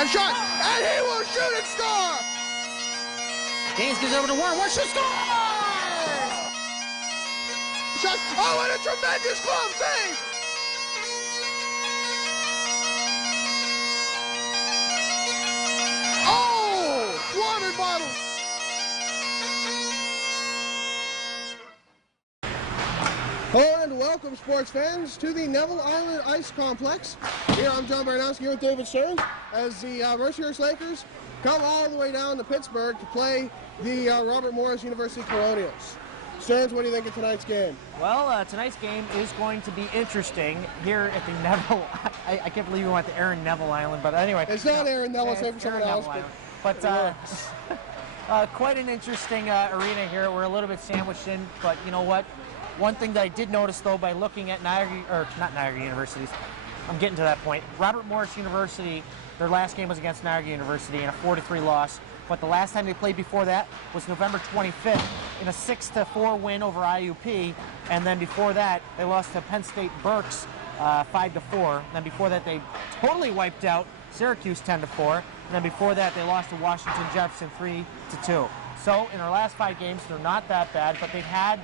and shot, and he will shoot and score! Gaines gives it over to Warren. Warren shoots, scores! Shot, oh, and a tremendous glove save! Oh, water bottle! Hello and welcome, sports fans, to the Neville Island Ice Complex. Here I'm John Baranowski here with David Stearns as the Mercyhurst Lakers come all the way down to Pittsburgh to play the Robert Morris University Colonials. Stearns, what do you think of tonight's game? Well, tonight's game is going to be interesting here at the Neville. I can't believe we went to Aaron Neville Island, but anyway. It's not Aaron Neville, it's for someone else. But quite an interesting arena here. We're a little bit sandwiched in, but you know what? One thing that I did notice, though, by looking at not Niagara University's, I'm getting to that point. Robert Morris University, their last game was against Niagara University in a 4-3 loss, but the last time they played before that was November 25th in a 6-4 win over IUP, and then before that, they lost to Penn State Berks 5-4. And then before that, they totally wiped out Syracuse 10-4, and then before that, they lost to Washington Jefferson 3-2. So in their last 5 games, they're not that bad, but they've had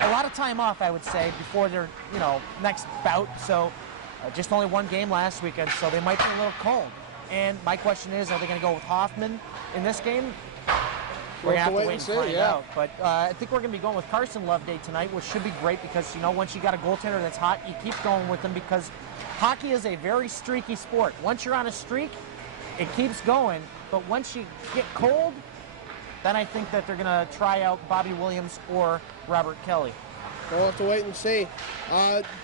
a lot of time off, I would say, before their next bout. So just only one game last weekend, so they might be a little cold. And my question is, are they going to go with Hoffman in this game? We're going to have to wait and find out. But I think we're going to be going with Carson Loveday tonight, which should be great because, once you got a goaltender that's hot, you keep going with them because hockey is a very streaky sport. Once you're on a streak, it keeps going. But once you get cold, then I think that they're going to try out Bobby Williams or Robert Kelly. We'll have to wait and see.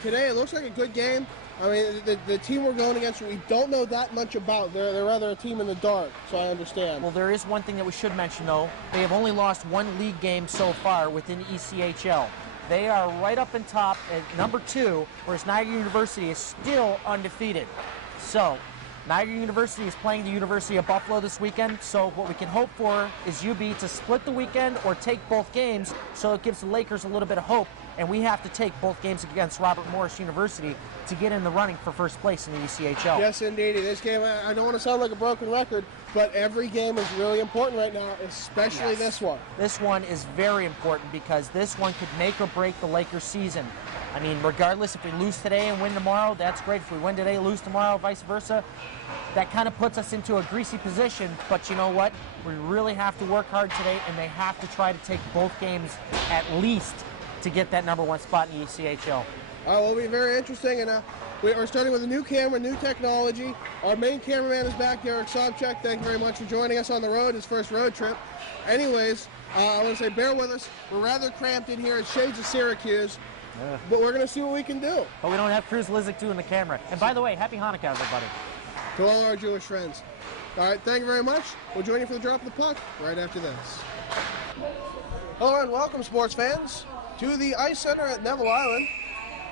Today, it looks like a good game. I mean, the team we're going against, we don't know that much about. They're rather a team in the dark, so I understand. Well, there is one thing that we should mention, though. They have only lost one league game so far within ECHL. They are right up in top at number 2, whereas Niagara University is still undefeated. So Niagara University is playing the University of Buffalo this weekend, so what we can hope for is UB to split the weekend or take both games, so it gives the Lakers a little bit of hope, and we have to take both games against Robert Morris University to get in the running for first place in the ECHL. Yes, indeed. This game, I don't want to sound like a broken record, but every game is really important right now, especially this one. This one is very important because this one could make or break the Lakers' season. I mean, regardless, if we lose today and win tomorrow, that's great. If we win today, lose tomorrow, vice versa, that kind of puts us into a greasy position. But you know what? We really have to work hard today, and they have to try to take both games at least to get that #1 spot in the ECHL. It'll be very interesting, and we're starting with a new camera, new technology. Our main cameraman is back, Derek Sobchak. Thank you very much for joining us on the road, his first road trip. Anyways, I want to say bear with us. We're rather cramped in here at Shades of Syracuse. But we're going to see what we can do. But we don't have Cruz Lizick doing the camera. And by the way, happy Hanukkah, everybody. To all our Jewish friends. All right, thank you very much. We'll join you for the drop of the puck right after this. Hello and welcome, sports fans, to the Ice Center at Neville Island,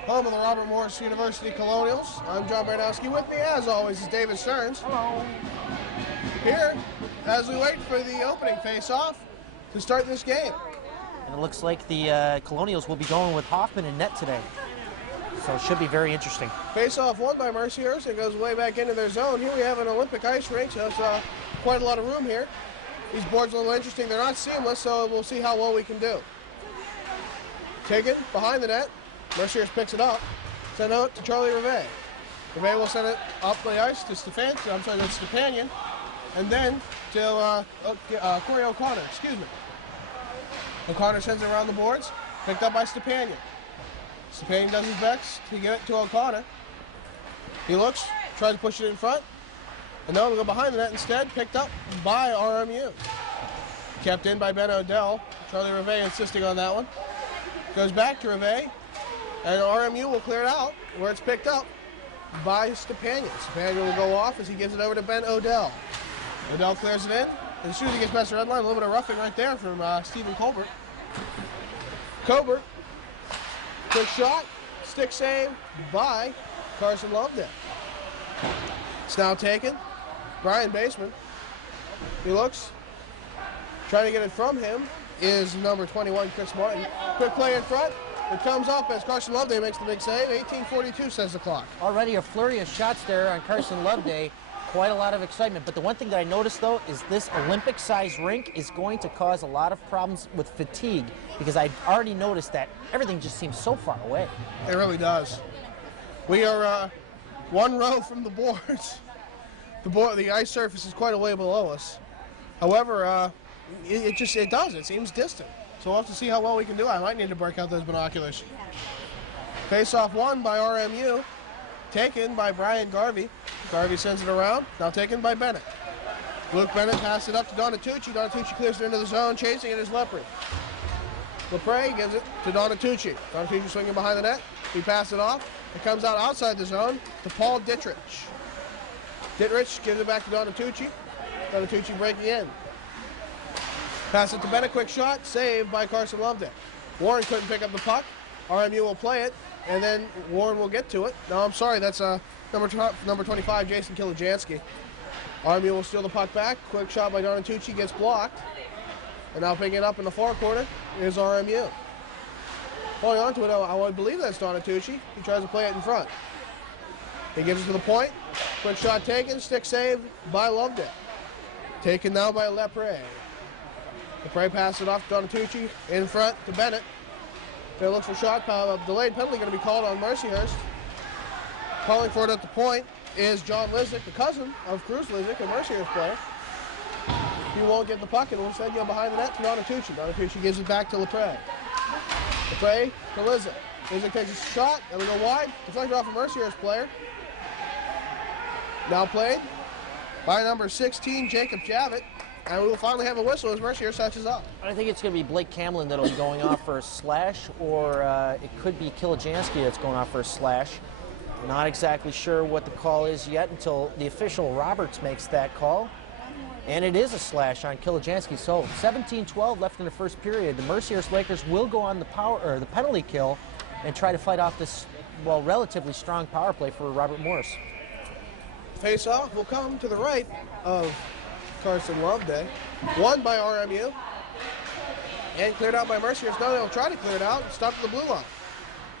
home of the Robert Morris University Colonials. I'm John Baranowski. With me, as always, is David Stearns. Hello. Here, as we wait for the opening face-off to start this game. And it looks like the Colonials will be going with Hoffman in net today. So it should be very interesting. Face-off won by Mercyhurst. It goes way back into their zone. Here we have an Olympic ice rink, so it's quite a lot of room here. These boards are a little interesting. They're not seamless, so we'll see how well we can do. Taken behind the net. Mercyhurst picks it up. Send out to Charlie Rivet. Rivet will send it up the ice to Stepanian. And then to Corey O'Connor, excuse me. O'Connor sends it around the boards, picked up by Stepanian. Stepanian does his best to get it to O'Connor. He looks, tries to push it in front, and now we'll go behind the net instead, picked up by RMU. Kept in by Ben Odell. Charlie Rivet insisting on that one. Goes back to Rivet, and RMU will clear it out, where it's picked up by Stepanian. Stepanian will go off as he gives it over to Ben Odell. Odell clears it in. And as soon as he gets past the red line, a little bit of roughing right there from Stephen Colbert. Colbert, quick shot, stick save by Carson Loveday. It's now taken. Brian Baseman. He looks. Trying to get it from him is number 21, Chris Martin. Quick play in front. It comes up as Carson Loveday makes the big save. 18:42 says the clock. Already a flurry of shots there on Carson Loveday. quite a lot of excitement. But the one thing that I noticed, though, is this Olympic-sized rink is going to cause a lot of problems with fatigue, because I already noticed that everything just seems so far away. It really does. We are one row from the boards. The ice surface is quite a way below us. However, it seems distant. So we'll have to see how well we can do. I might need to break out those binoculars. Face-off won by RMU. Taken by Brian Garvey. Garvey sends it around. Now taken by Bennett. Luke Bennett passes it up to Donatucci. Donatucci clears it into the zone. Chasing it is Lepre. Lepre gives it to Donatucci. Donatucci swinging behind the net. He passes it off. It comes out outside the zone to Paul Dittrich. Dittrich gives it back to Donatucci. Donatucci breaking in. Pass it to Bennett. Quick shot. Saved by Carson Loveday. Warren couldn't pick up the puck. RMU will play it, and then Warren will get to it. No, I'm sorry, that's number 25, Jason Kilijansky. RMU will steal the puck back. Quick shot by Donatucci gets blocked. And now picking it up in the far corner is RMU. Holding on to it, I believe that's Donatucci. He tries to play it in front. He gives it to the point. Quick shot taken, stick saved by Loveday. Taken now by Lepre. Lepre passes it off to Donatucci in front to Bennett. They look for shot. Delayed penalty going to be called on Mercyhurst. Calling for it at the point is John Lisnick, the cousin of Cruz Lisnick, a Mercyhurst player. He won't get the puck and will send you behind the net to Donatucci. Donatucci gives it back to Lepre. Lepre to Lisnick. Lisnick takes a shot. That'll go wide. Deflected off a Mercyhurst player. Now played by number 16, Jacob Javit. And we will finally have a whistle as Mercyhurst touches up. I think it's going to be Blake Camlin that'll be going off for a slash, or it could be Kilijansky that's going off for a slash. Not exactly sure what the call is yet until the official Roberts makes that call. And it is a slash on Kilijansky. So 17-12 left in the first period. The Mercyhurst Lakers will go on the penalty kill and try to fight off this, well, relatively strong power play for Robert Morris. Face-off will come to the right of Carson Loveday. Won by RMU. And cleared out by Mercyhurst. Now they'll try to clear it out and stop at the blue line.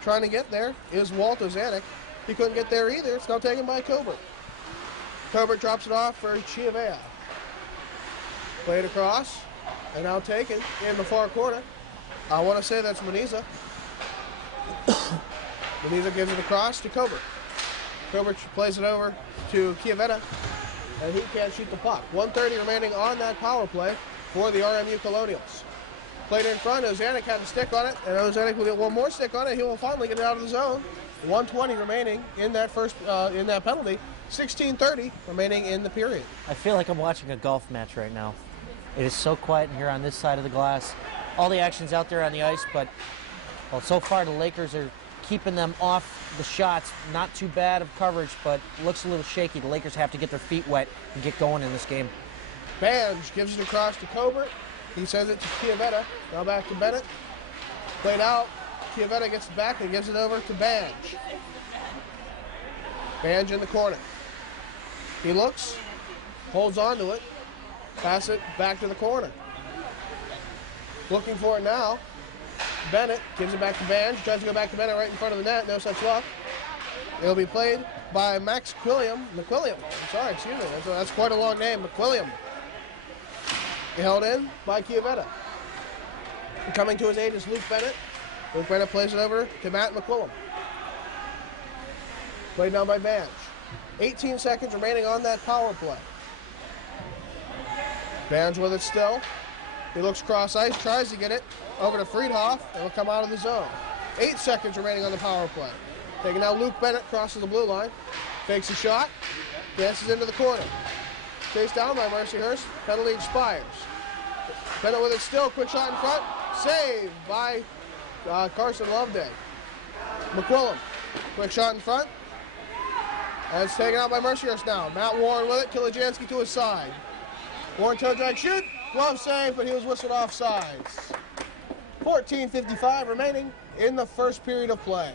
Trying to get there is Walter Zanuck. He couldn't get there either. It's now taken by Colbert. Colbert drops it off for Chiavea. Played across. And now taken in the far corner. I want to say that's Muniza. Muniza gives it across to Colbert. Colbert plays it over to Chiavetta. And he can't shoot the puck. 1:30 remaining on that power play for the RMU Colonials. Played in front. Ozanek had a stick on it, and Ozanek will get one more stick on it. He will finally get it out of the zone. 1:20 remaining in that penalty. 16:30 remaining in the period. I feel like I'm watching a golf match right now. It is so quiet here on this side of the glass. All the action's out there on the ice, but well, so far the Lakers are keeping them off the shots. Not too bad of coverage, but looks a little shaky. The Lakers have to get their feet wet and get going in this game. Bange gives it across to Colbert. He sends it to Chiavetta. Now back to Bennett. Played out. Chiavetta gets it back and gives it over to Bange. Bange in the corner. He looks, holds on to it, pass it back to the corner. Looking for it now. Bennett gives it back to Bange, tries to go back to Bennett right in front of the net, no such luck. It'll be played by Max McQuilliam. Excuse me, that's quite a long name, McQuilliam. Held in by Chiavetta. Coming to his aid is Luke Bennett. Luke Bennett plays it over to Matt McQuilliam. Played down by Bange. 18 seconds remaining on that power play. Bange with it still. He looks cross ice, tries to get it over to Friedhoff. It'll come out of the zone. 8 seconds remaining on the power play. Taking now Luke Bennett crosses the blue line. Fakes a shot. Dances into the corner. Chased down by Mercyhurst. Penalty expires. Bennett with it still. Quick shot in front. Saved by Carson Loveday. McQuillan. Quick shot in front. And it's taken out by Mercyhurst now. Matt Warren with it. Kilijansky to his side. Warren toe drag shoot. Glove save, but he was whistled offsides. 14:55 remaining in the first period of play.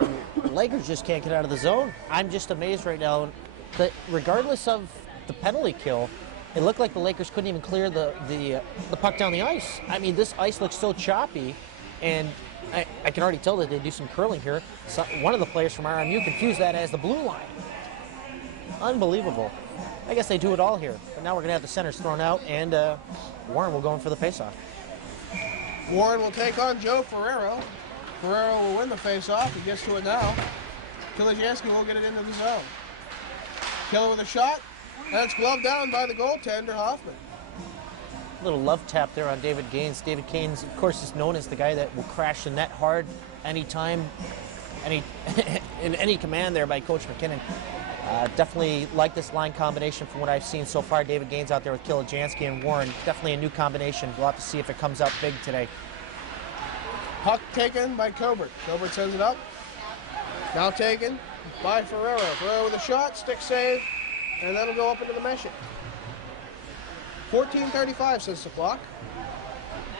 The Lakers just can't get out of the zone. I'm just amazed right now that regardless of the penalty kill, it looked like the Lakers couldn't even clear the puck down the ice. I mean, this ice looks so choppy, and I can already tell that they do some curling here. So one of the players from RMU confused that as the blue line. Unbelievable. I guess they do it all here. But now we're going to have the centers thrown out, and Warren will go in for the faceoff. Warren will take on Joe Ferrero. Ferrero will win the faceoff. He gets to it now. Kilijanski will get it into the zone. Killer with a shot. That's gloved down by the goaltender, Hoffman. Little love tap there on David Gaines. David Gaines, of course, is known as the guy that will crash the net hard anytime, in any command there by Coach McKinnon. Definitely like this line combination from what I've seen so far. David Gaines out there with Kilijanski and Warren. Definitely a new combination. We'll have to see if it comes up big today. Puck taken by Cobert. Cobert sends it up. Now taken by Ferrero. Ferrero with a shot, stick save, and that'll go up into the mesh. 14:35 says the clock.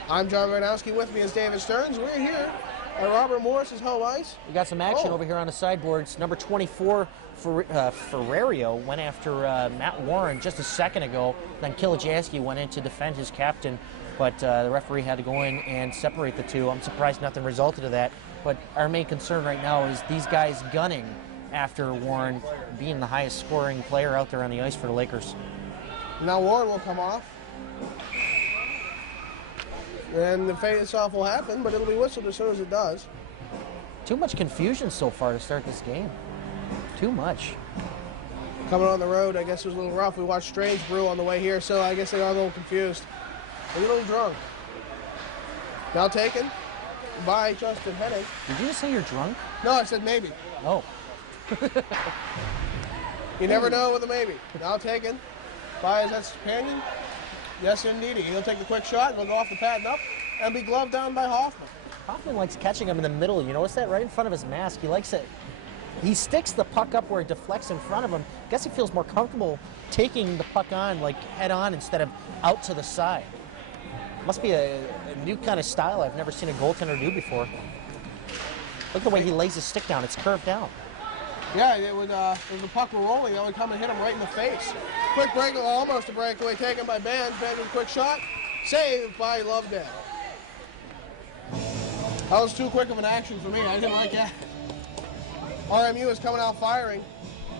I'm John Baranowski. With me is David Stearns. We're here at Robert Morris's home ice. We got some action over here on the sideboards. Number 24, Ferrero, went after Matt Warren just a second ago. Then Kilijanski went in to defend his captain, but the referee had to go in and separate the two. I'm surprised nothing resulted of that. But our main concern right now is these guys gunning after Warren being the highest scoring player out there on the ice for the Lakers. Now Warren will come off. And the face-off will happen, but it'll be whistled as soon as it does. Too much confusion so far to start this game. Too much. Coming on the road, I guess it was a little rough. We watched Strange brew on the way here, so I guess they are a little confused. A little drunk. Now taken by Justin Henning. Did you just say you're drunk? No, I said maybe. Oh. You never know with a maybe. Now taken by his companion. Yes, indeed. He'll take the quick shot. He'll go off the pad and up and be gloved down by Hoffman. Hoffman likes catching him in the middle. You notice that right in front of his mask? He likes it. He sticks the puck up where it deflects in front of him. I guess he feels more comfortable taking the puck on, like head on, instead of out to the side. Must be a new kind of style I've never seen a goaltender do before. Look at the way he lays his stick down. It's curved down. Yeah, it would, if the puck were rolling, that would come and hit him right in the face. Quick break, almost a breakaway taken by Bands. Bands with a quick shot. Saved by Lovedale. That was too quick of an action for me. I didn't like that. RMU is coming out firing.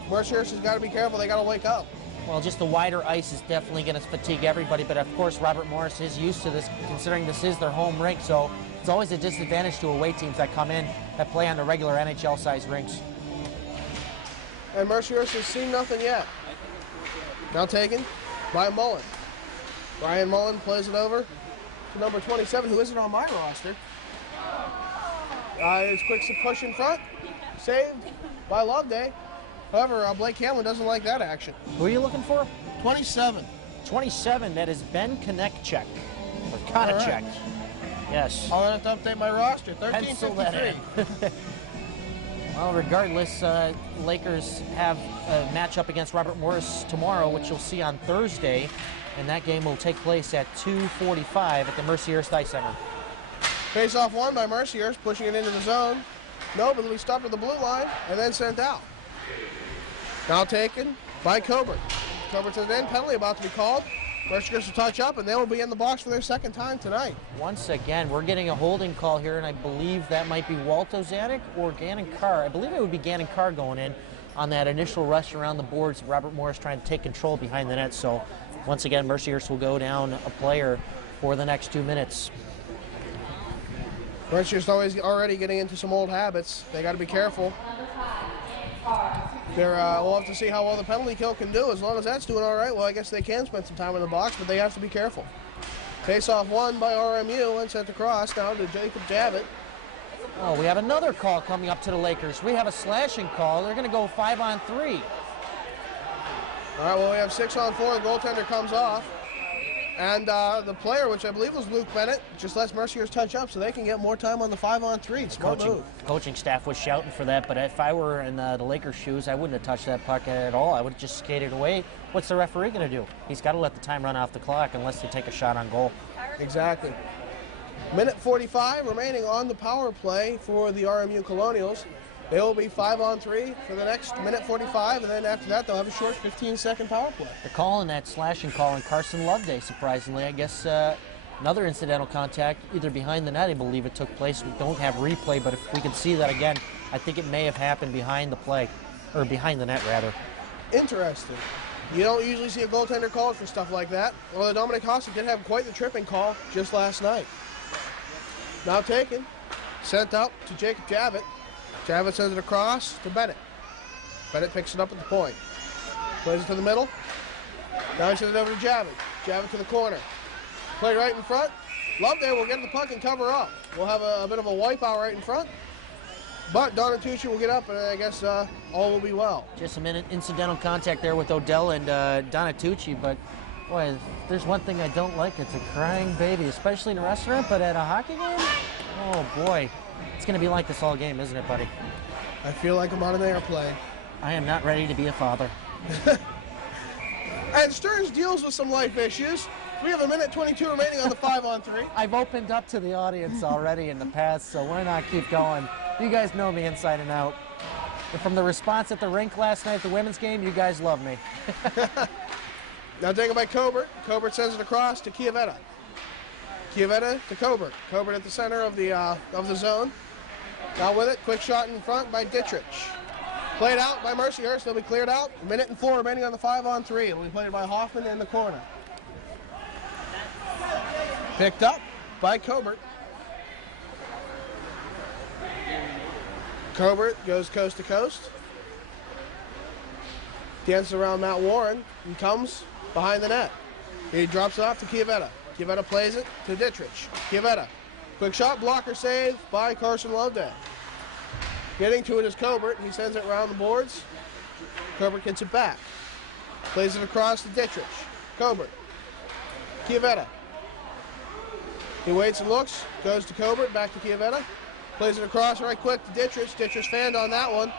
Mercyhurst has got to be careful. They got to wake up. Well, just the wider ice is definitely going to fatigue everybody, but of course Robert Morris is used to this, considering this is their home rink, so it's always a disadvantage to away teams that come in that play on the regular NHL-sized rinks. And Mercyhurst has seen nothing yet. Now taken by Mullen. Brian Mullen plays it over to number 27, who isn't on my roster. His quick push in front, saved by Loveday. However, Blake Hamlin doesn't like that action. Who are you looking for? 27. 27, that is Ben Konechek, or Konechek. Right. Yes. I'll have to update my roster. Pencil that 13:53. in. Well, regardless, Lakers have a matchup against Robert Morris tomorrow, which you'll see on Thursday, and that game will take place at 2:45 at the Mercyhurst Ice Center. Face-off won by Mercyhurst, pushing it into the zone. No, but it'll be stopped at the blue line and then sent out. Now taken by Cobert. Cobert to the end, penalty about to be called. Mercyhurst will touch up, and they will be in the box for their second time tonight. Once again, we're getting a holding call here, and I believe that might be Walto Zanuck or Gannon Carr. I believe it would be Gannon Carr going in on that initial rush around the boards. Robert Morris trying to take control behind the net. So once again, Mercyhurst will go down a player for the next 2 minutes. Mercyhurst already getting into some old habits. They got to be careful. We'll have to see how well the penalty kill can do. As long as that's doing all right, well, I guess they can spend some time in the box, but they have to be careful. Face-off won by RMU and sent across now to Jacob Javit. Oh, we have another call coming up to the Lakers. We have a slashing call. They're going to go 5-on-3. All right, well, we have 6-on-4. The goaltender comes off. And the player, which I believe was Luke Bennett, just lets Mercyhurst touch up so they can get more time on the 5-on-3. Smart move. Coaching staff was shouting for that, but if I were in the Lakers' shoes, I wouldn't have touched that puck at all. I would have just skated away. What's the referee going to do? He's got to let the time run off the clock unless they take a shot on goal. Exactly. Minute 45 remaining on the power play for the RMU Colonials. They will be 5-on-3 for the next minute 45, and then after that they'll have a short 15-second power play. They're calling that slashing call on Carson Loveday, surprisingly. I guess another incidental contact, either behind the net, I believe it took place. We don't have replay, but if we can see that again, I think it may have happened behind the play, or behind the net, rather. Interesting. You don't usually see a goaltender called for stuff like that. Well, Dominic Hasek did have quite the tripping call just last night. Now taken. Sent out to Jacob Javits. Javits sends it across to Bennett. Bennett picks it up at the point. Plays it to the middle. Now he sends it over to Javits. Javits to the corner. Play right in front. Loveday will get the puck and cover up. We'll have a bit of a wipeout right in front. But Donatucci will get up, and I guess all will be well. Just some incidental contact there with Odell and Donatucci, but boy, if there's one thing I don't like, it's a crying baby, especially in a restaurant, but at a hockey game, oh boy. It's going to be like this all game, isn't it, buddy? I feel like I'm on an airplane. I am not ready to be a father. And Stearns deals with some life issues. We have 1:22 remaining on the 5-on-3. I've opened up to the audience already in the past, so why not keep going? You guys know me inside and out. And from the response at the rink last night at the women's game, you guys love me. Now taken by Cobert. Cobert sends it across to Chiavetta. Chiavetta to Cobert. Cobert at the center of the zone. Now with it, quick shot in front by Dittrich. Played out by Mercyhurst. They'll be cleared out. 1:04 remaining on the 5-on-3. It'll be played by Hoffman in the corner. Picked up by Cobert. Cobert goes coast to coast. Dances around Matt Warren and comes behind the net. He drops it off to Chiavetta. Chiavetta plays it to Dittrich. Chiavetta. Quick shot, blocker save by Carson Loveday. Getting to it is Cobert. He sends it around the boards. Cobert gets it back. Plays it across to Dittrich. Cobert. Chiavetta. He waits and looks. Goes to Cobert. Back to Chiavetta. Plays it across right quick to Dittrich. Dittrich fanned on that one.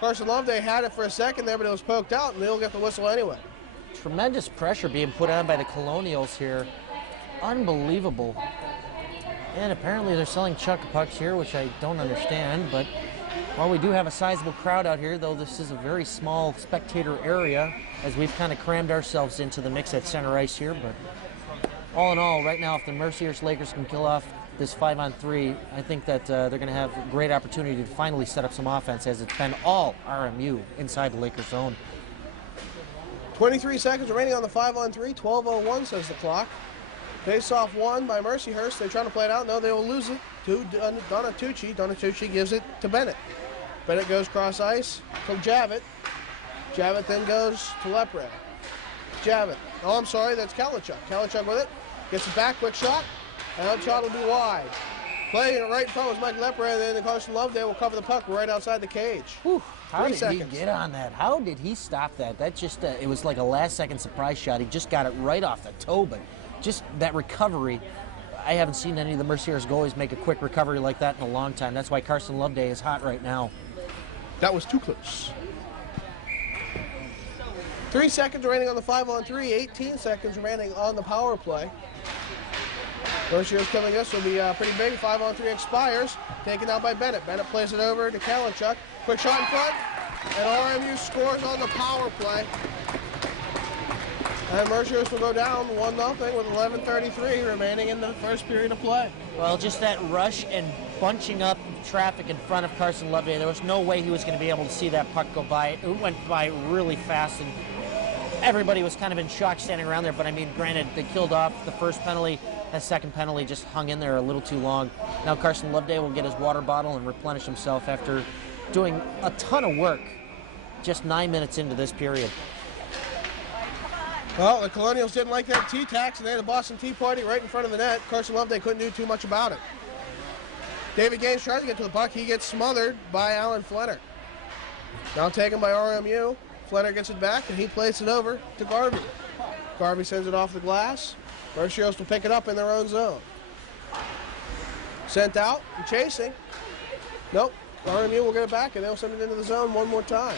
Carson Loveday had it for a second there, but it was poked out, and they'll get the whistle anyway. Tremendous pressure being put on by the Colonials here. Unbelievable. And apparently they're selling chuck pucks here, which I don't understand, but while we do have a sizable crowd out here, though this is a very small spectator area, as we've kind of crammed ourselves into the mix at center ice here, but all in all, right now, if the Mercyhurst Lakers can kill off this 5-on-3, I think that they're going to have a great opportunity to finally set up some offense, as it's been all RMU inside the Lakers zone. 23 seconds remaining on the 5-on-3. 12:01 says the clock. Face-off won by Mercyhurst. They're trying to play it out. No, they will lose it to Donatucci. Donatucci gives it to Bennett. Bennett goes cross ice to Javits. Javits then goes to Lepre. Javits. Oh, I'm sorry, that's Kalachuk. Kalachuk with it. Gets it back, quick shot. And that shot will be wide. Playing it right in front was Mike Lepre, and then the Carson Loveday will cover the puck right outside the cage. Whew. How did seconds. he get on that? How did he stop that? That just, it was like a last-second surprise shot. He just got it right off the toe, but just that recovery, I haven't seen any of the Mercyhurst goalies make a quick recovery like that in a long time. That's why Carson Loveday is hot right now. That was too close. 3 seconds remaining on the 5-on-3, 18 seconds remaining on the power play. Mercyhurst coming this will be pretty big. 5-on-3 expires. Taken out by Bennett. Bennett plays it over to Kalachuk. Quick shot in front. And RMU scores on the power play. And Mercyhurst will go down 1-0 with 11:33 remaining in the first period of play. Well, just that rush and bunching up traffic in front of Carson Loveday. There was no way he was going to be able to see that puck go by. It went by really fast, and everybody was kind of in shock standing around there. But, I mean, granted, they killed off the first penalty. That second penalty just hung in there a little too long. Now Carson Loveday will get his water bottle and replenish himself after doing a ton of work just 9 minutes into this period. Well, the Colonials didn't like that T-tax, and they had a Boston Tea Party right in front of the net. Carson Loveday couldn't do too much about it. David Gaines tries to get to the puck. He gets smothered by Alan Flenner. Now taken by RMU. Flenner gets it back, and he plays it over to Garvey. Garvey sends it off the glass. Mercyhurst will pick it up in their own zone. Sent out and chasing. Nope. RMU will get it back, and they'll send it into the zone one more time.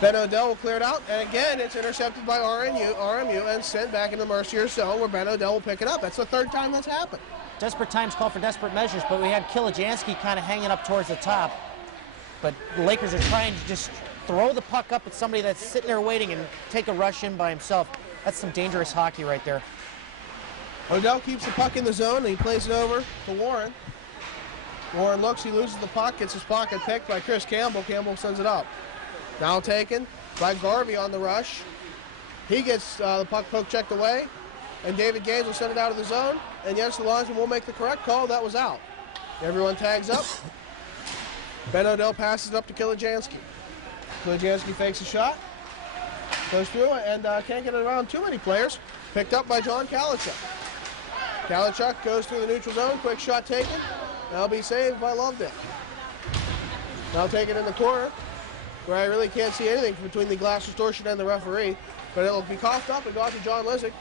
Ben Odell will clear it out, and again, it's intercepted by RMU and sent back into the Mercyhurst zone, where Ben Odell will pick it up. That's the third time that's happened. Desperate times call for desperate measures, but we had Kilajansky kind of hanging up towards the top. But the Lakers are trying to just throw the puck up at somebody that's sitting there waiting and take a rush in by himself. That's some dangerous hockey right there. Odell keeps the puck in the zone, and he plays it over to Warren. Warren looks, he loses the puck, gets his pocket picked by Chris Campbell. Campbell sends it up. Now taken by Garvey on the rush. He gets the puck poke checked away, and David Gaines will send it out of the zone. And yes, the linesman will make the correct call. That was out. Everyone tags up. Ben Odell passes it up to Kilijanski. Kilijanski fakes a shot, goes through, and can't get it around too many players. Picked up by John Kalichuk. Kalichuk goes through the neutral zone. Quick shot taken. That'll be saved by Lovedale. Now taken in the corner, where I really can't see anything between the glass distortion and the referee. But it'll be coughed up and go out to John Lizick.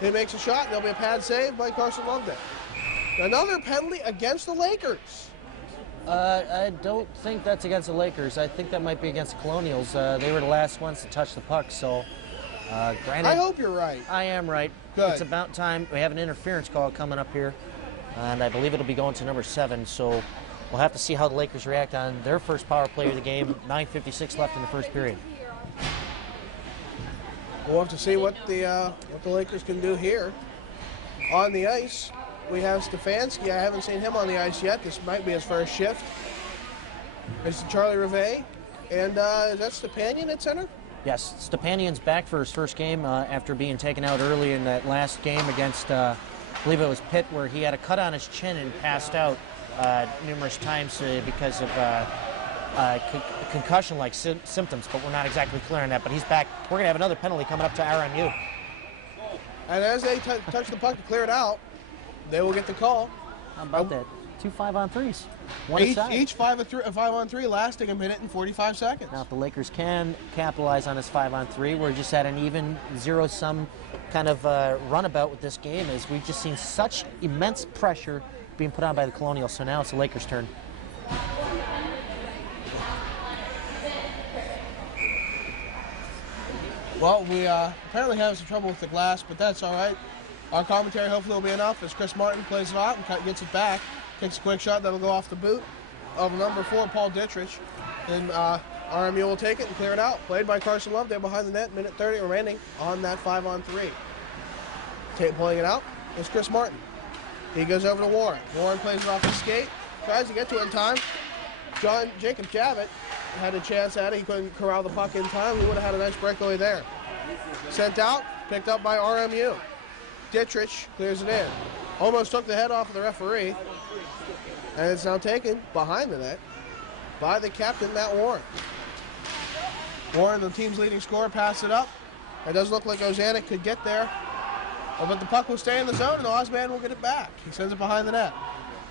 He makes a shot, and there'll be a pad save by Carson Lovedale. Another penalty against the Lakers. I don't think that's against the Lakers. I think that might be against the Colonials. They were the last ones to touch the puck, so granted. I hope you're right. I am right. Good. It's about time. We have an interference call coming up here, and I believe it'll be going to number 7, so we'll have to see how the Lakers react on their first power play of the game. 9:56 left in the first period. We'll have to see what the Lakers can do here. On the ice, we have Stefanski. I haven't seen him on the ice yet. This might be his first shift. It's Charlie Rivet. And is that Stepanian at center? Yes, Stepanian's back for his first game after being taken out early in that last game against, I believe it was Pitt, where he had a cut on his chin and passed out numerous times because of concussion-like symptoms, but we're not exactly clear on that. But he's back. We're going to have another penalty coming up to RMU. And as they touch the puck to clear it out, they will get the call. How about that? 2 5-on-3s. Each 5-on-3 lasting a minute and 45 seconds. Now, if the Lakers can capitalize on this 5-on-3, we're just at an even zero-sum kind of runabout with this game, as we've just seen such immense pressure being put on by the Colonials. So now it's the Lakers' turn. Well, we apparently have some trouble with the glass, but that's all right. Our commentary hopefully will be enough as Chris Martin plays it off and gets it back. Takes a quick shot that'll go off the boot of number 4, Paul Dittrich. Then RMU will take it and clear it out. Played by Carson Lovedale behind the net, minute 30 remaining on that 5-on-3. Pulling it out is Chris Martin. He goes over to Warren. Warren plays it off his skate, tries to get to it in time. Jacob Javits had a chance at it. He couldn't corral the puck in time. He would have had a nice breakaway there. Sent out, picked up by RMU. Dittrich clears it in. Almost took the head off of the referee. And it's now taken behind the net by the captain, Matt Warren. Warren, the team's leading scorer, passed it up. It doesn't look like Ozanek could get there. But the puck will stay in the zone, and Osman will get it back. He sends it behind the net,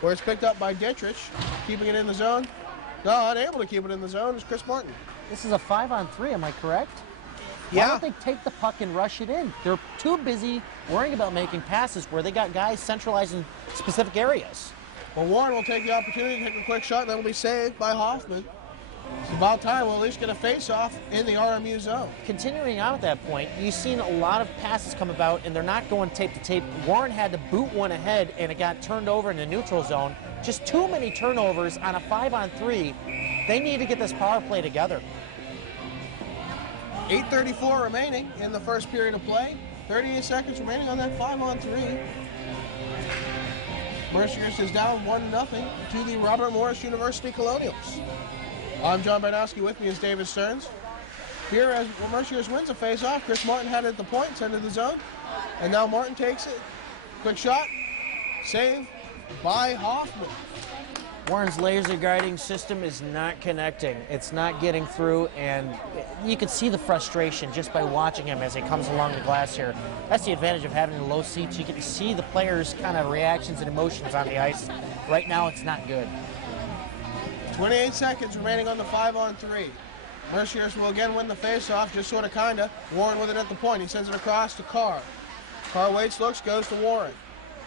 where it's picked up by Dittrich, keeping it in the zone. No, unable to keep it in the zone is Chris Martin. This is a 5-on-3, am I correct? Yeah. Why don't they take the puck and rush it in? They're too busy worrying about making passes where they got guys centralized in specific areas. Well, Warren will take the opportunity to take a quick shot, and that'll be saved by Hoffman. It's about time we'll at least get a face-off in the RMU zone. Continuing on at that point, you've seen a lot of passes come about, and they're not going tape to tape. Warren had to boot one ahead, and it got turned over in the neutral zone. Just too many turnovers on a 5-on-3. They need to get this power play together. 8:34 remaining in the first period of play. 38 seconds remaining on that 5-on-3. Mercyhurst is down 1-0 to the Robert Morris University Colonials. I'm John Baranowski. With me is David Stearns. Here, as Mercyhurst wins a face-off, Chris Martin had it at the point, sent it to the zone, and now Martin takes it. Quick shot, save by Hoffman. Warren's laser guiding system is not connecting. It's not getting through, and you can see the frustration just by watching him as he comes along the glass here. That's the advantage of having the low seats. You can see the players' kind of reactions and emotions on the ice. Right now, it's not good. 28 seconds remaining on the 5-on-3. Mercyhurst will again win the face-off, just sort of kinda. Warren with it at the point. He sends it across to Carr. Carr waits, looks, goes to Warren.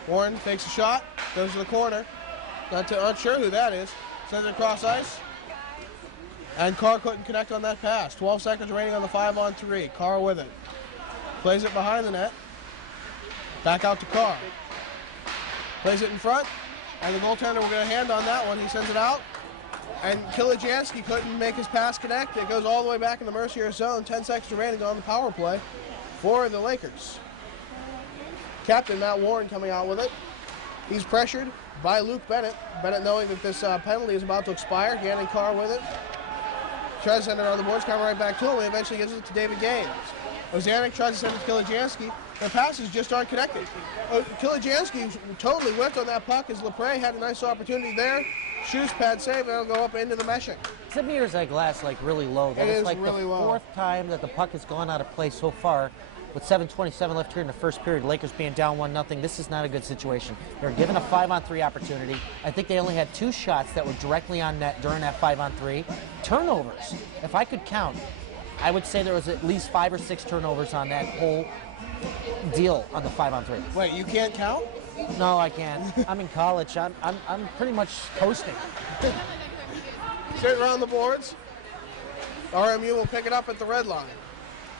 Warren takes a shot, goes to the corner. Not sure who that is. Sends it across ice. And Carr couldn't connect on that pass. 12 seconds remaining on the 5-on-3. Carr with it. Plays it behind the net. Back out to Carr. Plays it in front. And the goaltender will get a hand on that one. He sends it out. And Kilijanski couldn't make his pass connect. It goes all the way back in the Mercyhurst zone. 10 seconds remaining on the power play for the Lakers. Captain Matt Warren coming out with it. He's pressured by Luke Bennett. Bennett knowing that this penalty is about to expire. Gannon Carr with it. Tries to send it around the boards, coming right back to him. He eventually gives it to David Gaines. Ozanek tries to send it to Kilijansky. Their passes just aren't connected. Kilijansky totally whipped on that puck as Lepre had a nice opportunity there. Shoes pad save, and it'll go up into the meshing. 7 meters that glass like really low. That is like really the low. fourth time that the puck has gone out of play so far. With 7:27 left here in the first period, Lakers being down 1-0. This is not a good situation. They're given a 5-on-3 opportunity. I think they only had 2 shots that were directly on net during that 5-on-3. Turnovers, if I could count, I would say there was at least 5 or 6 turnovers on that whole deal on the 5-on-3. Wait, you can't count? No, I can't. I'm in college. I'm pretty much coasting. Straight around the boards. RMU will pick it up at the red line.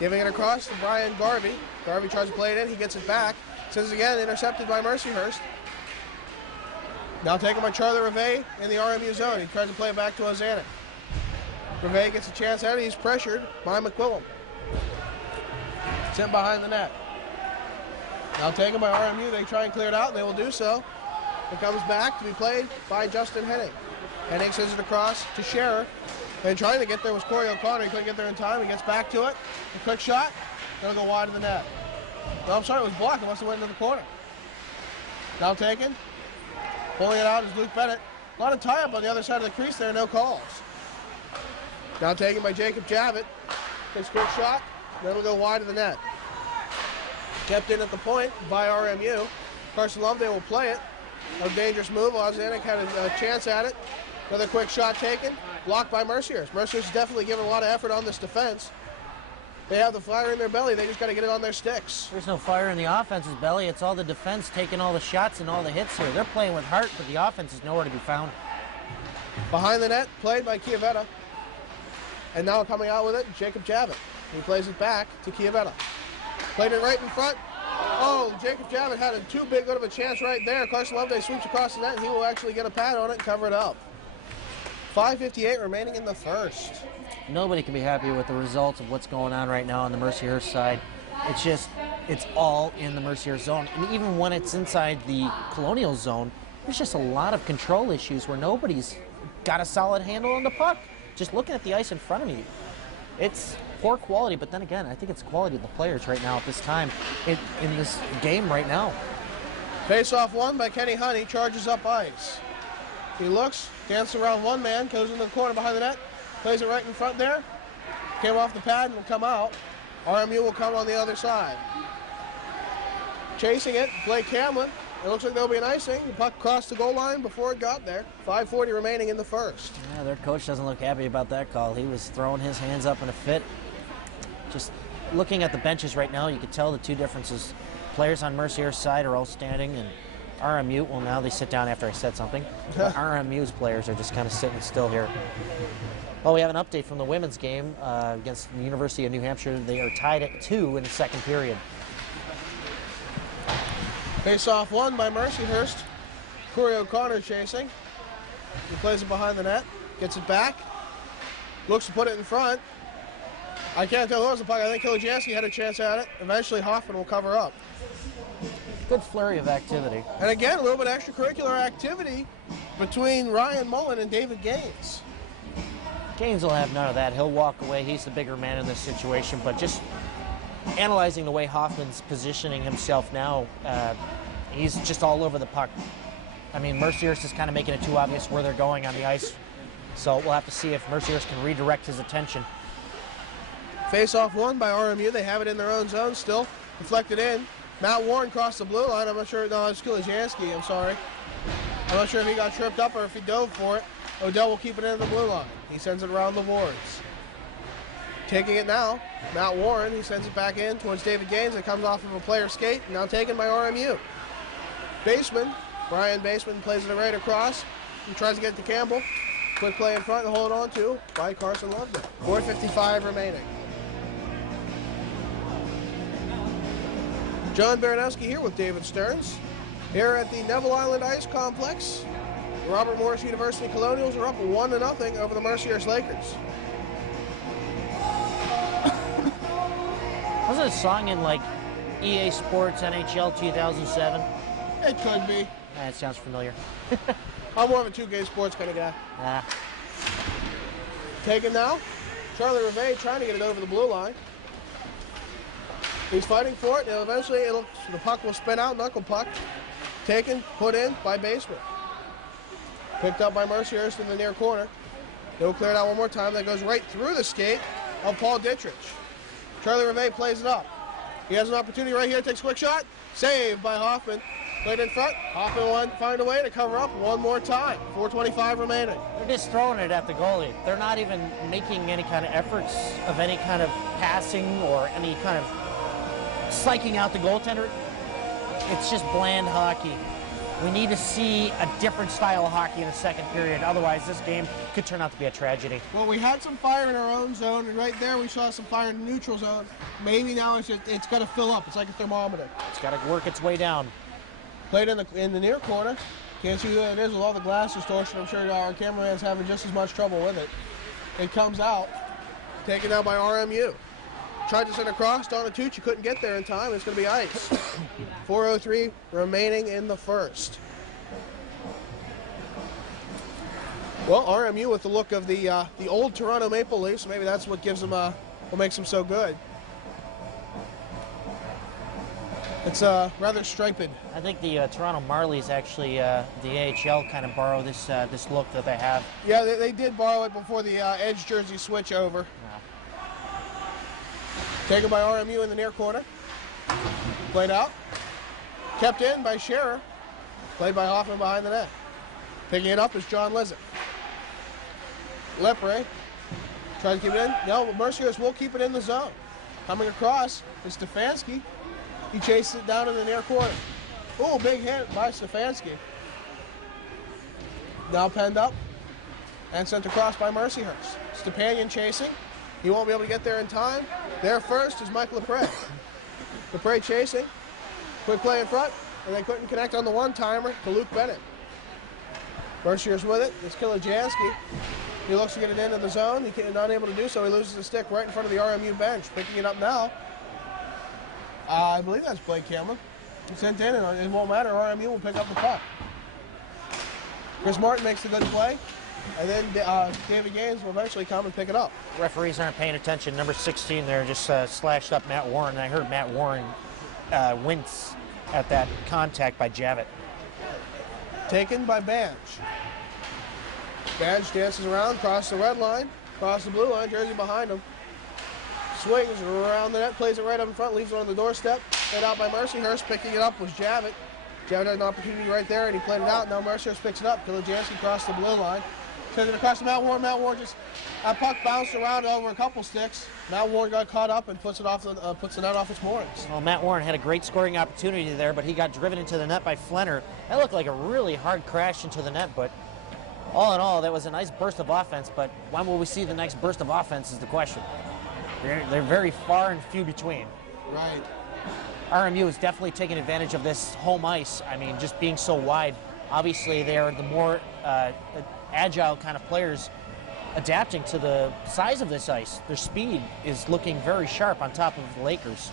Giving it across to Brian Garvey. Garvey tries to play it in. He gets it back. Sends it again, intercepted by Mercyhurst. Now taken by Charlie Reve in the RMU zone. He tries to play it back to Ozanek. Reve gets a chance at it. He's pressured by McQuillum. Sent behind the net. Now taken by RMU. They try and clear it out, and they will do so. It comes back to be played by Justin Henning. Henning sends it across to Scherer. And trying to get there was Corey O'Connor. He couldn't get there in time. He gets back to it. A quick shot. Gonna go wide of the net. No, I'm sorry, it was blocked. It must have went into the corner. Now taken. Pulling it out is Luke Bennett. A lot of tie-up on the other side of the crease there. No calls. Now taken by Jacob Javit. His quick shot. Then it'll go wide of the net. Kept in at the point by RMU. Carson Loveday will play it. A dangerous move. Ozanek had a chance at it. Another quick shot taken. Blocked by Mercyhurst. Mercyhurst definitely giving a lot of effort on this defense. They have the fire in their belly. They just got to get it on their sticks. There's no fire in the offense's belly. It's all the defense taking all the shots and all the hits here. They're playing with heart, but the offense is nowhere to be found. Behind the net, played by Chiavetta. And now coming out with it, Jacob Javit. He plays it back to Chiavetta. Played it right in front. Oh, Jacob Javit had a too big of a chance right there. Carson Loveday sweeps across the net, and he will actually get a pad on it and cover it up. 5:58 remaining in the first. Nobody can be happy with the results of what's going on right now on the Mercyhurst side. It's all in the Mercyhurst zone. And even when it's inside the Colonials zone, there's just a lot of control issues where nobody's got a solid handle on the puck. Just looking at the ice in front of me, it's poor quality, but then again, I think it's quality of the players right now at this time in this game right now. Face-off won by Kenny Honey, charges up ice. He looks, dances around one man, goes into the corner behind the net, plays it right in front there. Came off the pad and will come out. RMU will come on the other side. Chasing it, Blake Hamlin. It looks like there'll be an icing. The puck crossed the goal line before it got there. 5:40 remaining in the first. Yeah, their coach doesn't look happy about that call. He was throwing his hands up in a fit. Just looking at the benches right now, you could tell the two differences. Players on Mercyhurst's side are all standing, and RMU, well, now they sit down after I said something. But RMU's players are just kind of sitting still here. Well, we have an update from the women's game against the University of New Hampshire. They are tied at 2 in the second period. Face-off won by Mercyhurst. Corey O'Connor chasing. He plays it behind the net, gets it back, looks to put it in front. I can't tell who was the puck. I think Kilijansky had a chance at it. Eventually, Hoffman will cover up. Good flurry of activity. And again, a little bit of extracurricular activity between Ryan Mullen and David Gaines. Gaines will have none of that. He'll walk away. He's the bigger man in this situation. But just analyzing the way Hoffman's positioning himself now, he's just all over the puck. I mean, Mercyhurst is kind of making it too obvious where they're going on the ice. So we'll have to see if Mercyhurst can redirect his attention. Face-off won by RMU. They have it in their own zone still. Deflected in. Matt Warren crossed the blue line. I'm not sure. No, it's Kilijansky. I'm sorry. I'm not sure if he got tripped up or if he dove for it. Odell will keep it in the blue line. He sends it around the boards. Taking it now, Matt Warren. He sends it back in towards David Gaines. It comes off of a player skate. Now taken by RMU. Baseman, Brian Baseman plays it right across. He tries to get to Campbell. Quick play in front and hold on to by Carson Loveday. 4:55 remaining. John Baranowski here with David Stearns. Here at the Neville Island Ice Complex, the Robert Morris University Colonials are up 1-0 over the Mercyhurst Lakers. Wasn't a song in like EA Sports NHL 2007? It could be. That sounds familiar. I'm more of a 2K sports kind of guy. Nah. Taken now Charlie Reve trying to get it over the blue line. He's fighting for it, and eventually the puck will spin out, knuckle puck. Taken, put in by Baseman. Picked up by Mercyhurst in the near corner. He'll clear it out one more time. That goes right through the skate of Paul Dittrich. Charlie Reve plays it up. He has an opportunity right here, takes a quick shot. Saved by Hoffman. Played in front. Hoffman will find a way to cover up one more time. 4:25 remaining. They're just throwing it at the goalie. They're not even making any kind of efforts of any kind of passing or any kind of psyching out the goaltender. It's just bland hockey. We need to see a different style of hockey in the second period. Otherwise, this game could turn out to be a tragedy. Well, we had some fire in our own zone, and right there we saw some fire in the neutral zone. Maybe now it's got to fill up. It's like a thermometer. It's got to work its way down. Played in the near corner. Can't see who it is with all the glass distortion. I'm sure our cameraman's having just as much trouble with it. It comes out, taken out by RMU. Tried to send across, Donatucci couldn't get there in time. It's going to be ice. 4:03 remaining in the first. Well, RMU with the look of the old Toronto Maple Leafs. Maybe that's what gives them what makes them so good. It's rather striped. I think the Toronto Marlies actually, the AHL kind of borrow this look that they have. Yeah, they did borrow it before the Edge jersey switch over. Yeah. Taken by RMU in the near corner. Played out. Kept in by Scherer. Played by Hoffman behind the net. Picking it up is John Lizick. Lepre tries to keep it in. No, Mercyhurst will keep it in the zone. Coming across is Stefanski. He chases it down in the near corner. Oh, big hit by Stefanski. Now penned up and sent across by Mercyhurst. Stepanian chasing. He won't be able to get there in time. There first is Mike Lepre. Lepre chasing. Quick play in front, and they couldn't connect on the one-timer to Luke Bennett. Mercyhurst with it. It's Kilijanski. He looks to get it into the zone. He's not able to do so. He loses the stick right in front of the RMU bench. Picking it up now. I believe that's Blake Cameron. It's sent in, and it won't matter. RMU will pick up the puck. Chris Martin makes the good play, and then David Gaines will eventually come and pick it up. Referees aren't paying attention. Number 16 there just slashed up Matt Warren. I heard Matt Warren wince at that contact by Javits. Taken by Badge. Badge dances around, crosses the red line, crosses the blue line, jersey behind him. Swings around the net, plays it right up in front, leaves it on the doorstep. Hit out by Mercyhurst. Picking it up was Javits. Javits had an opportunity right there, and he played it out. Now Mercyhurst picks it up. Kilijanski crossed the blue line. Sends it across to Matt Warren. Matt Warren just, that puck bounced around over a couple sticks. Matt Warren got caught up and puts the net off its moorings. Well, Matt Warren had a great scoring opportunity there, but he got driven into the net by Flenner. That looked like a really hard crash into the net, but all in all, that was a nice burst of offense, but when will we see the next burst of offense is the question. They're very far and few between. Right. RMU is definitely taking advantage of this home ice. I mean, just being so wide. Obviously, they are the more agile kind of players adapting to the size of this ice. Their speed is looking very sharp on top of the Lakers.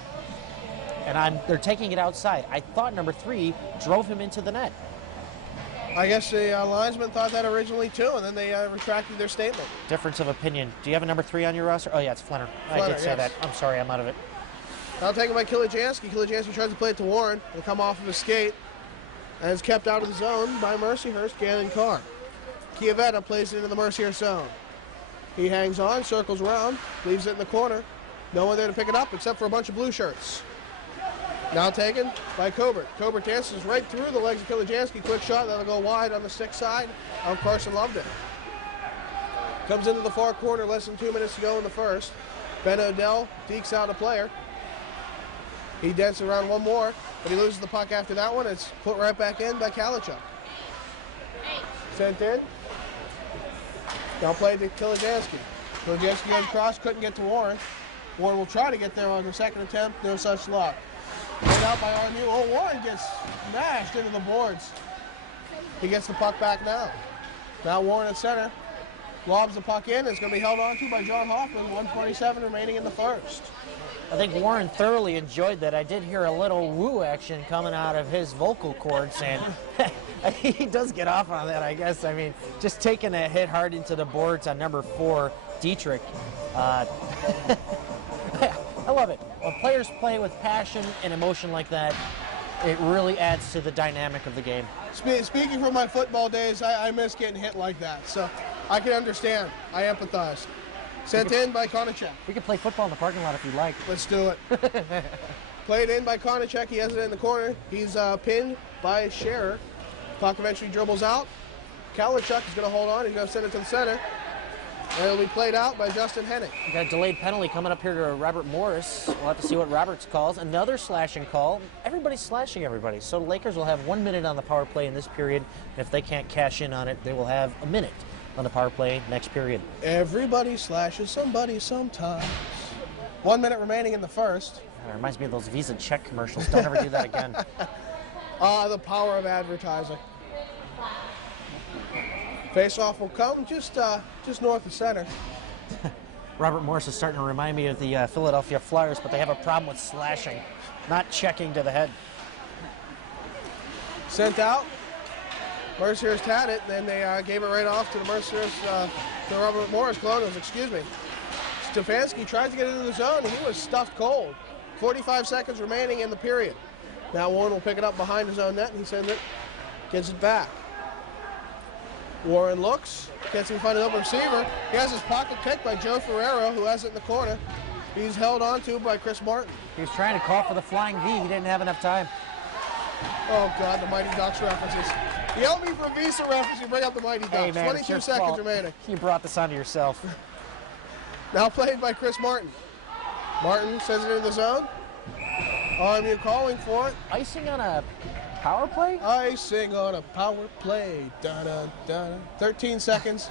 And they're taking it outside. I thought number 3 drove him into the net. I guess the linesman thought that originally too, and then they retracted their statement. Difference of opinion. Do you have a number 3 on your roster? Oh yeah, it's Flenner. I did say that. I'm sorry, I'm out of it. Now taken by Kilijanski. Kilijanski tries to play it to Warren. It'll come off of his skate, and it's kept out of the zone by Mercyhurst, Gannon Carr. Chiavetta plays it into the Mercyhurst zone. He hangs on, circles around, leaves it in the corner. No one there to pick it up except for a bunch of blue shirts. Now taken by Cobert. Cobert dances right through the legs of Kilijanski. Quick shot, that'll go wide on the stick side of Carson Loveday. Comes into the far corner, less than 2 minutes to go in the first. Ben Odell dekes out a player. He dances around one more, but he loses the puck after that one. It's put right back in by Kalichuk. Sent in. Now played to Kilijanski. Kilijanski goes across, couldn't get to Warren. Warren will try to get there on the second attempt, no such luck. Played out by RMU. Oh, Warren gets smashed into the boards. He gets the puck back now. Now Warren at center. Lobs the puck in. It's going to be held on to by John Hoffman. 1:47 remaining in the first. I think Warren thoroughly enjoyed that. I did hear a little woo action coming out of his vocal cords, and he does get off on that, I guess. I mean, just taking a hit hard into the boards on number 4, Dietrich. I love it. When players play with passion and emotion like that, it really adds to the dynamic of the game. Speaking from my football days, I miss getting hit like that, so I can understand. I empathize. Sent in by Konachek. We could play football in the parking lot if you'd like. Let's do it. Played in by Konachek. He has it in the corner. He's pinned by Scherer. Puck eventually dribbles out. Kalachuk is going to hold on. He's going to send it to the center. And it'll be played out by Justin Hennig. We got a delayed penalty coming up here to Robert Morris. We'll have to see what Roberts calls. Another slashing call. Everybody's slashing everybody. So the Lakers will have 1 minute on the power play in this period. And if they can't cash in on it, they will have a minute on the power play next period. Everybody slashes somebody sometimes. 1 minute remaining in the first. That reminds me of those Visa check commercials. Don't ever do that again. The power of advertising. Face-off will come just north of center. Robert Morris is starting to remind me of the Philadelphia Flyers, but they have a problem with slashing, not checking to the head. Sent out. Mercyhurst had it, then they gave it right off to the Mercyhurst, to Robert Morris Colonials, excuse me. Stefanski tried to get into the zone, and he was stuffed cold. 45 seconds remaining in the period. Now Warren will pick it up behind his own net, and he sends it, gets it back. Warren looks, can't seem to find an open receiver. He has his pocket picked by Joe Ferrero, who has it in the corner. He's held on to by Chris Martin. He was trying to call for the flying V. He didn't have enough time. Oh, God, the Mighty Ducks references. Yell me for Visa reference, you bring up the Mighty Ducks. Hey, man, 22 seconds remaining. You brought this onto yourself. Now played by Chris Martin. Martin sends it into the zone. RMU calling for it. Icing on a power play? Icing on a power play. Da-da-da-da. 13 seconds.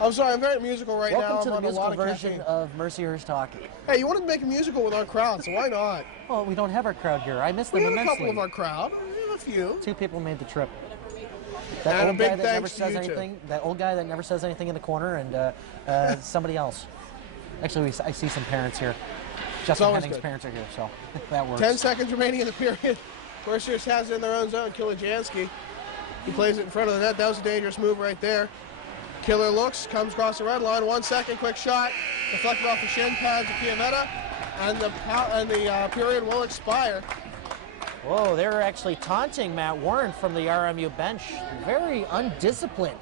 I'm sorry, I'm very musical right now. Welcome to the I'm on musical a lot of version caffeine. of Mercyhurst hockey. Hey, you wanted to make a musical with our crowd, so why not? Well, we don't have our crowd here. I miss them We have a immensely. couple of our crowd. We have a few. 2 people made the trip. And That a old big guy that never thanks to says you two. anything. That old guy that never says anything in the corner, and somebody else. Actually, I see some parents here. Justin always Henning's good. parents are here, so that works. 10 seconds remaining in the period. Mercyhurst has it in their own zone. Kilajansky, he plays it in front of the net. That was a dangerous move right there. Killer looks, comes across the red line. 1 second, quick shot. Deflected off the shin pads of Piavetta. And the period will expire. Whoa, they're actually taunting Matt Warren from the RMU bench. Very undisciplined.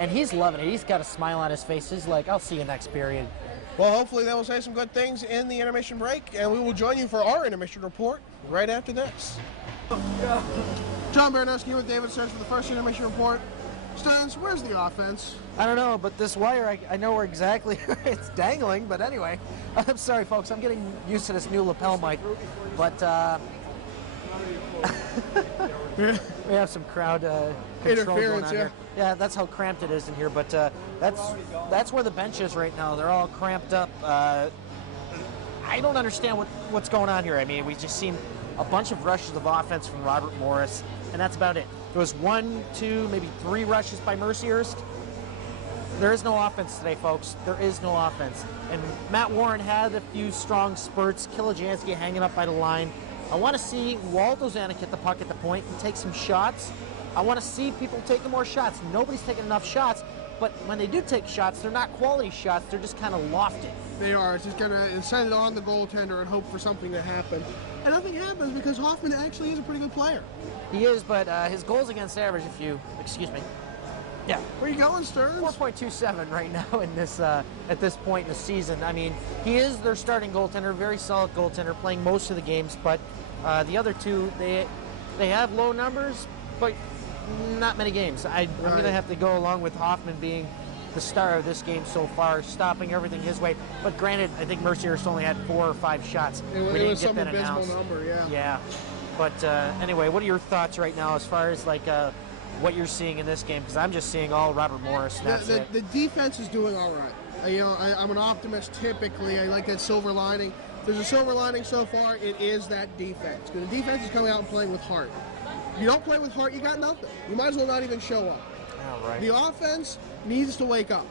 And he's loving it. He's got a smile on his face. He's like, I'll see you next period. Well, hopefully they will say some good things in the intermission break, and we will join you for our intermission report right after this. John Baranowski with David Stearns for the first intermission report. Stearns, where's the offense? I don't know, but this wire, I know where exactly it's dangling, but anyway. I'm sorry, folks. I'm getting used to this new lapel mic. But we have some crowd control going on here. Yeah, that's how cramped it is in here, but that's where the bench is right now. They're all cramped up. I don't understand what's going on here. I mean, we just seen a bunch of rushes of offense from Robert Morris, and that's about it. There was 1, 2, maybe 3 rushes by Mercyhurst. There is no offense today, folks. There is no offense. And Matt Warren had a few strong spurts. Kilajansky hanging up by the line. I want to see Waldo Zanuck get the puck at the point and take some shots. I want to see people taking more shots. Nobody's taking enough shots, but when they do take shots, they're not quality shots. They're just kind of lofted. They are. It's just going to send it on the goaltender and hope for something to happen. And nothing happens because Hoffman actually is a pretty good player. He is, but his goals against average, excuse me. Yeah. Where are you going, Stearns? 4.27 right now in this at this point in the season. I mean, he is their starting goaltender, very solid goaltender, playing most of the games, but the other two, they have low numbers, but not many games. I'm going to have to go along with Hoffman being the star of this game so far, stopping everything his way. But granted, I think Mercyhurst only had 4 or 5 shots. It was some abysmal number, yeah. Yeah. But anyway, what are your thoughts right now as far as like what you're seeing in this game? Because I'm just seeing all Robert Morris. The defense is doing all right. I'm an optimist typically. I like that silver lining. If there's a silver lining so far, it is that defense. Because the defense is coming out and playing with heart. If you don't play with heart, you got nothing. You might as well not even show up. All right. The offense needs to wake up.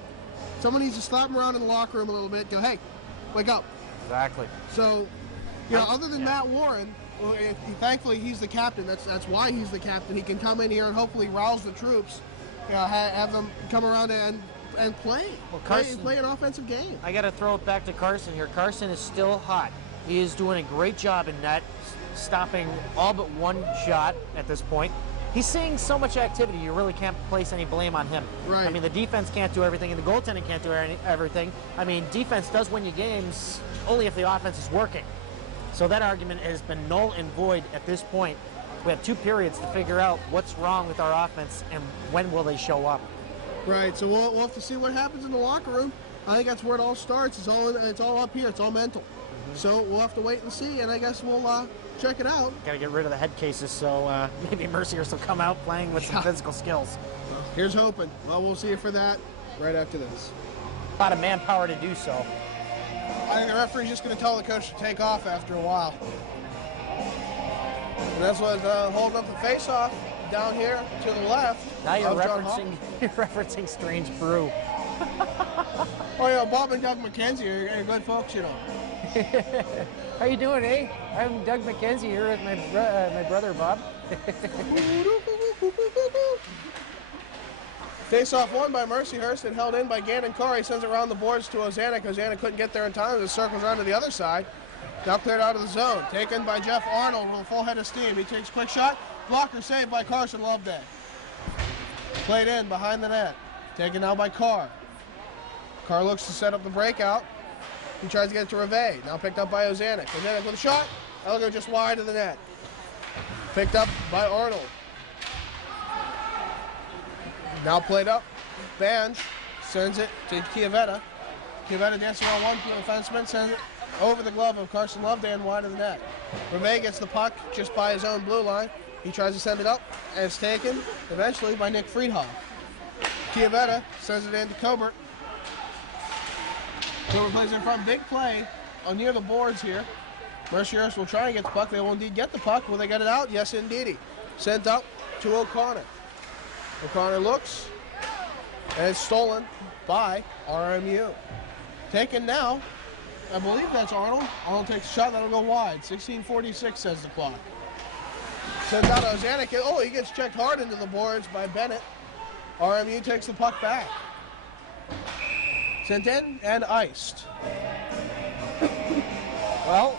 Someone needs to slap him around in the locker room a little bit. Go, hey, wake up. Exactly. So, you know, other than Matt Warren, well, thankfully he's the captain. That's why he's the captain. He can come in here and hopefully rouse the troops. You know, have them come around and play. Well, play an offensive game. I got to throw it back to Carson here. Carson is still hot. He is doing a great job in net, stopping all but one shot at this point. He's seeing so much activity, you really can't place any blame on him. Right. I mean, the defense can't do everything, and the goaltending can't do everything. I mean, defense does win you games only if the offense is working. So that argument has been null and void at this point. We have 2 periods to figure out what's wrong with our offense and when will they show up. Right, so we'll have to see what happens in the locker room. I think that's where it all starts. It's all up here. It's all mental. So we'll have to wait and see, and I guess we'll check it out. Got to get rid of the head cases, so maybe Mercyhurst will come out playing with some physical skills. Well, here's hoping. Well, we'll see you for that right after this. A lot of manpower to do so. I think the referee's just going to tell the coach to take off after a while. And that's what's holding up the face-off down here to the left. Now you're referencing Strange Brew. Oh, yeah, Bob and Doug McKenzie are good folks, you know. How you doing, eh? I'm Doug McKenzie here with my brother Bob. Face-off won by Mercyhurst and held in by Gannon Corey. Sends it around the boards to Ozanek. Ozanek couldn't get there in time. It circles around to the other side. Now cleared out of the zone. Taken by Jeff Arnold with a full head of steam. He takes a quick shot. Blocker saved by Carson Loveday. Played in behind the net. Taken now by Carr. Carr looks to set up the breakout. He tries to get it to Reve. Now picked up by Ozanek. Ozanek with a shot. That'll go just wide of the net. Picked up by Arnold. Now played up. Banj sends it to Chiavetta. Chiavetta dancing around one defenseman. Sends it over the glove of Carson Loveday and wide of the net. Reve gets the puck just by his own blue line. He tries to send it up, and it's taken eventually by Nick Friedhoff. Chiavetta sends it in to Cobert. Cobert plays in front. Big play near the boards here. Mercyhurst will try and get the puck. They will indeed get the puck. Will they get it out? Yes, indeedy. Sent up to O'Connor. O'Connor looks, and it's stolen by RMU. Taken now. I believe that's Arnold. Arnold takes a shot. That'll go wide. 16:46 says the clock. Sends out Ozanek. Oh, he gets checked hard into the boards by Bennett. RMU takes the puck back. Sent in and iced. Well,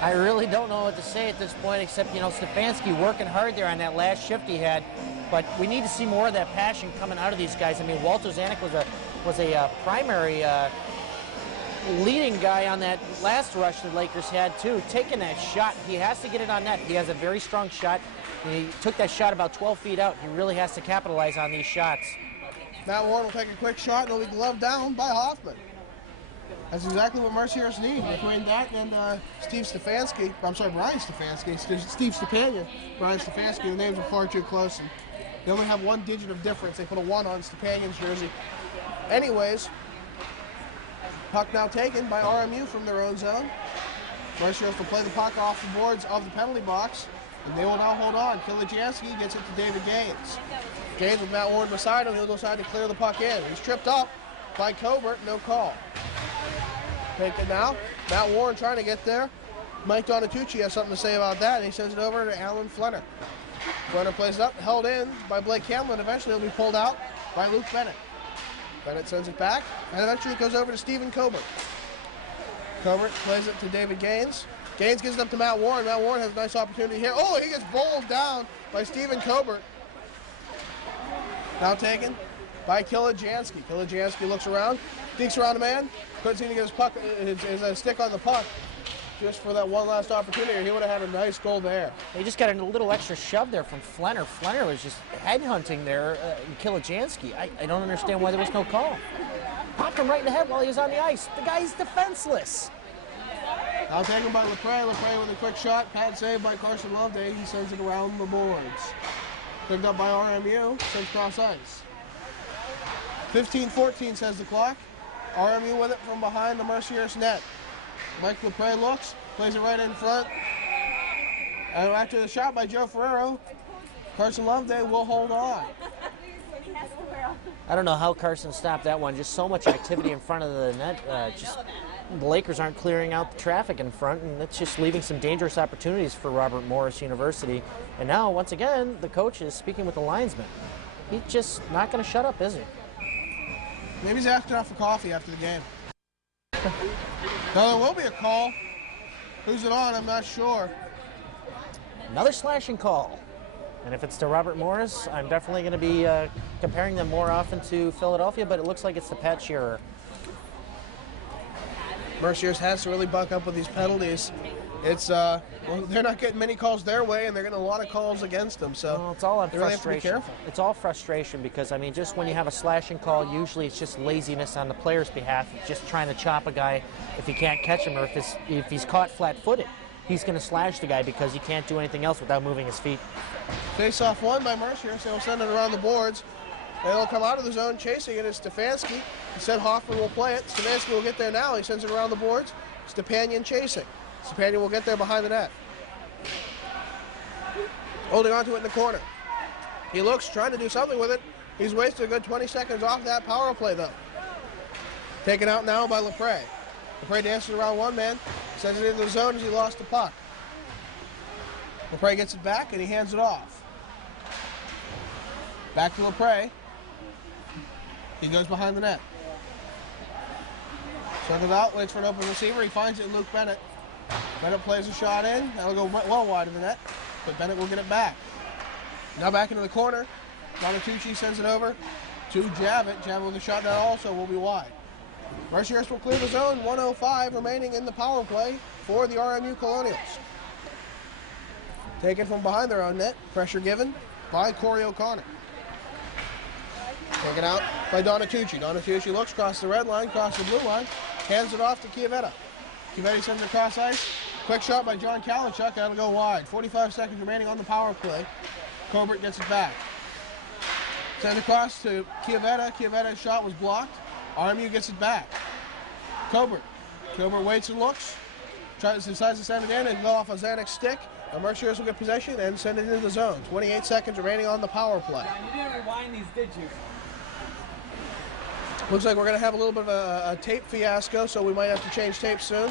I really don't know what to say at this point, except, you know, Stefanski working hard there on that last shift he had. But we need to see more of that passion coming out of these guys. I mean, Walter Zanuck was a primary leading guy on that last rush the Lakers had, too. Taking that shot, he has to get it on net. He has a very strong shot. He took that shot about 12 feet out. He really has to capitalize on these shots. Matt Warren will take a quick shot, and he'll be gloved down by Hoffman. That's exactly what Mercyhurst needs. Between that and Brian Stefanski, Steve Stepanian, Brian Stefanski, the names are far too close. And they only have 1 digit of difference. They put a 1 on Stepanian's jersey. Anyways, puck now taken by RMU from their own zone. Mercyhurst will play the puck off the boards of the penalty box, and they will now hold on. Kilijanski gets it to David Gaines. Gaines with Matt Warren beside him. He'll decide to clear the puck in. He's tripped up by Cobert. No call. Take it now. Matt Warren trying to get there. Mike Donatucci has something to say about that, and he sends it over to Alan Flenner. Flenner plays it up, held in by Blake Hamlin. Eventually he'll be pulled out by Luke Bennett. Bennett sends it back, and eventually it goes over to Stephen Cobert. Cobert plays it to David Gaines. Gaines gives it up to Matt Warren. Matt Warren has a nice opportunity here. Oh, he gets bowled down by Stephen Cobert. Now taken by Kilijanski. Kilijanski looks around, peeks around a man. Couldn't seem to get his puck, his stick on the puck. Just for that one last opportunity, he would have had a nice goal there. They just got a little extra shove there from Flenner. Flenner was just headhunting there, Kilijanski. I don't understand why there was no call. Popped him right in the head while he was on the ice. The guy's defenseless. Now taken by Lecrae. Lecrae with a quick shot. Pad saved by Carson Loveday. He sends it around the boards. Picked up by RMU. Sends cross ice. 15:14 says the clock. RMU with it from behind the Mercyhurst net. Mike Lecrae looks, plays it right in front. And after the shot by Joe Ferrero, Carson Loveday will hold on. I don't know how Carson stopped that one. Just so much activity in front of the net. Just the Lakers aren't clearing out the traffic in front, and that's just leaving some dangerous opportunities for Robert Morris University. And now, once again, the coach is speaking with the linesman. He's just not going to shut up, is he? Maybe he's asking out for coffee after the game. No, there will be a call. Who's it on? I'm not sure. Another slashing call. And if it's to Robert Morris, I'm definitely going to be comparing them more often to Philadelphia, but it looks like it's to Pat Shearer. Mercyhurst has to really buck up with these penalties. It's well, they're not getting many calls their way, and they're getting a lot of calls against them. So well, it's all on really frustration. have to be careful. It's all frustration because, I mean, just when you have a slashing call, usually it's just laziness on the player's behalf, just trying to chop a guy if he can't catch him, or if he's caught flat-footed. He's going to slash the guy because he can't do anything else without moving his feet. Face-off won by Mercyhurst. They'll send it around the boards. They'll come out of the zone chasing it. It's Stefanski. He said Hoffman will play it. Stefanski will get there now. He sends it around the boards. Stepanian chasing. Stepanian will get there behind the net. Holding on to it in the corner. He looks, trying to do something with it. He's wasted a good 20 seconds off that power play, though. Taken out now by Lepre. Lepre dances around one man. Sends it into the zone as he lost the puck. Lepre gets it back and he hands it off. Back to Lepre. He goes behind the net. Circles out, waits for an open receiver. He finds it in Luke Bennett. Bennett plays a shot in. That'll go well wide of the net, but Bennett will get it back. Now back into the corner. Donatucci sends it over to Javit. Javit with a shot that also will be wide. Mercyhurst will clear the zone. 1:05 remaining in the power play for the RMU Colonials. Taken from behind their own net. Pressure given by Corey O'Connor. Taken out by Donatucci. Donatucci looks across the red line, across the blue line, hands it off to Chiavetta. Chiavetta sends it across ice. Quick shot by John Kalachuk. That'll go wide. 45 seconds remaining on the power play. Colbert gets it back. Send across to Chiavetta. Chiavetta's shot was blocked. RMU gets it back. Colbert. Colbert waits and looks. Decides to send it in and go off a Zanuck stick. And Mercyhurst will get possession and send it into the zone. 28 seconds remaining on the power play. You didn't rewind these, did you? Looks like we're going to have a little bit of a tape fiasco, so we might have to change tape soon.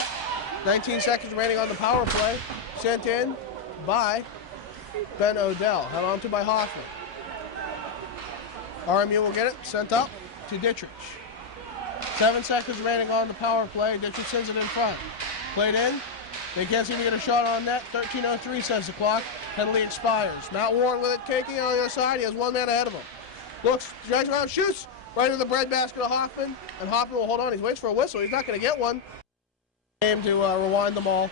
19 seconds remaining on the power play. Sent in by Ben Odell. Held on to by Hoffman. RMU will get it. Sent up to Dittrich. 7 seconds remaining on the power play. Dittrich sends it in front. Played in. They can't seem to get a shot on net. 13:03 says the clock. Penalty expires. Matt Warren with it, taking it on the other side. He has one man ahead of him. Looks, drags around, shoots right into the breadbasket of Hoffman. And Hoffman will hold on. He waits for a whistle. He's not going to get one. Game to rewind them all.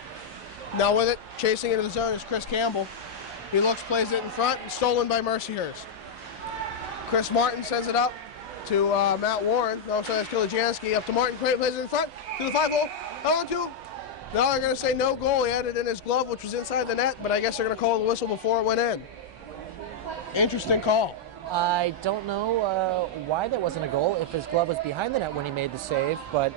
Now with it, chasing into the zone is Chris Campbell. He looks, plays it in front, and stolen by Mercyhurst. Chris Martin sends it up to Matt Warren. No, sorry, that's Kilijansky. Up to Martin, plays it in front to the 5-hole. Held on to. Now they're going to say no goal. He had it in his glove, which was inside the net, but I guess they're going to call the whistle before it went in. Interesting call. I don't know why that wasn't a goal, if his glove was behind the net when he made the save, but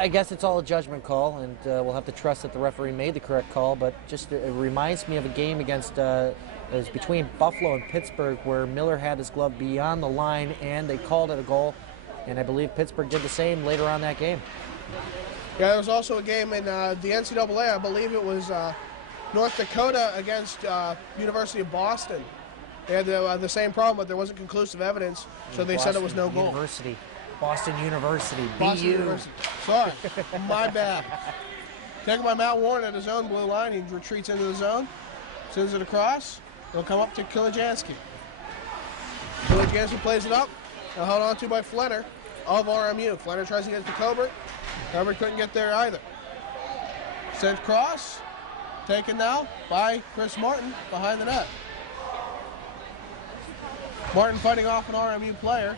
I guess it's all a judgment call, and we'll have to trust that the referee made the correct call, but just it reminds me of a game against, it was between Buffalo and Pittsburgh, where Miller had his glove beyond the line, and they called it a goal, and I believe Pittsburgh did the same later on that game. Yeah, there was also a game in the NCAA. I believe it was North Dakota against University of Boston. They had the same problem, but there wasn't conclusive evidence, so they said it was no goal. Boston University. Boston BU. University. Sorry, my bad. Taken by Matt Warren at his own blue line. He retreats into the zone, sends it across. It'll come up to Kilijansky. Kilijansky plays it up. Now held on to by Flenner of RMU. Flenner tries to get it to Colbert. Colbert couldn't get there either. Sent cross. Taken now by Chris Martin behind the net. Martin fighting off an RMU player.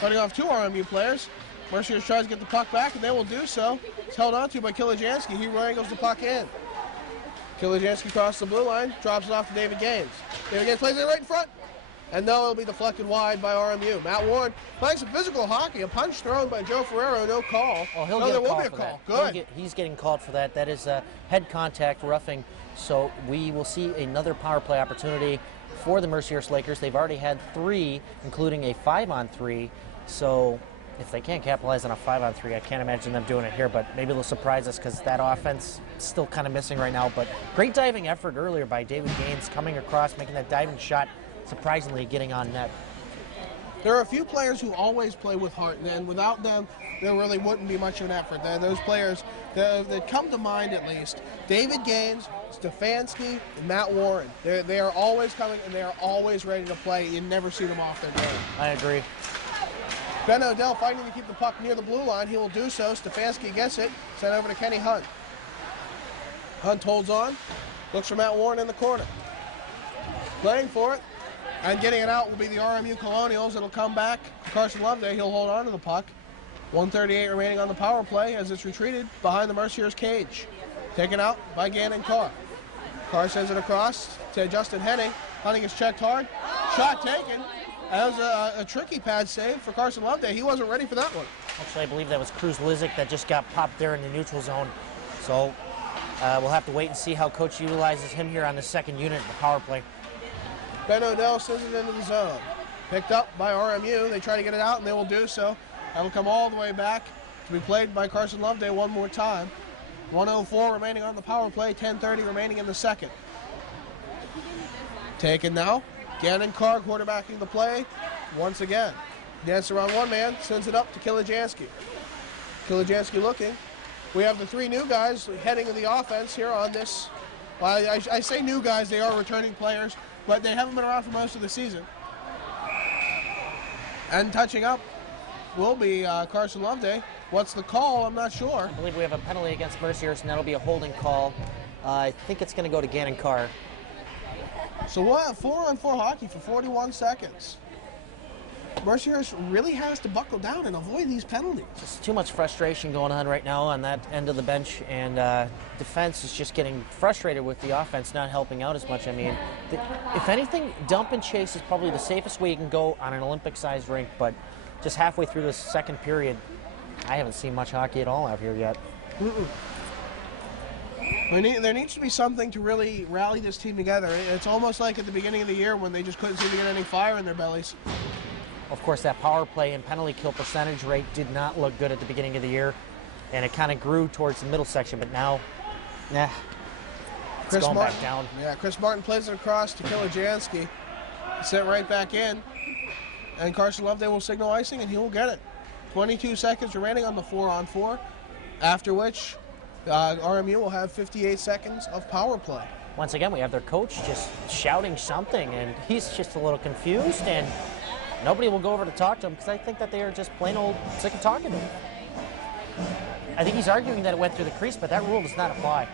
Fighting off two RMU players. Mercyhurst tries to get the puck back, and they will do so. It's held on to by Kilijansky. He wrangles the puck in. Kilijansky crosses the blue line, drops it off to David Gaines. David Gaines plays it right in front. And no, it'll be deflected wide by RMU. Matt Warren playing some physical hockey. A punch thrown by Joe Ferrero, no call. Oh, he'll no, get there a will call be a for call. that. Good. He's getting called for that. That is head contact roughing. So we will see another power play opportunity for the Mercyhurst Lakers. They've already had 3, including a 5-on-3. So if they can't capitalize on a 5-on-3, I can't imagine them doing it here, but maybe they'll surprise us because that offense is still kind of missing right now. But great diving effort earlier by David Gaines, coming across, making that diving shot, surprisingly getting on net. There are a few players who always play with heart, and without them, there really wouldn't be much of an effort. Those players that come to mind, at least, David Gaines, Stefanski, and Matt Warren. They are always coming, and they are always ready to play. You never see them off their game. I agree. Ben Odell fighting to keep the puck near the blue line. He will do so. Stefanski gets it. Sent over to Kenny Hunt. Hunt holds on. Looks for Matt Warren in the corner. Playing for it. And getting it out will be the RMU Colonials. It'll come back. Carson Loveday, he'll hold on to the puck. 1:38 remaining on the power play as it's retreated behind the Mercyhurst cage. Taken out by Gannon Carr. Carr sends it across to Justin Henning. Hunting is checked hard. Shot taken. That was a tricky pad save for Carson Loveday. He wasn't ready for that one. Actually, I believe that was Cruz Lizick that just got popped there in the neutral zone. So we'll have to wait and see how Coach utilizes him here on the second unit in the power play. Ben Odell sends it into the zone. Picked up by RMU. They try to get it out, and they will do so. That'll come all the way back to be played by Carson Loveday one more time. 1:04 remaining on the power play, 10:30 remaining in the second. Taken now. Gannon Carr quarterbacking the play once again. Dances around one man, sends it up to Kilijansky. Kilijansky looking. We have the 3 new guys heading to the offense here on this. Well, I say new guys, they are returning players, but they haven't been around for most of the season. And touching up will be Carson Loveday. What's the call? I'm not sure. I believe we have a penalty against Mercyhurst, and that'll be a holding call. I think it's going to go to Gannon Carr. So we'll have 4-on-4 hockey for 41 seconds. Mercyhurst really has to buckle down and avoid these penalties. Just too much frustration going on right now on that end of the bench, and defense is just getting frustrated with the offense not helping out as much. I mean, if anything, dump and chase is probably the safest way you can go on an Olympic-sized rink, but just halfway through the second period, I haven't seen much hockey at all out here yet. There needs to be something to really rally this team together. It's almost like at the beginning of the year when they just couldn't seem to get any fire in their bellies. Of course, that power play and penalty kill percentage rate did not look good at the beginning of the year, and it kind of grew towards the middle section, but now, it's going back down. Yeah, Chris Martin plays it across to Kilijansky. Sent right back in, and Carson Loveday will signal icing, and he will get it. 22 seconds remaining on the 4-on-4, after which RMU will have 58 seconds of power play. Once again, we have their coach just shouting something, and he's just a little confused, and nobody will go over to talk to him because I think that they are just plain old sick of talking to him. I think he's arguing that it went through the crease, but that rule does not apply.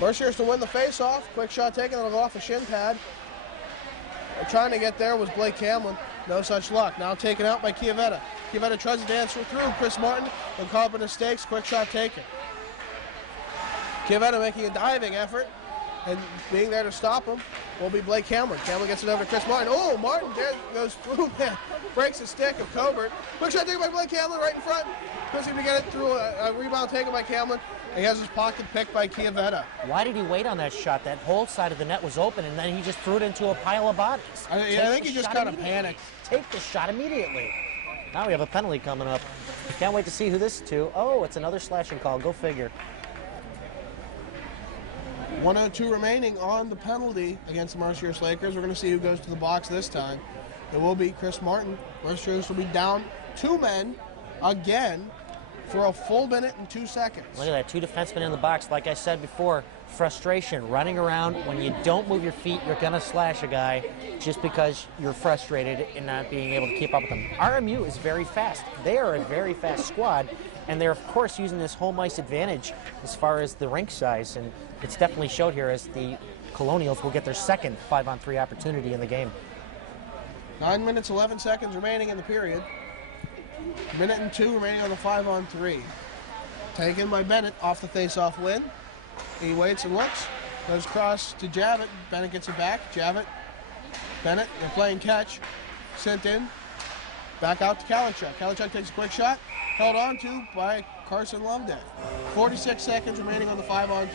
Mercyhurst to win the face-off. Quick shot taken. It'll go off a shin pad. Trying to get there was Blake Camlin. No such luck. Now taken out by Chiavetta. Chiavetta tries to dance through Chris Martin and caught up in the stakes. Quick shot taken. Chiavetta making a diving effort, and being there to stop him will be Blake Cameron. Cameron gets it over to Chris Martin. Oh, Martin there goes through, man. Breaks the stick of Cobert. Quick shot taken by Blake Cameron right in front. Couldn't seem to get it through. A rebound taken by Cameron. He has his pocket picked by Chiavetta. Why did he wait on that shot? That whole side of the net was open, and then he just threw it into a pile of bodies. I think he just kind of panicked. Take the shot immediately. Now we have a penalty coming up. Can't wait to see who this is to. Oh, it's another slashing call. Go figure. 1:02 remaining on the penalty against the Mercyhurst Lakers. We're going to see who goes to the box this time. It will be Chris Martin. Mercyhurst will be down 2 men again for a full minute and 2 seconds. Look at that, 2 defensemen in the box. Like I said before, frustration, running around. When you don't move your feet, you're going to slash a guy just because you're frustrated and not being able to keep up with them. RMU is very fast. They are a very fast squad, and they're, of course, using this home ice advantage as far as the rink size, and it's definitely showed here as the Colonials will get their second 5-on-3 opportunity in the game. 9 minutes, 11 seconds remaining in the period. 1 minute and 2 remaining on the 5-on-3. Taken by Bennett off the face-off win. He waits and looks. Goes across to Javit. Bennett gets it back. Javit. Bennett, they're playing catch. Sent in. Back out to Kalichuk. Kalichuk takes a quick shot. Held on to by Carson Loveday. 46 seconds remaining on the 5-on-3.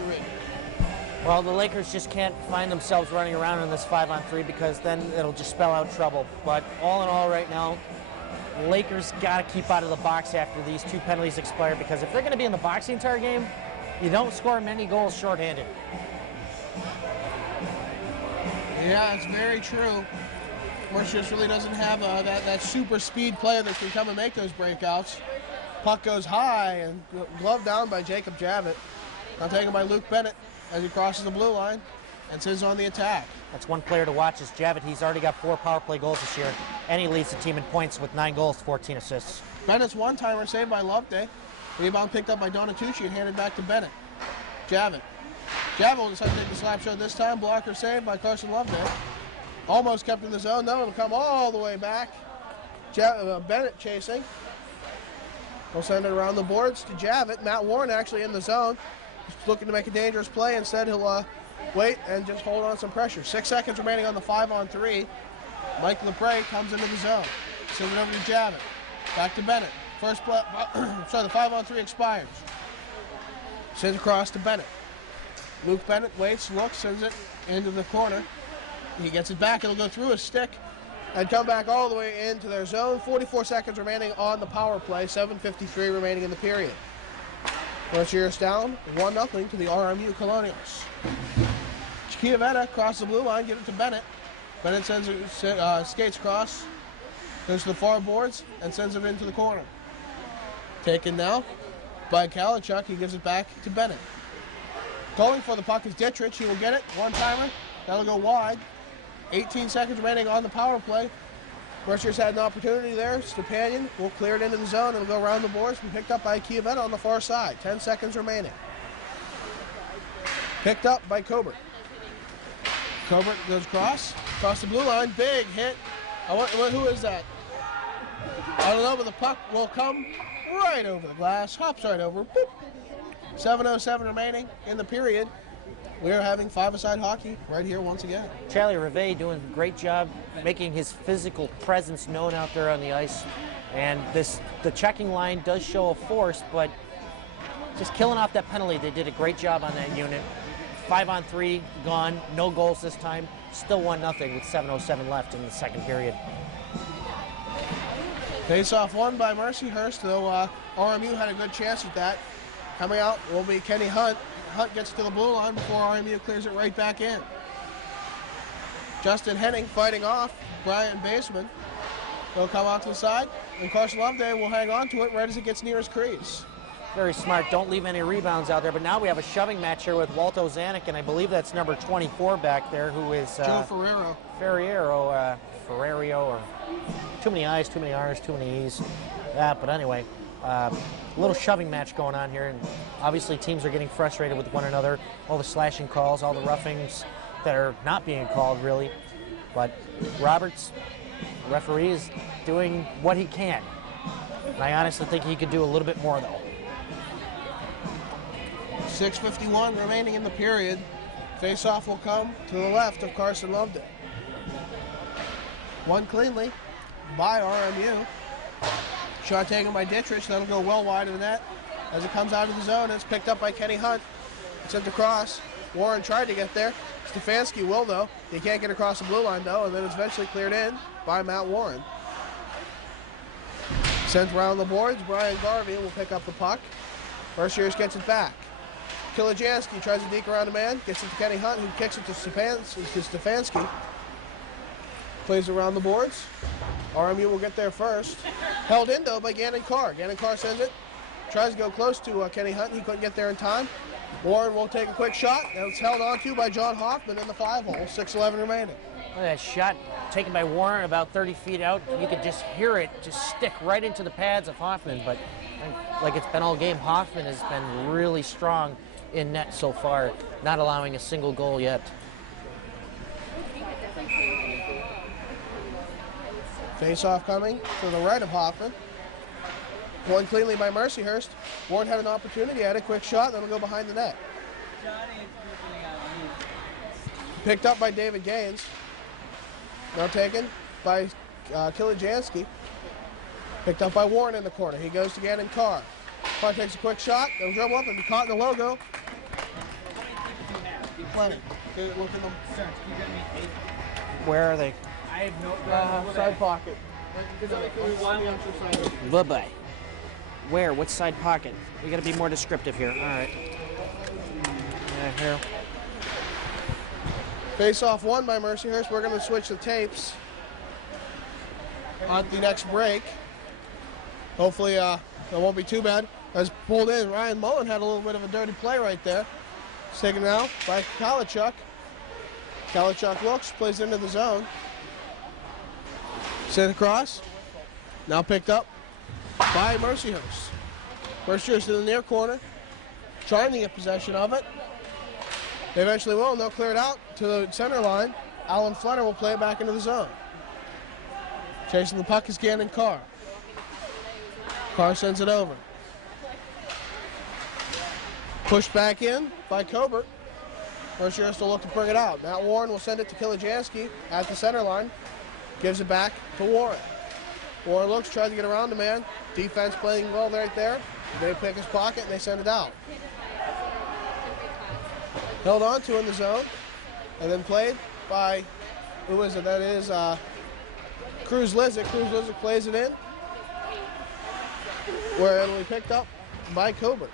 Well, the Lakers just can't find themselves running around in this 5-on-3 because then it'll just spell out trouble. But all in all right now, Lakers got to keep out of the box after these 2 penalties expire, because if they're going to be in the box the entire game, you don't score many goals shorthanded. Yeah, it's very true. Mercyhurst really doesn't have that super speed player that can come and make those breakouts. Puck goes high and glove down by Jacob Javits. Now taken by Luke Bennett as he crosses the blue line and sends on the attack. That's one player to watch is Javits. He's already got 4 power play goals this year, and he leads the team in points with 9 goals, 14 assists. Bennett's one-timer saved by Loveday. Rebound picked up by Donatucci and handed back to Bennett. Javits will decide to take the slap shot this time. Blocker saved by Carson Loveday. Almost kept in the zone, though. It'll come all the way back. Bennett chasing. We'll send it around the boards to Javits. Matt Warren actually in the zone. He's looking to make a dangerous play. Instead, he'll wait and just hold on some pressure. 6 seconds remaining on the 5-on-3. Mike LePray comes into the zone. Sends it over to Javits. Back to Bennett. First play, sorry, the 5-on-3 expires. Sends across to Bennett. Luke Bennett waits, looks, sends it into the corner. He gets it back. It'll go through his stick and come back all the way into their zone. 44 seconds remaining on the power play. 7:53 remaining in the period. Mercyhurst down 1-0 to the RMU Colonials. Chiavetta crosses the blue line, get it to Bennett. Bennett sends it, skates across, goes to the far boards, and sends it into the corner. Taken now by Kalachuk. He gives it back to Bennett. Calling for the puck is Dittrich. He will get it. One-timer. That'll go wide. 18 seconds remaining on the power play. Mercyhurst had an opportunity there. Stepanian will clear it into the zone. It'll go around the boards and picked up by Chiavetta on the far side. 10 seconds remaining. Picked up by Colbert. Colbert goes across the blue line. Big hit. Who is that? I don't know, but the puck will come right over the glass. Hops right over. Boop. 7:07 remaining in the period. We are having 5-a-side hockey right here once again. Charlie Rivet doing a great job making his physical presence known out there on the ice. And the checking line does show a force, but just killing off that penalty, they did a great job on that unit. 5-on-3 gone, no goals this time. Still 1-0 with 7:07 left in the second period. Face-off won by Mercyhurst, though RMU had a good chance at that. Coming out will be Kenny Hunt. Hunt gets to the blue line before RMU clears it right back in. Justin Henning fighting off Brian Baseman. They'll come out to the side, and Carson Loveday will hang on to it right as it gets near his crease. Very smart. Don't leave any rebounds out there. But now we have a shoving match here with Walto Zanuck, and I believe that's number 24 back there, who is Joe Ferrero. Ferrario, or too many I's, too many R's, too many E's. But anyway, a little shoving match going on here, and obviously teams are getting frustrated with one another. All the slashing calls, all the roughings that are not being called, really. But Roberts, the referee, is doing what he can. And I honestly think he could do a little bit more, though. 6:51 remaining in the period. Face-off will come to the left of Carson Loveday. Won cleanly by RMU. Shot taken by Dittrich. That'll go well wide of the net. As it comes out of the zone, it's picked up by Kenny Hunt. Sent across. Warren tried to get there. Stefanski will, though. He can't get across the blue line, though, and then it's eventually cleared in by Matt Warren. Sent around the boards. Brian Garvey will pick up the puck. Mercyhurst gets it back. Kilijansky tries to deke around a man. Gets it to Kenny Hunt, who kicks it to Stefanski. Plays around the boards. RMU will get there first. Held in, though, by Gannon Carr. Gannon Carr sends it. Tries to go close to Kenny Hunt. He couldn't get there in time. Warren will take a quick shot. And it's held on to by John Hoffman in the 5-hole. 6:11 remaining. Look at that shot taken by Warren about 30 feet out. You could just hear it just stick right into the pads of Hoffman. But like it's been all game, Hoffman has been really strong in net so far, not allowing a single goal yet. Face-off coming to the right of Hoffman. Won cleanly by Mercyhurst. Warren had an opportunity, had a quick shot, then will go behind the net. Picked up by David Gaines. Now taken by Kilijansky. Picked up by Warren in the corner. He goes to Gannon Carr. Carr takes a quick shot. They'll dribble up and be caught in the logo. Plenty. Look in them. Stearns, can you get me 8? Where are they? I have no. Side pocket. Bye-bye. Where? Which side pocket? We got to be more descriptive here. All right. Yeah, here. Face-off won by Mercyhurst. We're going to switch the tapes on the next break. Hopefully that won't be too bad. As pulled in, Ryan Mullen had a little bit of a dirty play right there. It's taken out by Kalachuk. Kalachuk looks, plays into the zone. Sent across. Now picked up by Mercyhurst. Mercyhurst in the near corner, trying to get possession of it. They eventually will, and they'll clear it out to the center line. Alan Flenner will play it back into the zone. Chasing the puck is Gannon Carr. Carr sends it over. Pushed back in by Cobert. Mercyhurst will look to bring it out. Matt Warren will send it to Kilijanski at the center line. Gives it back to Warren. Warren looks, tries to get around the man. Defense playing well right there. They pick his pocket and they send it out. Held on to in the zone. And then played by, who is it? That is Cruz Lizick. Cruz Lizick plays it in. Where it'll be picked up by Cobert.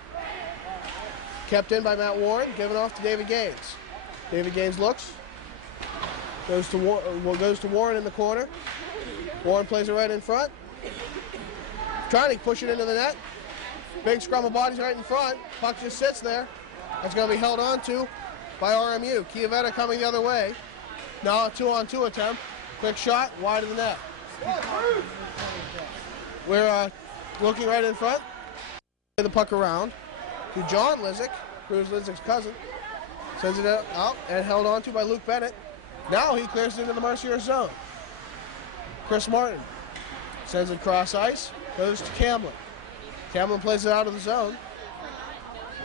Kept in by Matt Warren, given off to David Gaines. David Gaines looks, goes to Warren in the corner. Warren plays it right in front. Trying to push it into the net. Big scrum of bodies right in front. Puck just sits there. That's going to be held on to by RMU. Chiavetta coming the other way. Now a 2-on-2 attempt. Quick shot, wide of the net. We're looking right in front. The puck around to John Lizick, Cruz Lizick's cousin. Sends it out and held on to by Luke Bennett. Now he clears it into the Mercyhurst zone. Chris Martin sends it cross ice, goes to Camlin. Camlin plays it out of the zone.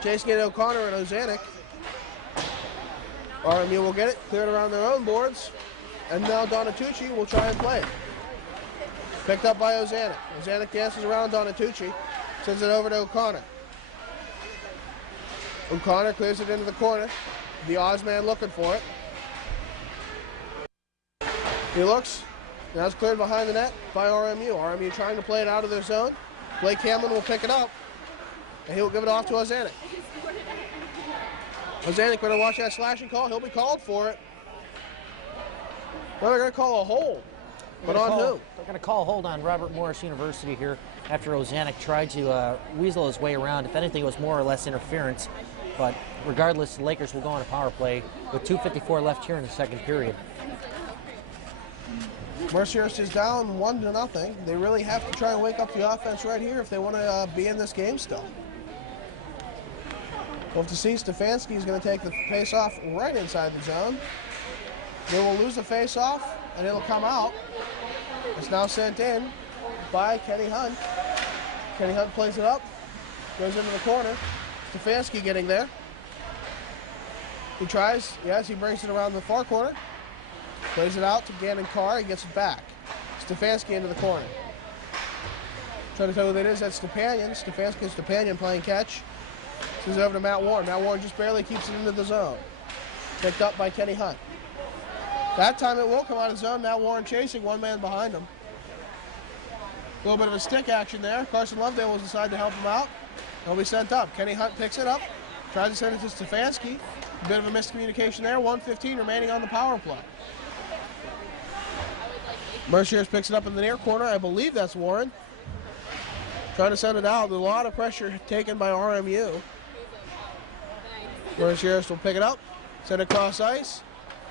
Chasing it O'Connor and Ozanek. RMU will get it, cleared around their own boards. And now Donatucci will try and play it. Picked up by Ozanek. Ozanek dances around Donatucci, sends it over to O'Connor. O'Connor clears it into the corner. The Oz man looking for it. He looks. Now it's cleared behind the net by RMU. RMU trying to play it out of their zone. Blake Hamlin will pick it up. And he'll give it off to Ozanek. Ozanek going to watch that slashing call. He'll be called for it. Well, they're going to call a hold. But on who? They're going to call a hold on Robert Morris University here after Ozanek tried to weasel his way around. If anything, it was more or less interference. But regardless, the Lakers will go on a power play with 2:54 left here in the second period. Mercyhurst is down 1-0. They really have to try and wake up the offense right here if they want to be in this game still. We'll have to see. Stefanski is going to take the face-off right inside the zone. They will lose the face-off, and it'll come out. It's now sent in by Kenny Hunt. Kenny Hunt plays it up, goes into the corner. Stefanski getting there. He tries, yes, he brings it around the far corner. Plays it out to Gannon Carr, he gets it back. Stefanski into the corner. Trying to tell who that is, that's Stepanian. Stefanski and Stepanian playing catch. Sends it over to Matt Warren. Matt Warren just barely keeps it into the zone. Picked up by Kenny Hunt. That time it will come out of zone. Matt Warren chasing, one man behind him. A little bit of a stick action there. Carson Lovedale will decide to help him out. He'll be sent up. Kenny Hunt picks it up. Tries to send it to Stefanski. A bit of a miscommunication there. 1:15 remaining on the power play. Mercyhurst picks it up in the near corner. I believe that's Warren. Trying to send it out. There's a lot of pressure taken by RMU. Mercyhurst will pick it up. Send it across ice.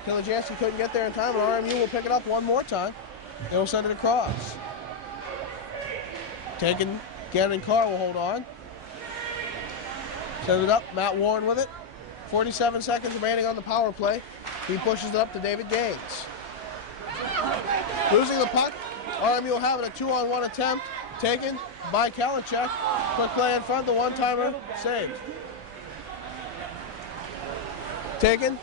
Kilijanski couldn't get there in time, and RMU will pick it up one more time. They will send it across. Taken. Gannon Carr will hold on. Send it up. Matt Warren with it. 47 seconds remaining on the power play. He pushes it up to David Gaines. Losing the puck. RMU will have it a 2-on-1 attempt. Taken by Kalachuk. Quick play in front. The one-timer saved. Taken.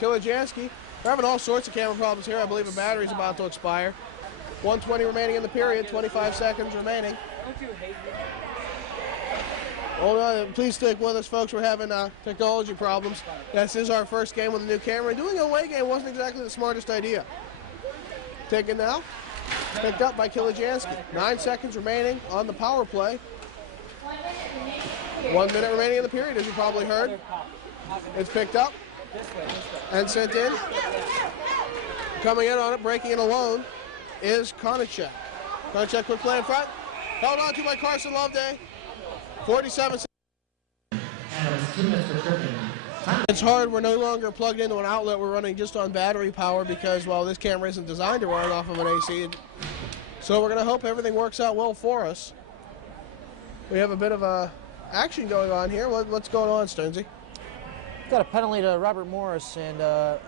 Kilijanski. They're having all sorts of camera problems here. I believe a battery's about to expire. 1:20 remaining in the period. 25 seconds remaining. Hold on, please stick with us, folks. We're having technology problems. This is our first game with a new camera. Doing an away game wasn't exactly the smartest idea. Taken now. Picked up by Kilijansky. 9 seconds remaining on the power play. 1 minute remaining in the period, as you probably heard. It's picked up and sent in. Coming in on it, breaking it alone, is Konachek. Konachek, quick play in front. Held on to by Carson Loveday. 47 seconds. It's hard. We're no longer plugged into an outlet. We're running just on battery power because, well, this camera isn't designed to run off of an AC. So we're going to hope everything works out well for us. We have a bit of action going on here. What's going on, Stearnsy? Got a penalty to Robert Morris, and I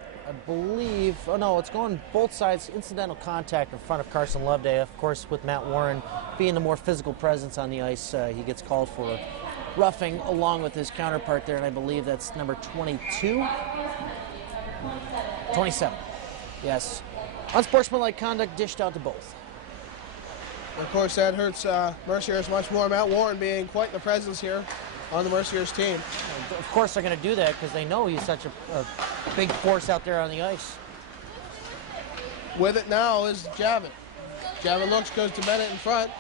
believe, oh no, it's going both sides, incidental contact in front of Carson Loveday. Of course, with Matt Warren being the more physical presence on the ice, he gets called for roughing along with his counterpart there, and I believe that's number 22? 27. Yes. Unsportsmanlike conduct dished out to both. Of course, that hurts Mercyhurst much more. Matt Warren being quite the presence here on the Mercyhurst team. Of course they're going to do that because they know he's such a big force out there on the ice. With it now is Javin. Javin looks, goes to Bennett in front.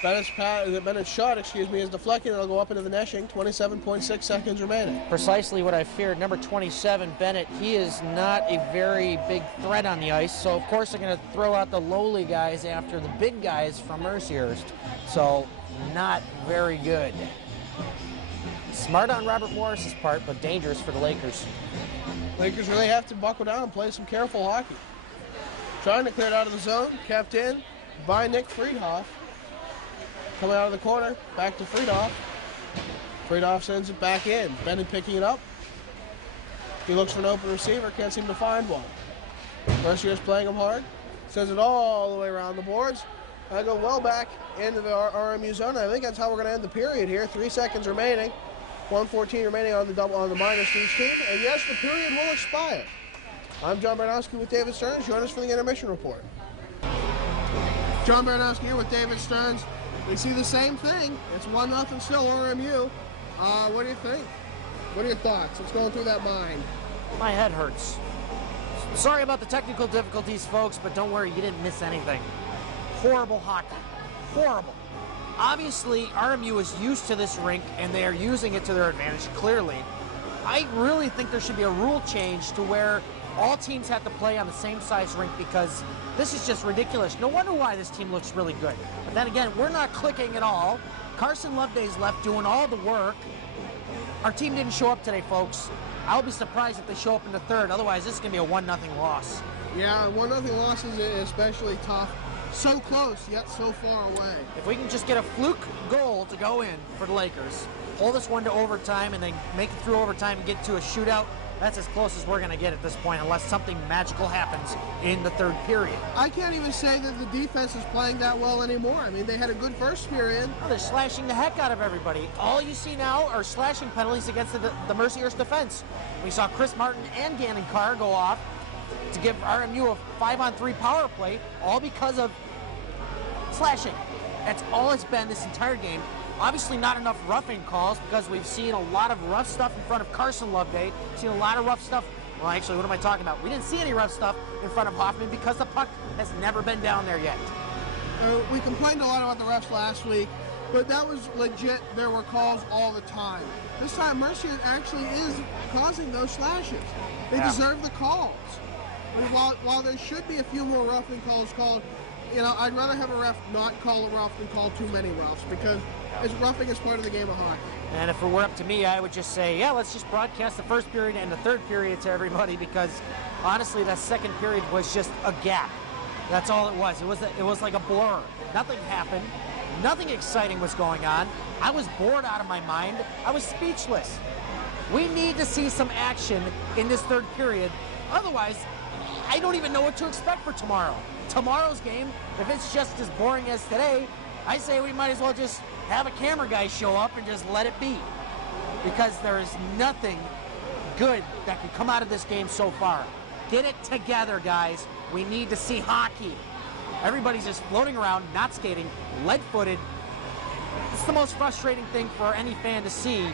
Bennett's shot, is deflected, and it'll go up into the netting. 27.6 seconds remaining. Precisely what I feared. Number 27, Bennett, he is not a very big threat on the ice, so of course they're going to throw out the lowly guys after the big guys from Mercyhurst. So, not very good. Smart on Robert Morris's part, but dangerous for the Lakers. Lakers really have to buckle down and play some careful hockey. Trying to clear it out of the zone, kept in by Nick Friedhoff. Coming out of the corner, back to Friedhoff. Friedhoff sends it back in. Bennett picking it up. He looks for an open receiver, can't seem to find one. Mercyhurst playing him hard. Sends it all the way around the boards. I go well back into the RMU zone. I think that's how we're going to end the period here. 3 seconds remaining. 1:14 remaining on the minus for each team. And yes, the period will expire. I'm John Baranowski with David Stearns. Join us for the intermission report. John Baranowski here with David Stearns. We see the same thing. It's 1-0 still RMU. What do you think? What are your thoughts? What's going through that mind? My head hurts. Sorry about the technical difficulties, folks, but don't worry, you didn't miss anything. Horrible hockey. Horrible. Obviously, RMU is used to this rink, and they are using it to their advantage, clearly. I really think there should be a rule change to where all teams have to play on the same size rink because this is just ridiculous. No wonder why this team looks really good. But then again, we're not clicking at all. Carson Loveday's left doing all the work. Our team didn't show up today, folks. I'll be surprised if they show up in the third. Otherwise, this is going to be a 1-0 loss. Yeah, 1-0 loss is especially tough. So close, yet so far away. If we can just get a fluke goal to go in for the Lakers, hold this one to overtime, and then make it through overtime and get to a shootout, that's as close as we're going to get at this point, unless something magical happens in the third period. I can't even say that the defense is playing that well anymore. I mean, they had a good first period. Oh, they're slashing the heck out of everybody. All you see now are slashing penalties against the Mercyhurst defense. We saw Chris Martin and Gannon Carr go off to give RMU a 5-on-3 power play, all because of slashing. That's all it's been this entire game. Obviously not enough roughing calls because we've seen a lot of rough stuff in front of Carson Loveday. Seen a lot of rough stuff. Well, actually, what am I talking about? We didn't see any rough stuff in front of Hoffman because the puck has never been down there yet. We complained a lot about the refs last week, but that was legit. There were calls all the time. This time, Mercyhurst actually is causing those slashes. They deserve the calls. But while there should be a few more roughing calls called, you know, I'd rather have a ref not call a rough than call too many roughs because roughing is part of the game of hockey. And if it were up to me, I would just say, yeah, let's just broadcast the first period and the third period to everybody because honestly, that second period was just a gap. That's all it was. It was like a blur. Nothing happened. Nothing exciting was going on. I was bored out of my mind. I was speechless. We need to see some action in this third period. Otherwise, I don't even know what to expect for tomorrow. Tomorrow's game, if it's just as boring as today, I say we might as well just have a camera guy show up and just let it be. Because there is nothing good that can come out of this game so far. Get it together, guys. We need to see hockey. Everybody's just floating around, not skating, lead-footed. it's the most frustrating thing for any fan to see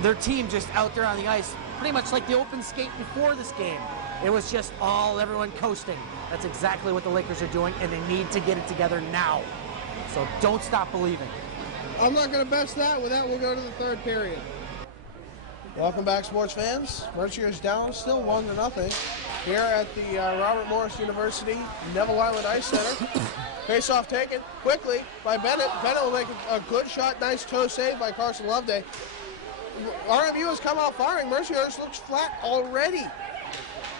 their team just out there on the ice, pretty much like the open skate before this game. It was just everyone coasting. That's exactly what the Lakers are doing, and they need to get it together now. So don't stop believing. I'm not going to best that. With that, we'll go to the third period. Welcome back, sports fans. Mercyhurst down, still 1-0 here at the Robert Morris University Neville Island Ice Center. Face-off taken quickly by Bennett. Bennett will make a good shot. Nice toe save by Carson Loveday. RMU has come out firing. Mercyhurst looks flat already.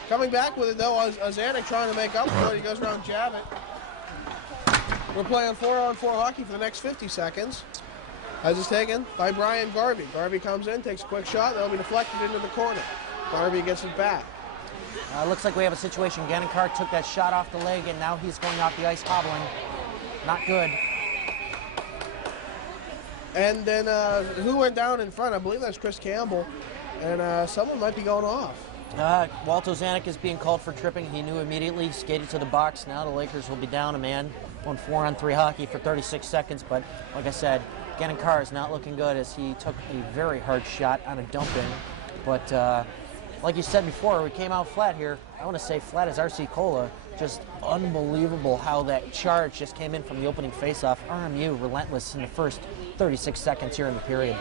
Coming back with it, though, Zanuck trying to make up for it. He goes around Javit. We're playing 4-on-4 hockey for the next 50 seconds. As is taken by Brian Garvey. Garvey comes in, takes a quick shot. That'll be deflected into the corner. Garvey gets it back. Looks like we have a situation. Gannon-Carr took that shot off the leg, and now he's going off the ice hobbling. Not good. And then who went down in front? I believe that's Chris Campbell. And someone might be going off. Walter Zanuck is being called for tripping. He knew immediately, skated to the box. Now the Lakers will be down a man on 4-on-3 hockey for 36 seconds. But like I said, Gannon-Carr is not looking good as he took a very hard shot on a dump-in. But like you said before, we came out flat here. I want to say flat as RC Cola. Just unbelievable how that charge just came in from the opening face-off. RMU relentless in the first 36 seconds here in the period.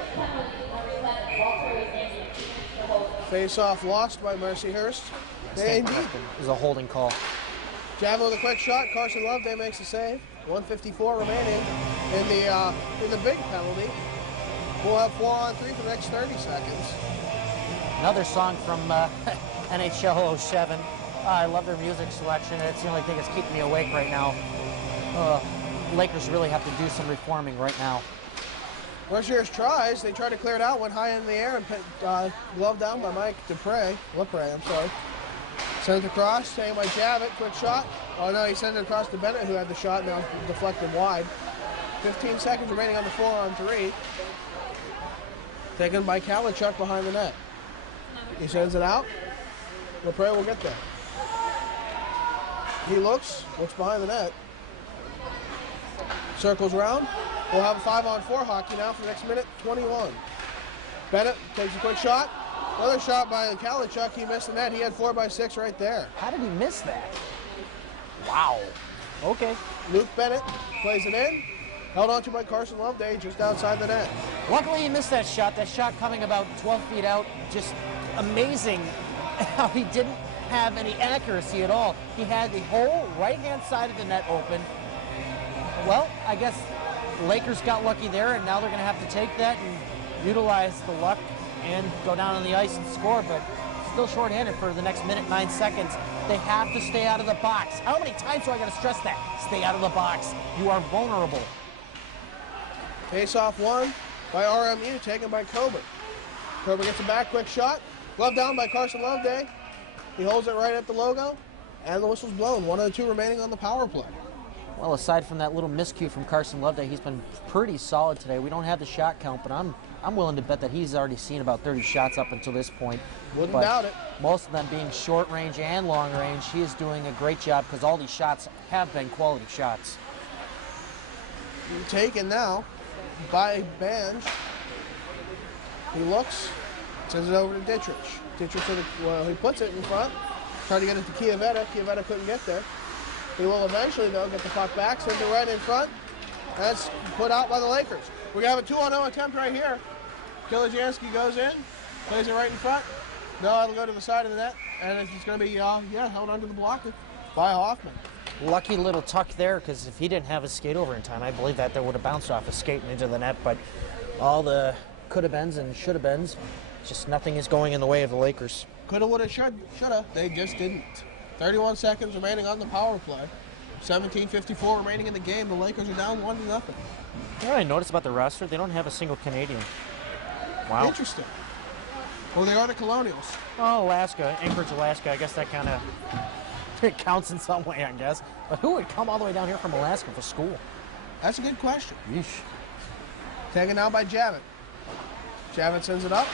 Face-off lost by Mercyhurst. It was a holding call. Javit with a quick shot. Carson Loveday makes a save. 1:54 remaining in the big penalty. We'll have 4-on-3 for the next 30 seconds. Another song from NHL 07. I love their music selection. It's the only thing that's keeping me awake right now. Lakers really have to do some reforming right now. Mercyhurst tries. They try to clear it out. Went high in the air and gloved down by Mike Lepre. I'm sorry. Sent it across. Taken by Javit. Quick shot. Oh no, he sent it across to Bennett, who had the shot. Now deflected wide. 15 seconds remaining on the 4-on-3. Taken by Kalachuk behind the net. He sends it out. Lepre will get there. He looks behind the net. Circles around. We'll have a 5-on-4 hockey now for the next minute 21. Bennett takes a quick shot. Another shot by Kalachuk. He missed the net. He had 4x6 right there. How did he miss that? Wow. Okay. Luke Bennett plays it in. Held on to by Carson Loveday just outside the net. Luckily he missed that shot. That shot coming about 12 feet out. Just amazing how he didn't have any accuracy at all. He had the whole right-hand side of the net open. Well, I guess the Lakers got lucky there, and now they're going to have to take that and utilize the luck and go down on the ice and score, but still shorthanded for the next minute, 9 seconds. They have to stay out of the box. How many times do I got to stress that? Stay out of the box. You are vulnerable. Face-off won by RMU, taken by Coburn. Coburn gets a back, quick shot. Glove down by Carson Loveday. He holds it right at the logo, and the whistle's blown. 1 of the 2 remaining on the power play. Well, aside from that little miscue from Carson Loveday, he's been pretty solid today. We don't have the shot count, but I'm willing to bet that he's already seen about 30 shots up until this point. Wouldn't doubt it. Most of them being short range and long range. He is doing a great job because all these shots have been quality shots. Taken now by Bange. He looks, sends it over to Dittrich. Dittrich, he puts it in front. Trying to get it to Chiavetta. Chiavetta couldn't get there. He will eventually, though, get the puck back, send it right in front. That's put out by the Lakers. We're going to have a 2-on-0 attempt right here. Kilajansky goes in, plays it right in front. No, it'll go to the side of the net, and it's going to be, held under the blocker by Hoffman. Lucky little tuck there, because if he didn't have his skate over in time, I believe that would have bounced off his skate and into the net, but all the could-have-beens and should-have-beens, just nothing is going in the way of the Lakers. Coulda, woulda, shoulda. They just didn't. 31 seconds remaining on the power play. 17:54 remaining in the game. The Lakers are down 1-0. You know what I noticed about the roster? They don't have a single Canadian. Wow. Interesting. Well, they are the Colonials. Oh, Alaska. Anchorage, Alaska. I guess that kind of it counts in some way, I guess. But who would come all the way down here from Alaska for school? That's a good question. Yeesh. Taken out by Javit. Javit sends it up.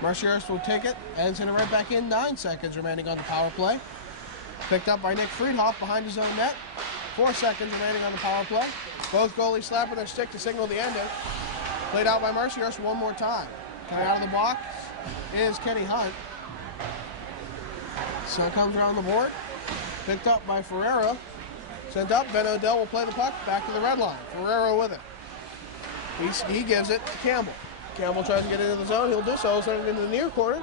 Mercyhurst will take it and send it right back in. 9 seconds remaining on the power play. Picked up by Nick Friedhoff behind his own net. 4 seconds remaining on the power play. Both goalies slapping their stick to signal the ending. Played out by Mercyhurst one more time. Coming out of the box is Kenny Hunt. So it comes around the board. Picked up by Ferrero. Sent up. Ben O'Dell will play the puck back to the red line. Ferrero with it. He gives it to Campbell. Campbell tries to get into the zone. He'll do so. He'll send it into the near corner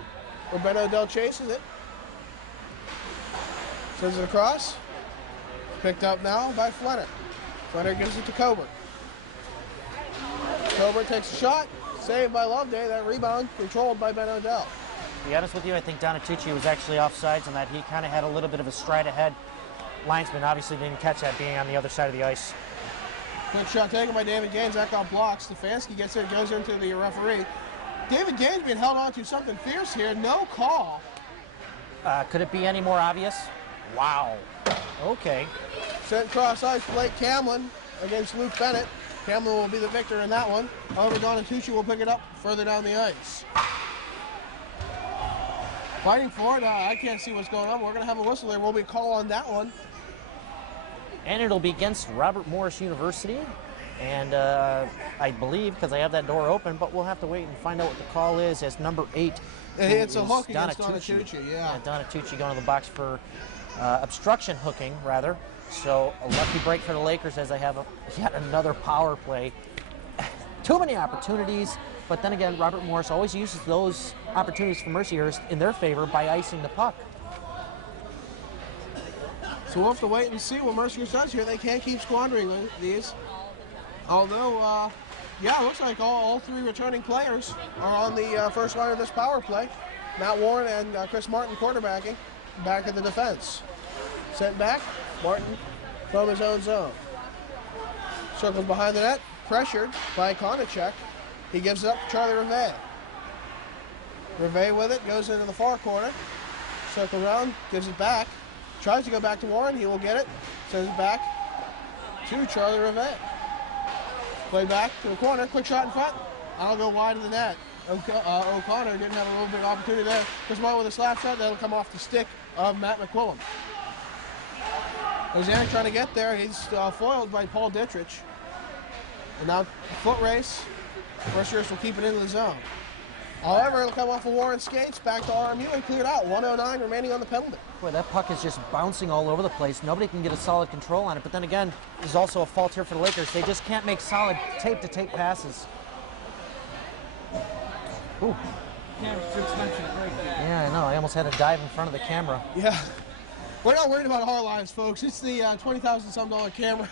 where Ben O'Dell chases it. Sends it across. Picked up now by Fletter. Fletter gives it to Coburn. Coburn takes a shot. Saved by Loveday. That rebound controlled by Ben O'Dell. To be honest with you, I think Donatucci was actually offsides and that he kind of had a little bit of a stride ahead. Linesman obviously didn't catch that being on the other side of the ice. Good shot taken by David Gaines. That got blocked. Stefanski gets it, goes into the referee. David Gaines being held on to something fierce here. No call. Could it be any more obvious? Wow. Okay. Sent cross ice, Blake Camlin against Luke Bennett. Camlin will be the victor in that one. However, Donatucci will pick it up further down the ice. Fighting for it. I can't see what's going on. We're going to have a whistle there. Will be a call on that one. And it'll be against Robert Morris University. And I believe, because I have that door open, but we'll have to wait and find out what the call is as number 8. It's a hook against Donatucci, yeah. Donatucci going to the box for obstruction hooking, rather. So a lucky break for the Lakers as they have yet another power play. Too many opportunities, but then again, Robert Morris always uses those opportunities for Mercyhurst in their favor by icing the puck. So we'll have to wait and see what Mercyhurst does here. They can't keep squandering these. Although, yeah, it looks like all 3 returning players are on the first line of this power play. Matt Warren and Chris Martin quarterbacking back at the defense. Sent back, Martin from his own zone. Circles behind the net, pressured by Konachek. He gives it up to Charlie Rivet. Rivet with it, goes into the far corner. Circle around, gives it back. Tries to go back to Warren, he will get it. Sends it back to Charlie Rivet. Play back to the corner, quick shot in front. I'll go wide of the net. O'Connor didn't have a little bit of opportunity there. Chris Martin with a slap shot, that'll come off the stick of Matt McQuillan. Ozanic trying to get there, he's foiled by Paul Dittrich. And now foot race, Mercyhurst will keep it into the zone. However, it'll come off of Warren's skates, back to RMU and cleared out. 1:09 remaining on the penalty. Boy, that puck is just bouncing all over the place. Nobody can get a solid control on it. But then again, there's also a fault here for the Lakers. They just can't make solid tape-to-tape passes. Ooh. Yeah, I know. I almost had to dive in front of the camera. Yeah. We're not worried about our lives, folks. It's the $20,000-some camera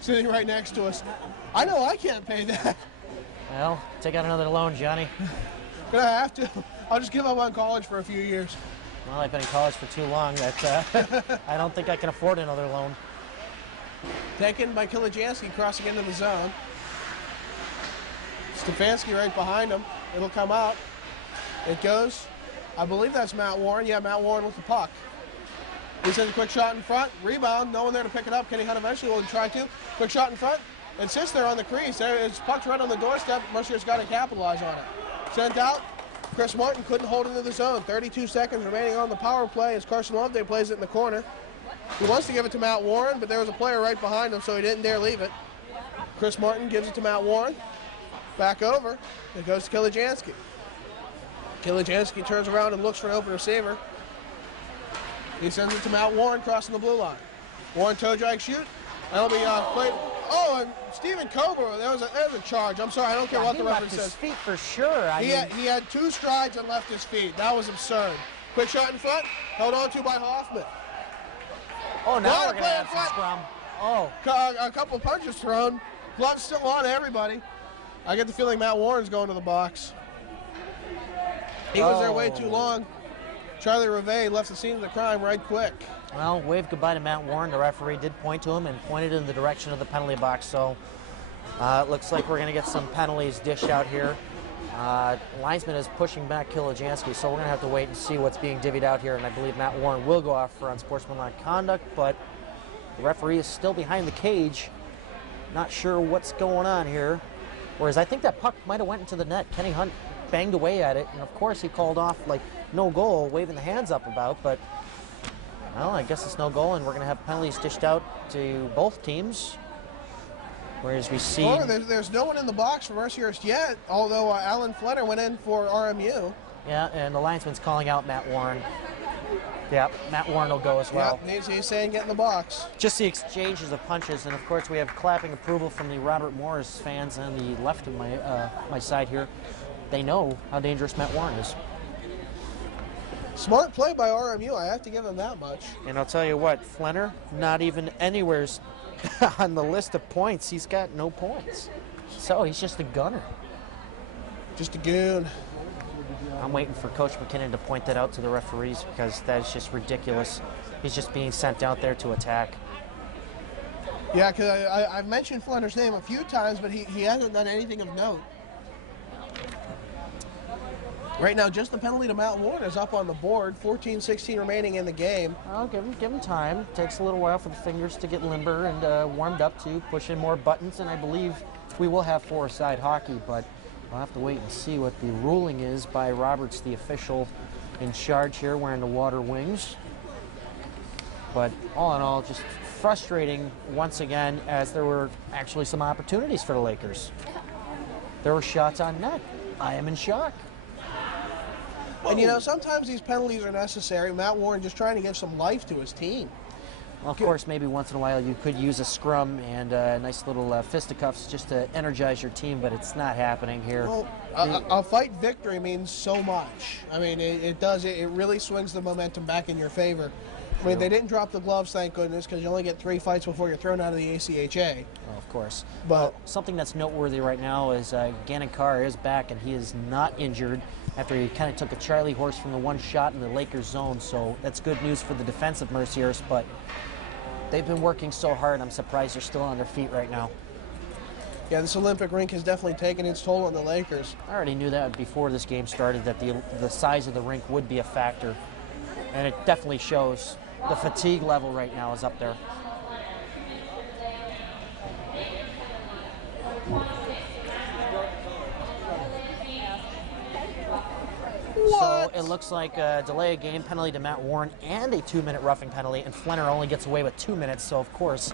sitting right next to us. I know I can't pay that. Well, take out another loan, Johnny. Gonna have to. I'll just give up on college for a few years. Well, I've been in college for too long that I don't think I can afford another loan. Taken by Kilijansky, crossing into the zone. Stefanski right behind him. It'll come out. It goes. I believe that's Matt Warren. Yeah, Matt Warren with the puck. He sends a quick shot in front. Rebound. No one there to pick it up. Kenny Hunt eventually will try to. Quick shot in front. It sits there on the crease. His puck's right on the doorstep. Mercyhurst's got to capitalize on it. Sent out. Chris Martin couldn't hold into the zone. 32 seconds remaining on the power play as Carson Loveday plays it in the corner. He wants to give it to Matt Warren, but there was a player right behind him, so he didn't dare leave it. Chris Martin gives it to Matt Warren. Back over. It goes to Kilijansky. Kilijansky turns around and looks for an open receiver. He sends it to Matt Warren crossing the blue line. Warren toe drag shoot. That'll be played. Oh, and Stephen Coburn, there was a charge. I'm sorry, I don't care what the reference says. He left his feet for sure. He had 2 strides and left his feet. That was absurd. Quick shot in front, held on to by Hoffman. Oh, now we're going to have some scrum. Oh. A couple of punches thrown. Gloves still on everybody. I get the feeling Matt Warren's going to the box. He was there way too long. Charlie Rivet left the scene of the crime right quick. Well, wave goodbye to Matt Warren. The referee did point to him and pointed in the direction of the penalty box. So it looks like we're going to get some penalties dished out here. Linesman is pushing back Kilijansky, so we're going to have to wait and see what's being divvied out here. And I believe Matt Warren will go off for unsportsmanlike conduct, but the referee is still behind the cage. Not sure what's going on here. Whereas I think that puck might have went into the net. Kenny Hunt banged away at it, and of course he called off like no goal, waving the hands up about, but Well, I guess it's no goal, and we're going to have penalties dished out to both teams. Whereas we see... Well, there's no one in the box for Mercyhurst yet, although Alan Fletter went in for RMU. Yeah, and the linesman's calling out Matt Warren. Yeah, Matt Warren will go as well. Yep, he's saying get in the box. Just the exchanges of punches, and of course we have clapping approval from the Robert Morris fans on the left of my side here. They know how dangerous Matt Warren is. Smart play by RMU, I have to give him that much. And I'll tell you what, Flenner, not even anywhere on the list of points. He's got no points. So he's just a gunner. Just a goon. I'm waiting for Coach McKinnon to point that out to the referees because that is just ridiculous. He's just being sent out there to attack. Yeah, because I've mentioned Flenner's name a few times, but he hasn't done anything of note. Right now, just the penalty to Matt Warren is up on the board. 14-16 remaining in the game. I'll give him time. Takes a little while for the fingers to get limber and warmed up to push in more buttons, and I believe we will have four-side hockey, but I'll have to wait and see what the ruling is by Roberts, the official in charge here, wearing the water wings. But all in all, just frustrating once again, as there were actually some opportunities for the Lakers. There were shots on net. I am in shock. And you know, sometimes these penalties are necessary. Matt Warren just trying to give some life to his team. Well, of course, maybe once in a while you could use a scrum and a nice little fisticuffs just to energize your team, but it's not happening here. Well, a fight victory means so much. I mean, it does. It really swings the momentum back in your favor. I mean, they didn't drop the gloves, thank goodness, because you only get 3 fights before you're thrown out of the ACHA. Well, of course. But something that's noteworthy right now is Gannon Carr is back, and he is not injured after he kind of took a Charlie horse from the one shot in the Lakers zone. So that's good news for the defense of Mercyhurst, but they've been working so hard, I'm surprised they're still on their feet right now. Yeah, this Olympic rink has definitely taken its toll on the Lakers. I already knew that before this game started, that the size of the rink would be a factor, and it definitely shows. The fatigue level right now is up there. So it looks like a delay of game penalty to Matt Warren and a 2-minute roughing penalty, and Flenner only gets away with 2 minutes. So, of course,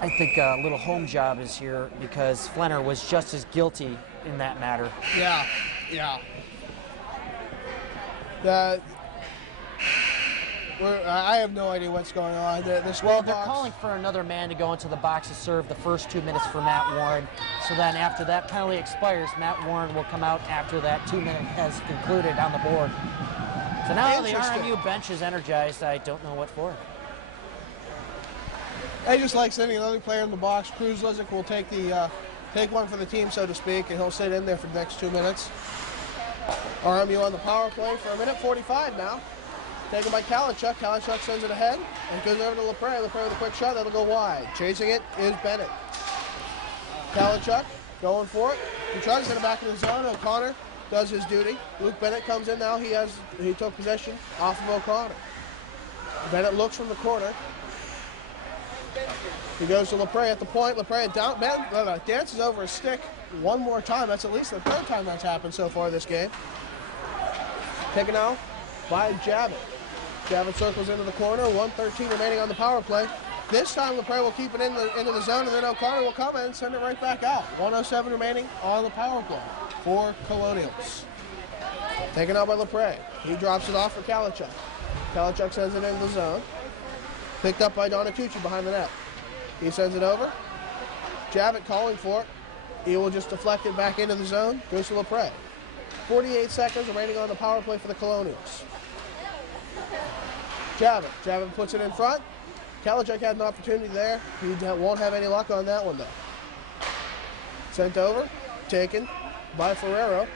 I think a little home job is here because Flenner was just as guilty in that matter. Yeah, yeah. I have no idea what's going on. Well, they're calling for another man to go into the box to serve the first 2 minutes for Matt Warren. So then after that penalty expires, Matt Warren will come out after that 2 minute has concluded on the board. So now the RMU bench is energized. I don't know what for. I just like sending another player in the box. Cruz Lizick will take one for the team, so to speak, and he'll sit in there for the next 2 minutes. RMU on the power play for 1:45 now. Taken by Kalichuk. Kalichuk sends it ahead and goes over to LaPrey. LaPrey with a quick shot. That'll go wide. Chasing it is Bennett. Kalichuk going for it. He tries to send it back in the zone. O'Connor does his duty. Luke Bennett comes in now. He took possession off of O'Connor. Bennett looks from the corner. He goes to LaPrey at the point. LaPrey dances over his stick one more time. That's at least the third time that's happened so far this game. Taken out by Javit. Javit circles into the corner. 1:13 remaining on the power play. This time LaPrey will keep it into the zone, and then O'Connor will come in and send it right back out. 1:07 remaining on the power play for Colonials. Taken out by LaPrey. He drops it off for Kalichuk. Kalichuk sends it into the zone. Picked up by Donatucci behind the net. He sends it over. Javit calling for it. He will just deflect it back into the zone. Goes to LaPrey. 48 seconds remaining on the power play for the Colonials. Javit puts it in front. Kalichuk had an opportunity there. He won't have any luck on that one, though. Sent over. Taken by Ferrero.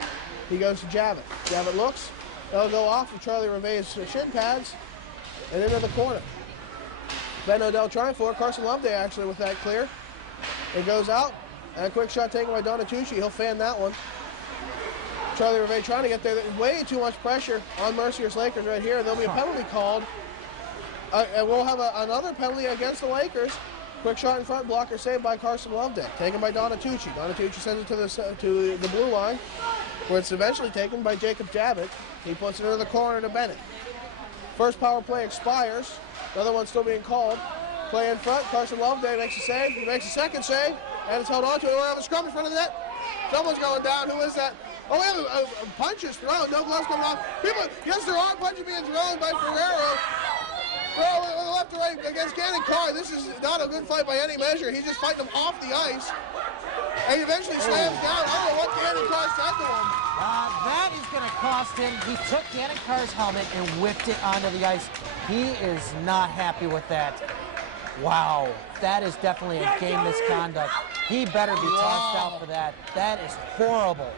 He goes to Javit. Javit looks. That'll go off of Charlie Reve's shin pads and into the corner. Ben Odell trying for it. Carson Loveday actually with that clear. It goes out. And a quick shot taken by Donatucci. He'll fan that one. Charlie Reve trying to get there. Way too much pressure on Mercyhurst Lakers right here. There'll be a penalty called. And we'll have another penalty against the Lakers. Quick shot in front, blocker saved by Carson Loveday. Taken by Donatucci. Donatucci sends it to the blue line, where it's eventually taken by Jacob Javit. He puts it into the corner to Bennett. First power play expires. Another one still being called. Play in front. Carson Loveday makes a save. He makes a second save, and it's held on to it. We have a scrum in front of the net. Someone's going down. Who is that? Oh, we have a punches thrown. No gloves coming off. People, yes, there are punches being thrown by Ferrero. Ferrero with the left to right against Gannon Carr. This is not a good fight by any measure. He's just fighting him off the ice. And he eventually slams down. I don't know what Gannon Carr said to him. That is going to cost him. He took Gannon Carr's helmet and whipped it onto the ice. He is not happy with that. Wow, that is definitely a game misconduct. He better be tossed out for that. That is horrible.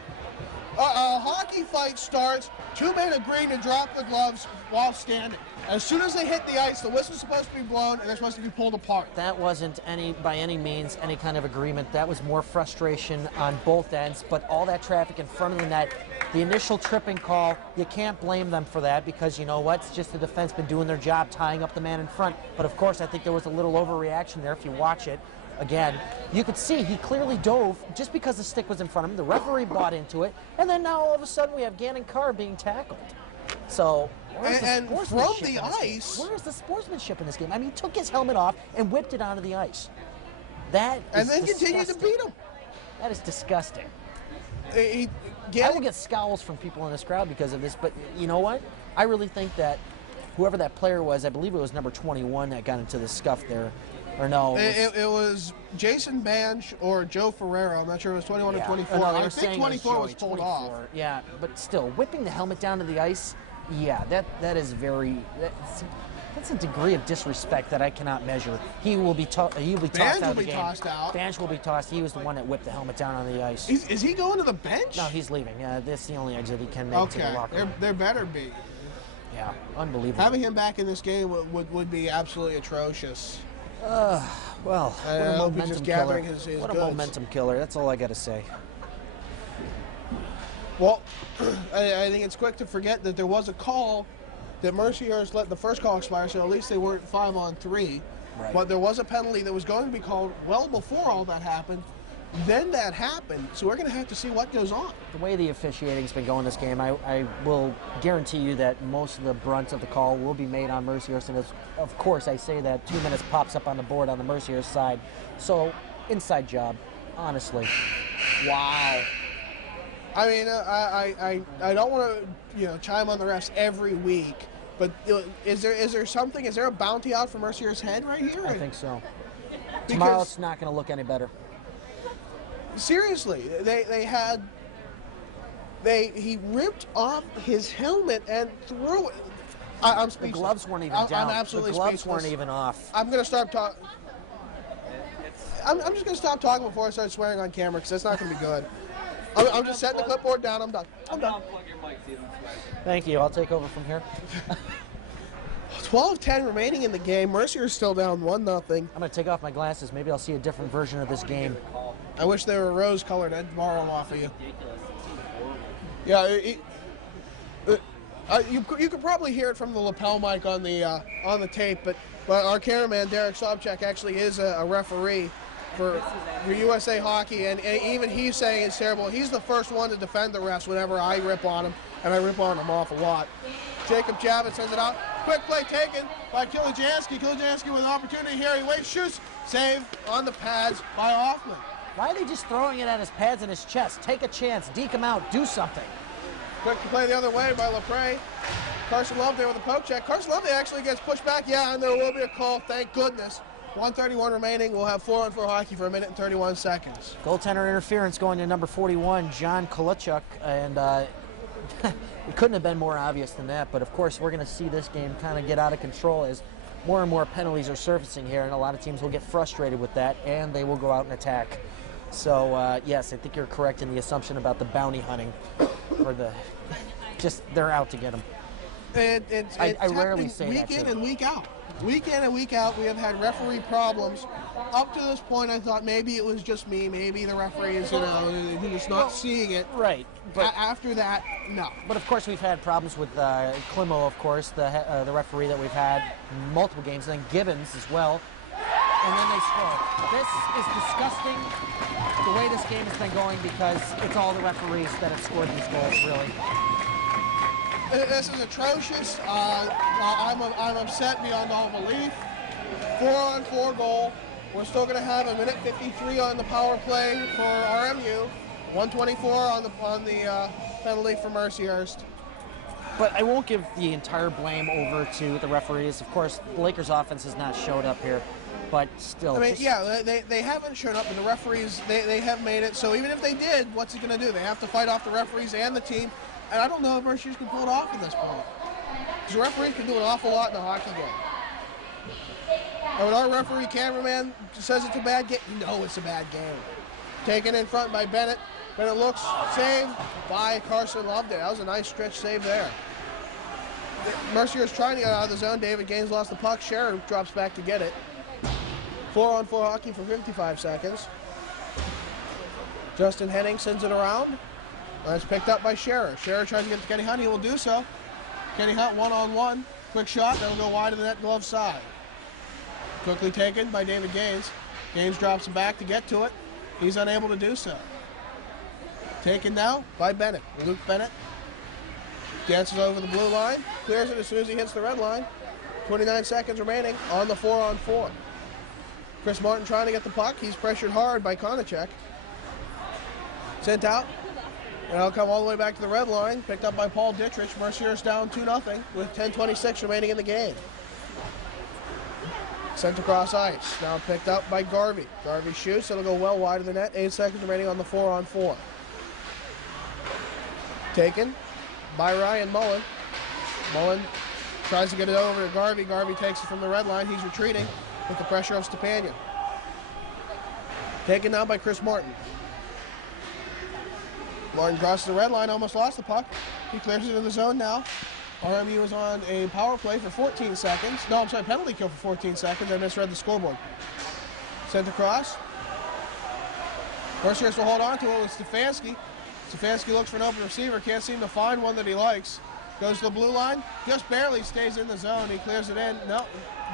A hockey fight starts. Two men agreeing to drop the gloves while standing. As soon as they hit the ice, the whistle's supposed to be blown, and they're supposed to be pulled apart. That wasn't by any means any kind of agreement. That was more frustration on both ends, but all that traffic in front of the net, the initial tripping call, you can't blame them for that because you know what? It's just the defenseman doing their job, tying up the man in front. But of course, I think there was a little overreaction there if you watch it. Again, you could see he clearly dove just because the stick was in front of him. The referee bought into it, and then now all of a sudden we have Gannon Carr being tackled. So, and from the ice, where is the sportsmanship in this game? I mean, he took his helmet off and whipped it onto the ice. That is and then disgusting. continued to beat him. That is disgusting. I will get scowls from people in this crowd because of this, but you know what? I really think that whoever that player was, I believe it was number 21 that got into the scuff there. Or no, it was Jason Banch or Joe Ferrero. I'm not sure it was 21 or 24. No, I think 24 was pulled 24. off. Yeah, but still, whipping the helmet down to the ice, yeah, that is that's a degree of disrespect that I cannot measure. He will be tossed out of the game. Tossed out. Banch will be tossed. He was the one that whipped the helmet down on the ice. Is he going to the bench? No, he's leaving. Yeah, this is the only exit he can make to the locker room. There better be. Yeah, unbelievable. Having him back in this game would be absolutely atrocious. Well, what a momentum killer. What a momentum killer. That's all I got to say. Well, I think it's quick to forget that there was a call that Mercyhurst let the first call expire, so at least they weren't 5-on-3. Right. But there was a penalty that was going to be called well before all that happened. Then that happened, so we're going to have to see what goes on. The way the officiating's been going this game, I will guarantee you that most of the brunt of the call will be made on Mercyhurst. And of course, I say that 2 minutes pops up on the board on the Mercyhurst side. So, inside job, honestly. Wow. I mean, I don't want to chime on the refs every week, but is there something? Is there a bounty out for Mercyhurst's head right here? I think so. Tomorrow it's not going to look any better. Seriously, he ripped off his helmet and threw it. I'm speechless. The gloves weren't even down. I'm absolutely the gloves speechless. weren't even off. I'm going to stop talking. I'm just going to stop talking before I start swearing on camera because that's not going to be good. I'm just setting the clipboard down. I'm done. I'm done. Thank you. I'll take over from here. 12-10 remaining in the game. Mercier's still down 1-0. I'm going to take off my glasses. Maybe I'll see a different version of this game. I wish they were rose-colored. I'd borrow them off of you. Yeah, you could probably hear it from the lapel mic on the tape, but our cameraman Derek Sobchak actually is a referee for USA Hockey, and even he's saying it's terrible. He's the first one to defend the refs whenever I rip on him, and I rip on him off a lot. Jacob Javits sends it out. Quick play taken by Kilijansky. Kilijansky with an opportunity here. He waits, shoots, save on the pads by Hoffman. Why are they just throwing it at his pads and his chest? Take a chance, deke him out, do something. Quick play the other way by LaPre. Carson Loveday with a poke check. Carson Loveday actually gets pushed back. Yeah, and there will be a call, thank goodness. 1:31 remaining. We'll have 4-on-4 hockey for 1 minute and 31 seconds. Goaltender interference going to number 41, John Kolichuk, and it couldn't have been more obvious than that, but of course we're going to see this game kind of get out of control as more and more penalties are surfacing here, and a lot of teams will get frustrated with that, and they will go out and attack. So, yes, I think you're correct in the assumption about the bounty hunting, or they're out to get them. I rarely say that. Week in and week out. Week in and week out, we have had referee problems. Up to this point, I thought maybe it was just me. Maybe the referee is, just not seeing it. Right. But after that, no. But of course, we've had problems with Klimo, of course, the referee that we've had multiple games, and then Gibbons as well. And then they score. This is disgusting, the way this game has been going, because it's all the referees that have scored these goals, really. This is atrocious. I'm upset beyond all belief. 4-on-4 goal. We're still going to have a minute 53 on the power play for RMU. 124 on the penalty for Mercyhurst. But I won't give the entire blame over to the referees. Of course, the Lakers' offense has not showed up here, but still. I mean, yeah, they haven't shown up, but the referees, they have made it. So even if they did, what's it going to do? They have to fight off the referees and the team. And I don't know if Mercyhurst can pull it off at this point. Because the referees can do an awful lot in a hockey game. And when our referee cameraman says it's a bad game, you know it's a bad game. Taken in front by Bennett. Bennett looks, saved by Carson Loveday. That was a nice stretch save there. Mercyhurst trying to get out of the zone. David Gaines lost the puck. Scherer drops back to get it. 4-on-4 hockey for 55 seconds. Justin Henning sends it around. That's picked up by Scherer. Scherer tries to get to Kenny Hunt. He will do so. Kenny Hunt one-on-one. Quick shot. That'll go wide of the net glove side. Quickly taken by David Gaines. Gaines drops it back to get to it. He's unable to do so. Taken now by Bennett. Luke Bennett dances over the blue line. Clears it as soon as he hits the red line. 29 seconds remaining on the 4-on-4. Chris Martin trying to get the puck. He's pressured hard by Konachek. Sent out. And it'll come all the way back to the red line. Picked up by Paul Dittrich. Mercyhurst down 2-0 with 10:26 remaining in the game. Sent across ice. Now picked up by Garvey. Garvey shoots. It'll go well wide of the net. 8 seconds remaining on the 4-on-4. Taken by Ryan Mullen. Mullen tries to get it over to Garvey. Garvey takes it from the red line. He's retreating with the pressure of Stepanian. Taken now by Chris Martin. Martin crosses the red line, almost lost the puck. He clears it in the zone now. RMU is on a power play for 14 seconds. No, I'm sorry, penalty kill for 14 seconds. I misread the scoreboard. Sent across. Mercyhurst will hold on to it with Stefanski. Stefanski looks for an open receiver, can't seem to find one that he likes. Goes to the blue line, just barely stays in the zone. He clears it in. No,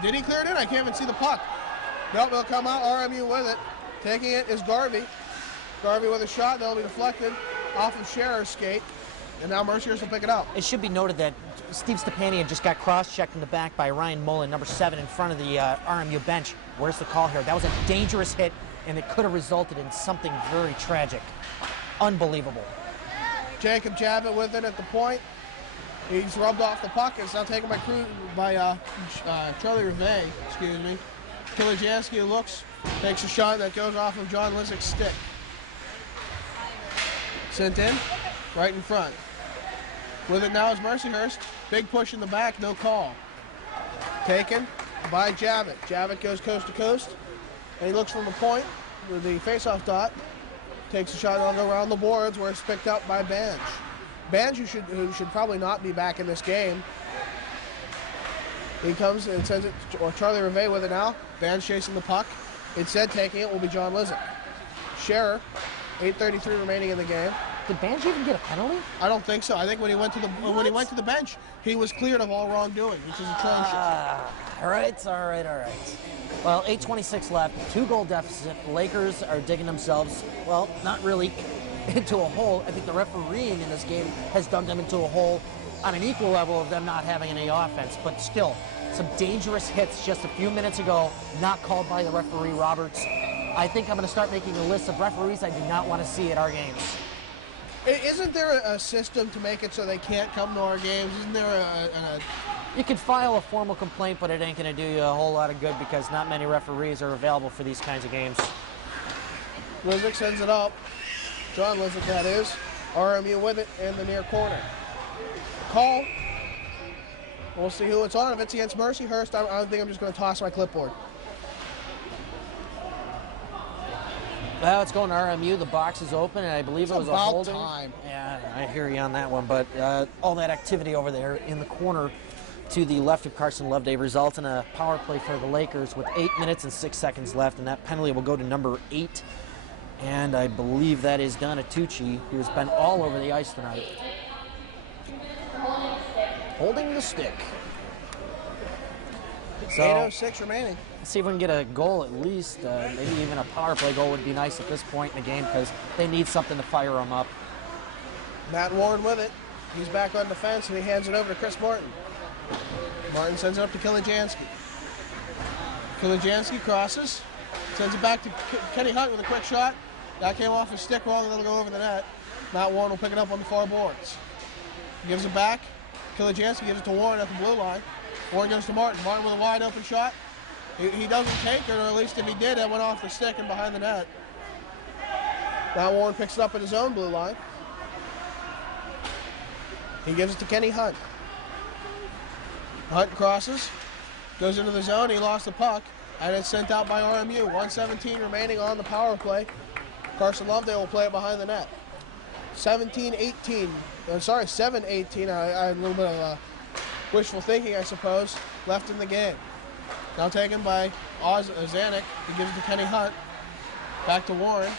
did he clear it in? I can't even see the puck. Nope, it'll come out, RMU with it. Taking it is Garvey. Garvey with a shot, that'll be deflected off of Scherer's skate. And now Mercyhurst will pick it up. It should be noted that Steve Stepanian just got cross-checked in the back by Ryan Mullen, number 7, in front of the RMU bench. Where's the call here? That was a dangerous hit, and it could have resulted in something very tragic. Unbelievable. Jacob Javit with it at the point. He's rubbed off the puck. It's now taken by Charlie Rivet, excuse me. Kilijansky looks, takes a shot that goes off of John Lizick's stick. Sent in, right in front. With it now is Mercyhurst. Big push in the back, no call. Taken by Javit. Javit goes coast to coast, and he looks from the point with the face-off dot. Takes a shot, and will go around the boards where it's picked up by Bange. Bange, who should probably not be back in this game. He comes and sends it, or Charlie Rivet with it now. Bange chasing the puck. Instead, taking it will be John Lizick. Scherer, 8:33 remaining in the game. Did Bange even get a penalty? I don't think so. I think when he went to the bench, he was cleared of all wrongdoing, which is atrocious. All right. Well, 8:26 left, 2-goal deficit. The Lakers are digging themselves, well, not really into a hole. I think the refereeing in this game has dug them into a hole on an equal level of them not having any offense, but still, some dangerous hits just a few minutes ago, not called by the referee, Roberts. I think I'm going to start making a list of referees I do not want to see at our games. Isn't there a system to make it so they can't come to our games? Isn't there a You could file a formal complaint, but it ain't going to do you a whole lot of good because not many referees are available for these kinds of games. Lizick sends it up. John Lizick, that is. RMU with it in the near corner. Call. We'll see who it's on. If it's against Mercyhurst, I think I'm just going to toss my clipboard. Well, it's going to RMU. The box is open, and I believe it was a holding. Time. Yeah, I hear you on that one. But all that activity over there in the corner to the left of Carson Loveday results in a power play for the Lakers with 8 minutes and 6 seconds left, and that penalty will go to number 8. And I believe that is Donna Tucci, who has been all over the ice tonight. Holding the stick. So, 8:06 remaining. Let's see if we can get a goal at least. Maybe even a power play goal would be nice at this point in the game because they need something to fire them up. Matt Warren with it. He's back on defense, and he hands it over to Chris Martin. Martin sends it up to Kilijansky. Kilijansky crosses, sends it back to Kenny Hunt with a quick shot. That came off his stick wrong, and it'll go over the net. Matt Warren will pick it up on the far boards. He gives it back. Kilijansky gives it to Warren at the blue line. Warren goes to Martin. Martin with a wide open shot. He doesn't take it, or at least if he did, it went off the stick and behind the net. Now Warren picks it up at his own blue line. He gives it to Kenny Hunt. Hunt crosses, goes into the zone. He lost the puck, and it's sent out by RMU. 1:17 remaining on the power play. Carson Lovedale will play it behind the net. 7:18. I had a little bit of wishful thinking, I suppose, left in the game. Now taken by Zanuck. He gives it to Kenny Hunt. Back to Warren.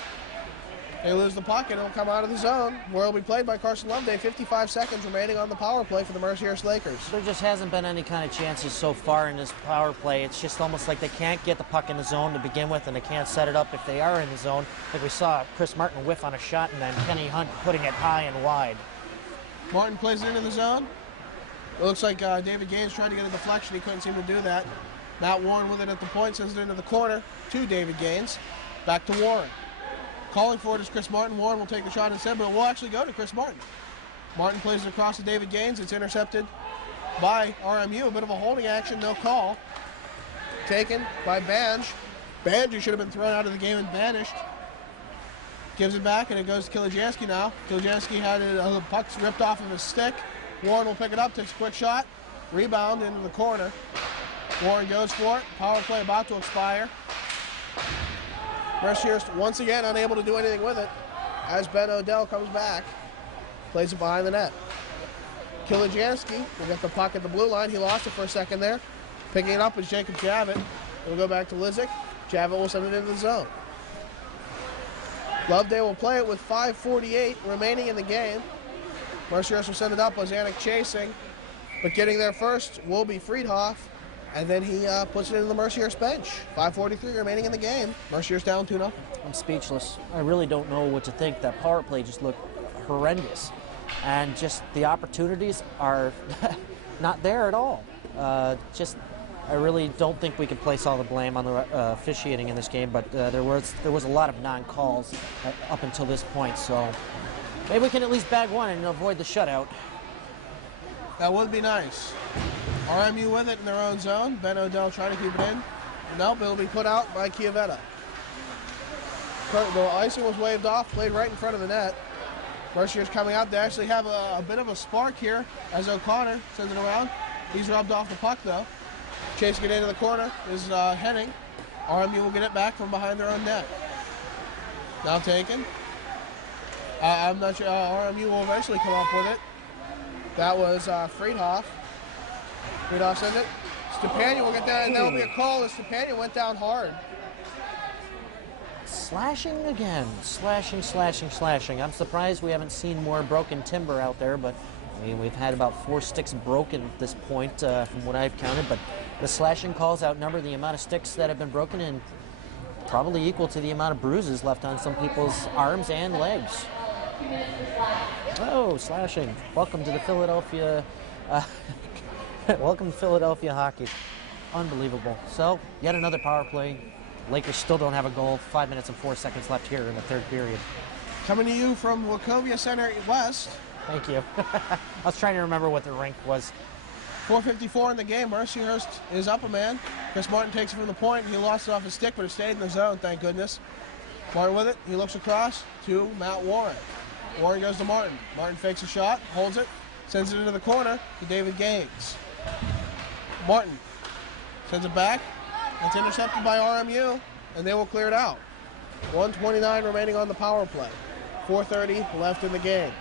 They lose the puck, and it'll come out of the zone, where it'll be played by Carson Loveday. 55 seconds remaining on the power play for the Mercyhurst Lakers. There just hasn't been any kind of chances so far in this power play. It's just almost like they can't get the puck in the zone to begin with, and they can't set it up if they are in the zone. Like we saw Chris Martin whiff on a shot, and then Kenny Hunt putting it high and wide. Martin plays it into the zone. It looks like David Gaines tried to get a deflection. He couldn't seem to do that. Matt Warren with it at the point, sends it into the corner to David Gaines. Back to Warren. Calling for it is Chris Martin. Warren will take the shot instead, but it will actually go to Chris Martin. Martin plays it across to David Gaines. It's intercepted by RMU. A bit of a holding action, no call. Taken by Banj. Banj, who should have been thrown out of the game and banished. Gives it back, and it goes to Kilijansky now. Kilijansky had the puck ripped off of his stick. Warren will pick it up, takes a quick shot. Rebound into the corner. Warren goes for it. Power play about to expire. Mercyhurst once again unable to do anything with it as Ben Odell comes back. Plays it behind the net. Kilijansky will get the puck at the blue line. He lost it for a second there. Picking it up is Jacob Javit. It'll go back to Lizick. Javit will send it into the zone. Loveday will play it with 5:48 remaining in the game. Mercyhurst will send it up with Zanuck chasing, but getting there first will be Friedhoff, and then he puts it into the Mercyhurst bench. 5:43 remaining in the game. Mercyhurst down 2-0. I'm speechless. I really don't know what to think. That power play just looked horrendous, and just the opportunities are not there at all. I really don't think we can place all the blame on the officiating in this game, but there was a lot of non-calls up until this point, so maybe we can at least bag one and avoid the shutout. That would be nice. RMU with it in their own zone. Ben Odell trying to keep it in. Nope, it'll be put out by Chiavetta. The icing was waved off, played right in front of the net. Mercyhurst coming out. They actually have a bit of a spark here as O'Connor sends it around. He's rubbed off the puck, though. Chasing it into the corner is Henning. RMU will get it back from behind their own net. Now taken. I'm not sure. RMU will eventually come up with it. That was Friedhoff. Friedhoff sends it. Stepanian will get there, and there will be a call as Stepanian went down hard. Slashing again. Slashing. I'm surprised we haven't seen more broken timber out there, but I mean, we've had about 4 sticks broken at this point from what I've counted, but the slashing calls outnumber the amount of sticks that have been broken, and probably equal to the amount of bruises left on some people's arms and legs. Oh, slashing. Welcome to the Philadelphia welcome to Philadelphia hockey. Unbelievable. So, yet another power play. Lakers still don't have a goal. 5 minutes and 4 seconds left here in the third period. Coming to you from Wachovia Center West. Thank you. I was trying to remember what the rink was. 4:54 in the game. Mercyhurst is up a man. Chris Martin takes it from the point. He lost it off his stick, but it stayed in the zone, thank goodness. Martin with it. He looks across to Matt Warren. Warren goes to Martin. Martin fakes a shot, holds it, sends it into the corner to David Gaines. Martin sends it back. It's intercepted by RMU, and they will clear it out. 1:29 remaining on the power play. 4:30 left in the game.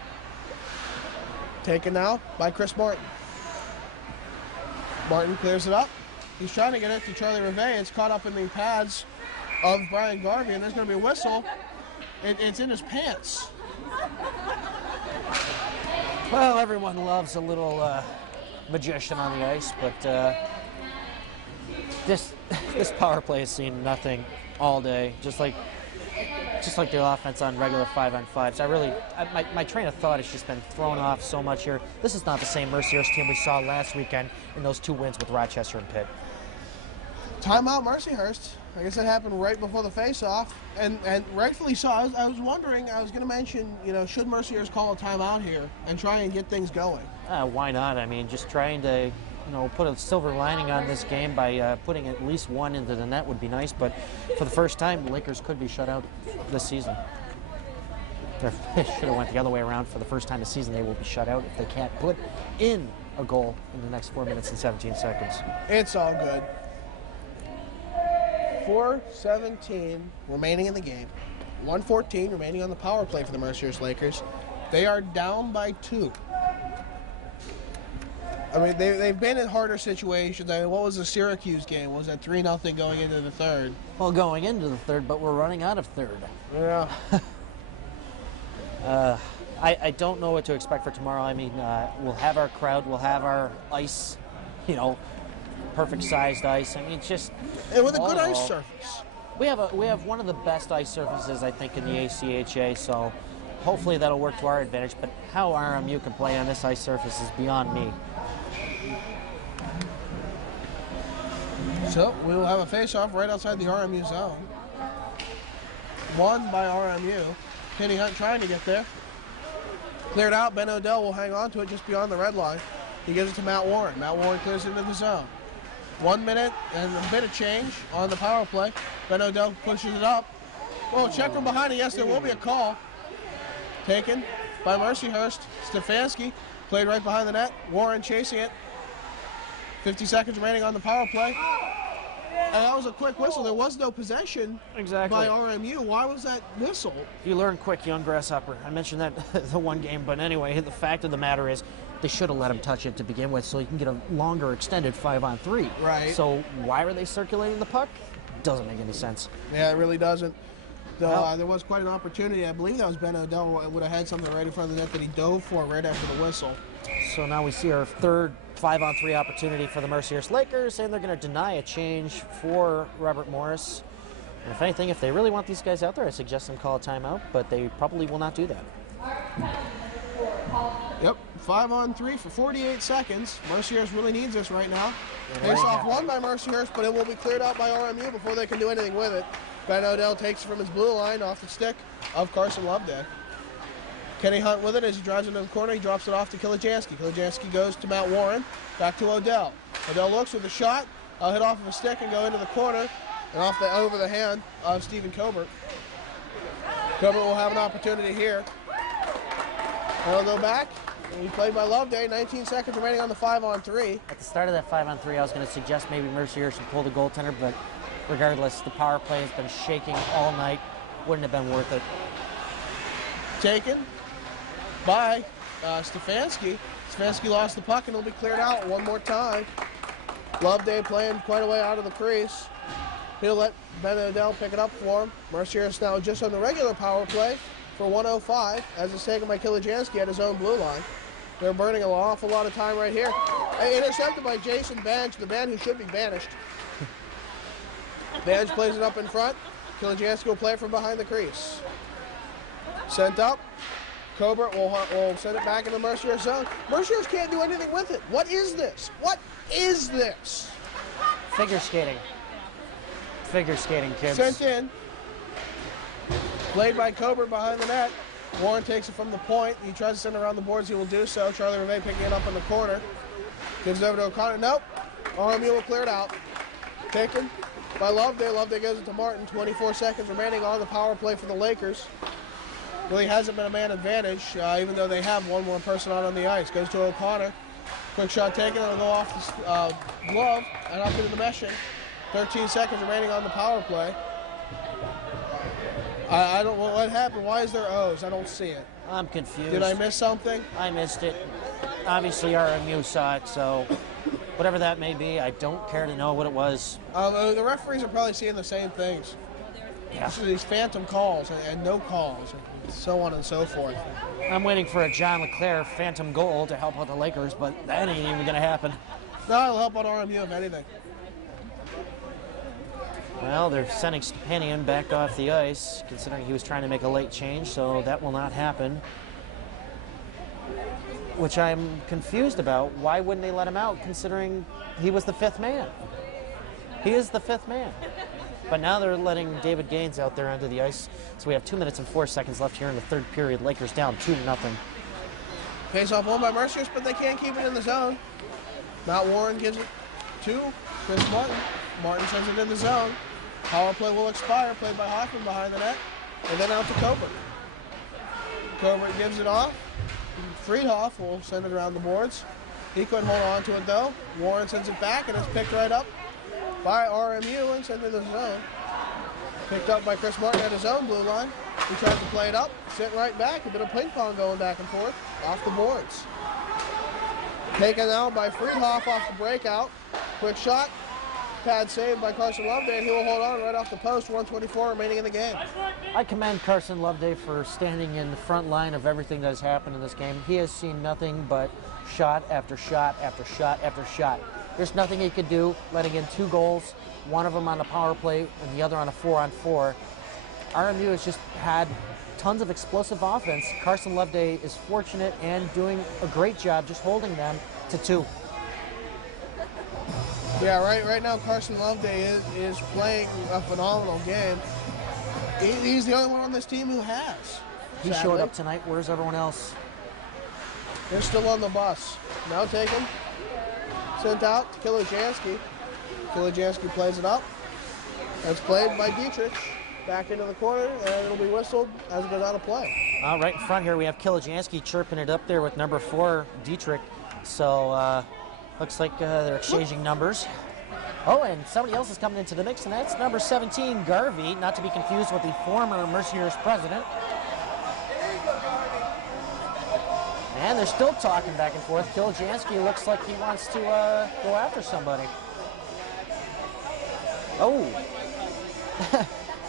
Taken now by Chris Martin. Martin clears it up. He's trying to get it to Charlie Rivet. It's caught up in the pads of Brian Garvey, and there's going to be a whistle. It's in his pants. Well, everyone loves a little magician on the ice, but this power play has seen nothing all day. Just like just like the offense on regular 5-on-5s. My train of thought has just been thrown off so much here. This is not the same Mercyhurst team we saw last weekend in those 2 wins with Rochester and Pitt. Timeout Mercyhurst. I guess that happened right before the face-off, and rightfully so. I was wondering, I was going to mention, should Mercyhurst call a timeout here and try and get things going? Why not? I mean, just trying to, put a silver lining on this game by putting at least one into the net would be nice, but for the first time, the Lakers could be shut out this season. They should have went the other way around. For the first time this season, they will be shut out if they can't put in a goal in the next 4 minutes and 17 seconds. It's all good. 4:17 remaining in the game. 1:14 remaining on the power play for the Mercyhurst Lakers. They are down by 2. I mean, they've been in harder situations. I mean, what was the Syracuse game? Was that 3-0 going into the third? Well, going into the third, but we're running out of third. Yeah. I don't know what to expect for tomorrow. I mean, we'll have our crowd, we'll have our ice, perfect sized ice. I mean, it's just. And with a good ice surface. We have one of the best ice surfaces, I think, in the ACHA. So hopefully that'll work to our advantage. But how RMU can play on this ice surface is beyond me. So we will have a face-off right outside the RMU zone. Won by RMU. Kenny Hunt trying to get there. Cleared out. Ben Odell will hang on to it just beyond the red line. He gives it to Matt Warren. Matt Warren clears into the zone. 1 minute and a bit of change on the power play. Ben Odell pushes it up. Oh, check from behind it. Yes, there will be a call. Taken by Mercyhurst. Stefanski played right behind the net. Warren chasing it. 50 seconds remaining on the power play. And that was a quick whistle. There was no possession by RMU. Why was that whistle? You learn quick, young grasshopper. I mentioned that the one game, but anyway, the fact of the matter is they should have let him touch it to begin with so you can get a longer extended 5-on-3. Right. So why are they circulating the puck? Doesn't make any sense. Yeah, it really doesn't. Though there was quite an opportunity. I believe that was Ben Odell would have had something right in front of the net that he dove for right after the whistle. So now we see our third 5-on-3 opportunity for the Mercyhurst Lakers, and they're going to deny a change for Robert Morris. And if anything, if they really want these guys out there, I suggest them call a timeout, but they probably will not do that. Yep, 5-on-3 for 48 seconds. Mercyhurst really needs this right now. Face-off won by Mercyhurst, but it will be cleared out by RMU before they can do anything with it. Ben Odell takes it from his blue line off the stick of Carson Loveday. Kenny Hunt with it as he drives into the corner. He drops it off to Kilijanski. Kilijanski goes to Matt Warren. Back to Odell. Odell looks with a shot. I'll hit off of a stick and go into the corner and over the hand of Stephen Colbert. Colbert will have an opportunity here. He'll go back. He played by Loveday. 19 seconds remaining on the 5-on-3. At the start of that 5-on-3, I was going to suggest maybe Mercyhurst should pull the goaltender, but regardless, the power play has been shaking all night. Wouldn't have been worth it. Taken by Stefanski. Stefanski lost the puck and it'll be cleared out one more time. Loveday playing quite a way out of the crease. He'll let Ben Odell pick it up for him. Mercyhurst now just on the regular power play for 1:05 as it's taken by Kilijanski at his own blue line. They're burning an awful lot of time right here. Intercepted by Jason Bange, the man who should be banished. Bange plays it up in front. Kilijanski will play it from behind the crease. Sent up. Colbert will send it back into the Mercyhurst zone. Mercyhurst can't do anything with it. What is this? What is this? Figure skating. Figure skating, kids. Sent in. Played by Colbert behind the net. Warren takes it from the point. He tries to send it around the boards. He will do so. Charlie Rivet picking it up in the corner. Gives it over to O'Connor. Nope. RMU will clear it out. Taken by Loveday. Loveday goes it to Martin. 24 seconds remaining on the power play for the Lakers. Really hasn't been a man advantage, even though they have one more person out on the ice. Goes to O'Connor. Quick shot taken. It'll go off the glove and up into the meshing. 13 seconds remaining on the power play. I don't know what happened. Why is there O's? I don't see it. I'm confused. Did I miss something? I missed it. Obviously, RMU saw it, so whatever that may be, I don't care to know what it was. The referees are probably seeing the same things. Yeah. These phantom calls and no calls, and so on and so forth. I'm waiting for a John LeClaire phantom goal to help out the Lakers, but that ain't even going to happen. No, it'll help out RMU if anything. Well, they're sending Stepanian back off the ice, considering he was trying to make a late change, so that will not happen. Which I'm confused about. Why wouldn't they let him out, considering he was the fifth man? He is the fifth man. But now they're letting David Gaines out there onto the ice. So we have 2 minutes and 4 seconds left here in the third period. Lakers down 2-0. Face off won by Mercyhurst, but they can't keep it in the zone. Matt Warren gives it to Chris Martin. Martin sends it in the zone. Power play will expire, played by Hoffman behind the net. And then out to Cobert. Cobert gives it off. Friedhoff will send it around the boards. He couldn't hold on to it though. Warren sends it back and it's picked right up by RMU and sent it in the zone. Picked up by Chris Martin at his own blue line. He tries to play it up, sent right back. A bit of ping pong going back and forth off the boards. Taken out by Friedhoff off the breakout. Quick shot. Pad saved by Carson Loveday, and he will hold on right off the post. 1:24 remaining in the game. I commend Carson Loveday for standing in the front line of everything that has happened in this game. He has seen nothing but shot after shot after shot after shot. There's nothing he could do, letting in 2 goals, one of them on the power play and the other on a 4-on-4. RMU has just had tons of explosive offense. Carson Loveday is fortunate and doing a great job just holding them to 2. Yeah, right now Carson Loveday is playing a phenomenal game. He's the only one on this team who has. He showed up tonight. Where's everyone else? They're still on the bus. Now taken. Sent out to Kilojanski. Kilojanski plays it up. That's played by Dietrich. Back into the corner, and it'll be whistled as it goes out of play. Right in front here, we have Kilojanski chirping it up there with number 4, Dietrich. So, looks like they're exchanging numbers. Oh, and somebody else is coming into the mix, and that's number 17, Garvey, not to be confused with the former Mercyhurst president. And they're still talking back and forth. Kilojanski looks like he wants to go after somebody. Oh.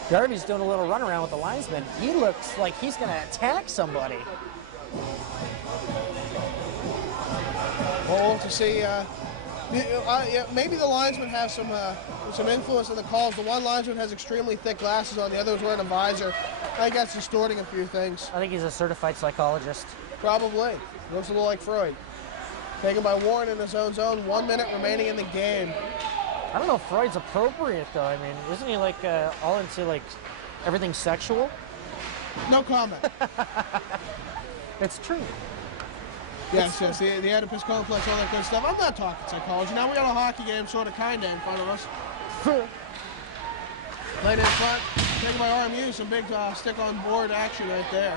Garvey's doing a little runaround with the linesman. He looks like he's going to attack somebody. Well, to see, maybe the linesmen have some influence in the calls. The one linesman has extremely thick glasses on, the other is wearing a visor. I think that's distorting a few things. I think he's a certified psychologist. Probably. Looks a little like Freud. Taken by Warren in his own zone. 1 minute remaining in the game. I don't know if Freud's appropriate, though. I mean, isn't he, like, all into, like, everything sexual? No comment. It's true. Yes, the Oedipus complex, all that good stuff. I'm not talking psychology. Now we got a hockey game, sort of, kind of, in front of us. Played in front. Taken by RMU. Some big stick-on-board action right there.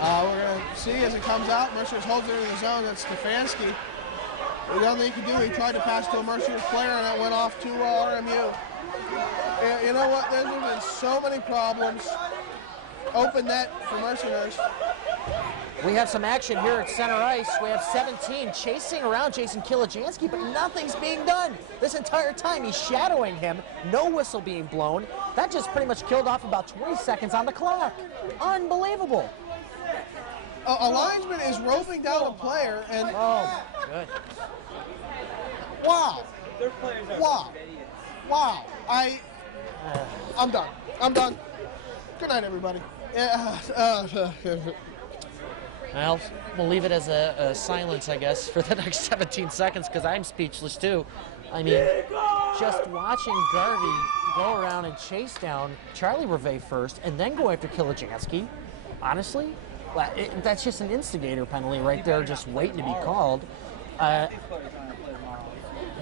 We're going to see as it comes out. Mercyhurst holds it into the zone. That's Stefanski. The only thing he could do, he tried to pass to a Mercyhurst player, and that went off to RMU. You know what? There's been so many problems. Open net for Mercyhurst. We have some action here at center ice. We have 17 chasing around Jason Kilojanski, but nothing's being done. This entire time, he's shadowing him. No whistle being blown. That just pretty much killed off about 20 seconds on the clock. Unbelievable. A linesman is roving down a player, and good. Wow, wow. I'm done. Good night, everybody. Well, we'll leave it as a silence, I guess, for the next 17 seconds, because I'm speechless too. I mean, just watching Garvey go around and chase down Charlie Reveille first, and then go after Kilojanski. Honestly, that's just an instigator penalty right there, just waiting to be called.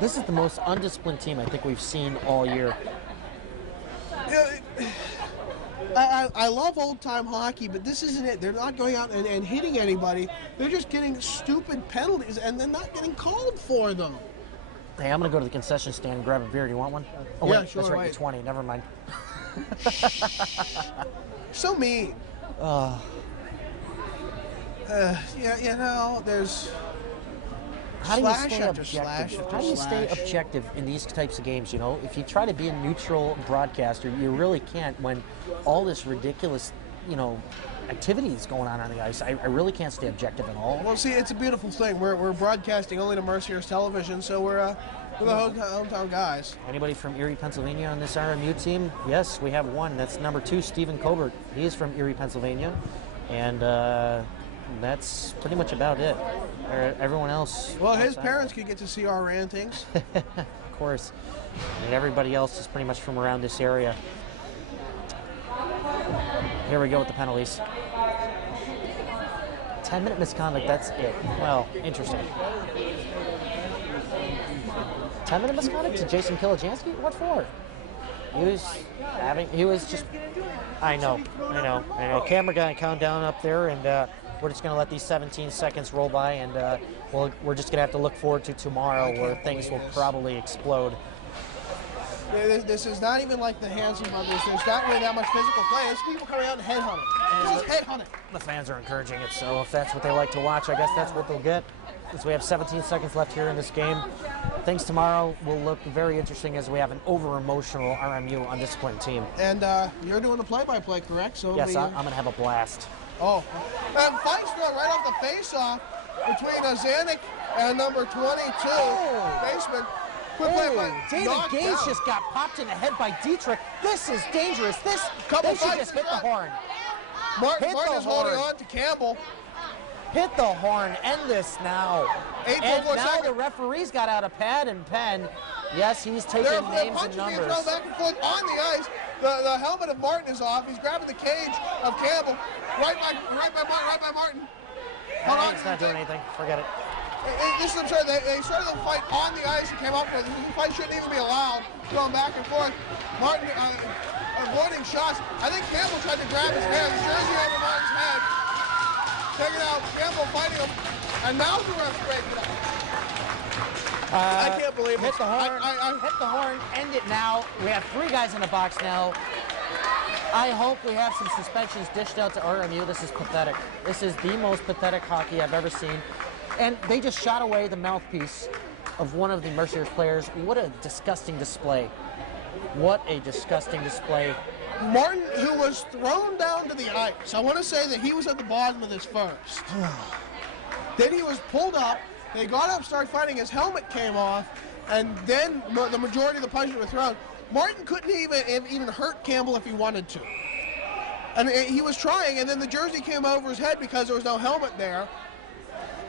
This is the most undisciplined team I think we've seen all year. I love old-time hockey, but this isn't it. They're not going out and hitting anybody. They're just getting stupid penalties, and they're not getting called for them. Hey, I'm going to go to the concession stand and grab a beer. Do you want one? Oh, yeah, wait, sure. That's right, you're 20. Never mind. So mean. There's How do you slash stay after objective? slash after How do you stay slash? objective in these types of games? You know, if you try to be a neutral broadcaster, you really can't when all this ridiculous, activity is going on the ice. I really can't stay objective at all. Well, see, it's a beautiful thing. We're broadcasting only to Mercyhurst television, so we're For the hometown guys. Anybody from Erie, Pennsylvania on this RMU team? Yes, we have one. That's number 2, Stephen Colbert. He is from Erie, Pennsylvania. And that's pretty much about it. Everyone else... Well, his parents could get to see our rantings. Of course. And everybody else is pretty much from around this area. Here we go with the penalties. 10-minute misconduct, that's it. Well, interesting. 10-minute misconduct to Jason Kilojanski? What for? He was just, I know. Camera guy countdown up there, and we're just going to let these 17 seconds roll by, and we're just going to have to look forward to tomorrow where things will probably explode. This is not even like the Hansen brothers. There's not really that much physical play. It's people coming out and headhunting. Just headhunting. The fans are encouraging it, so if that's what they like to watch, I guess that's what they'll get. Since we have 17 seconds left here in this game, things tomorrow will look very interesting as we have an over-emotional RMU undisciplined team. And you're doing the play-by-play, correct? So yes, I'm going to have a blast. Oh, and fight start right off the face-off between Zanuck and number 22, baseman. David Gage just got popped in the head by Dietrich. This is dangerous. They should just hit the horn. Martin is holding on to Campbell. Hit the horn. End this now. And now the referee's got out a pad and pen. Yes, he's taking names and numbers. Thrown back and forth on the ice. The helmet of Martin is off. He's grabbing the cage of Campbell. Right by Martin. Hold on. He's not doing anything. Forget it. This is absurd. They started the fight on the ice and came up with it. The fight shouldn't even be allowed. Going back and forth. Martin avoiding shots. I think Campbell tried to grab his head. The jersey over Martin's head. Take it out. Campbell fighting him. And now the ref breaks it up. I can't believe it. Hit the horn. Hit the horn. End it now. We have 3 guys in the box now. I hope we have some suspensions dished out to RMU. This is pathetic. This is the most pathetic hockey I've ever seen. And they just shot away the mouthpiece of one of the Mercyhurst players. What a disgusting display. What a disgusting display. Martin, who was thrown down to the ice, I want to say that he was at the bottom of this first. Then he was pulled up. They got up, started fighting. His helmet came off, and then the majority of the punches were thrown. Martin couldn't even hurt Campbell if he wanted to. And he was trying, and then the jersey came over his head because there was no helmet there.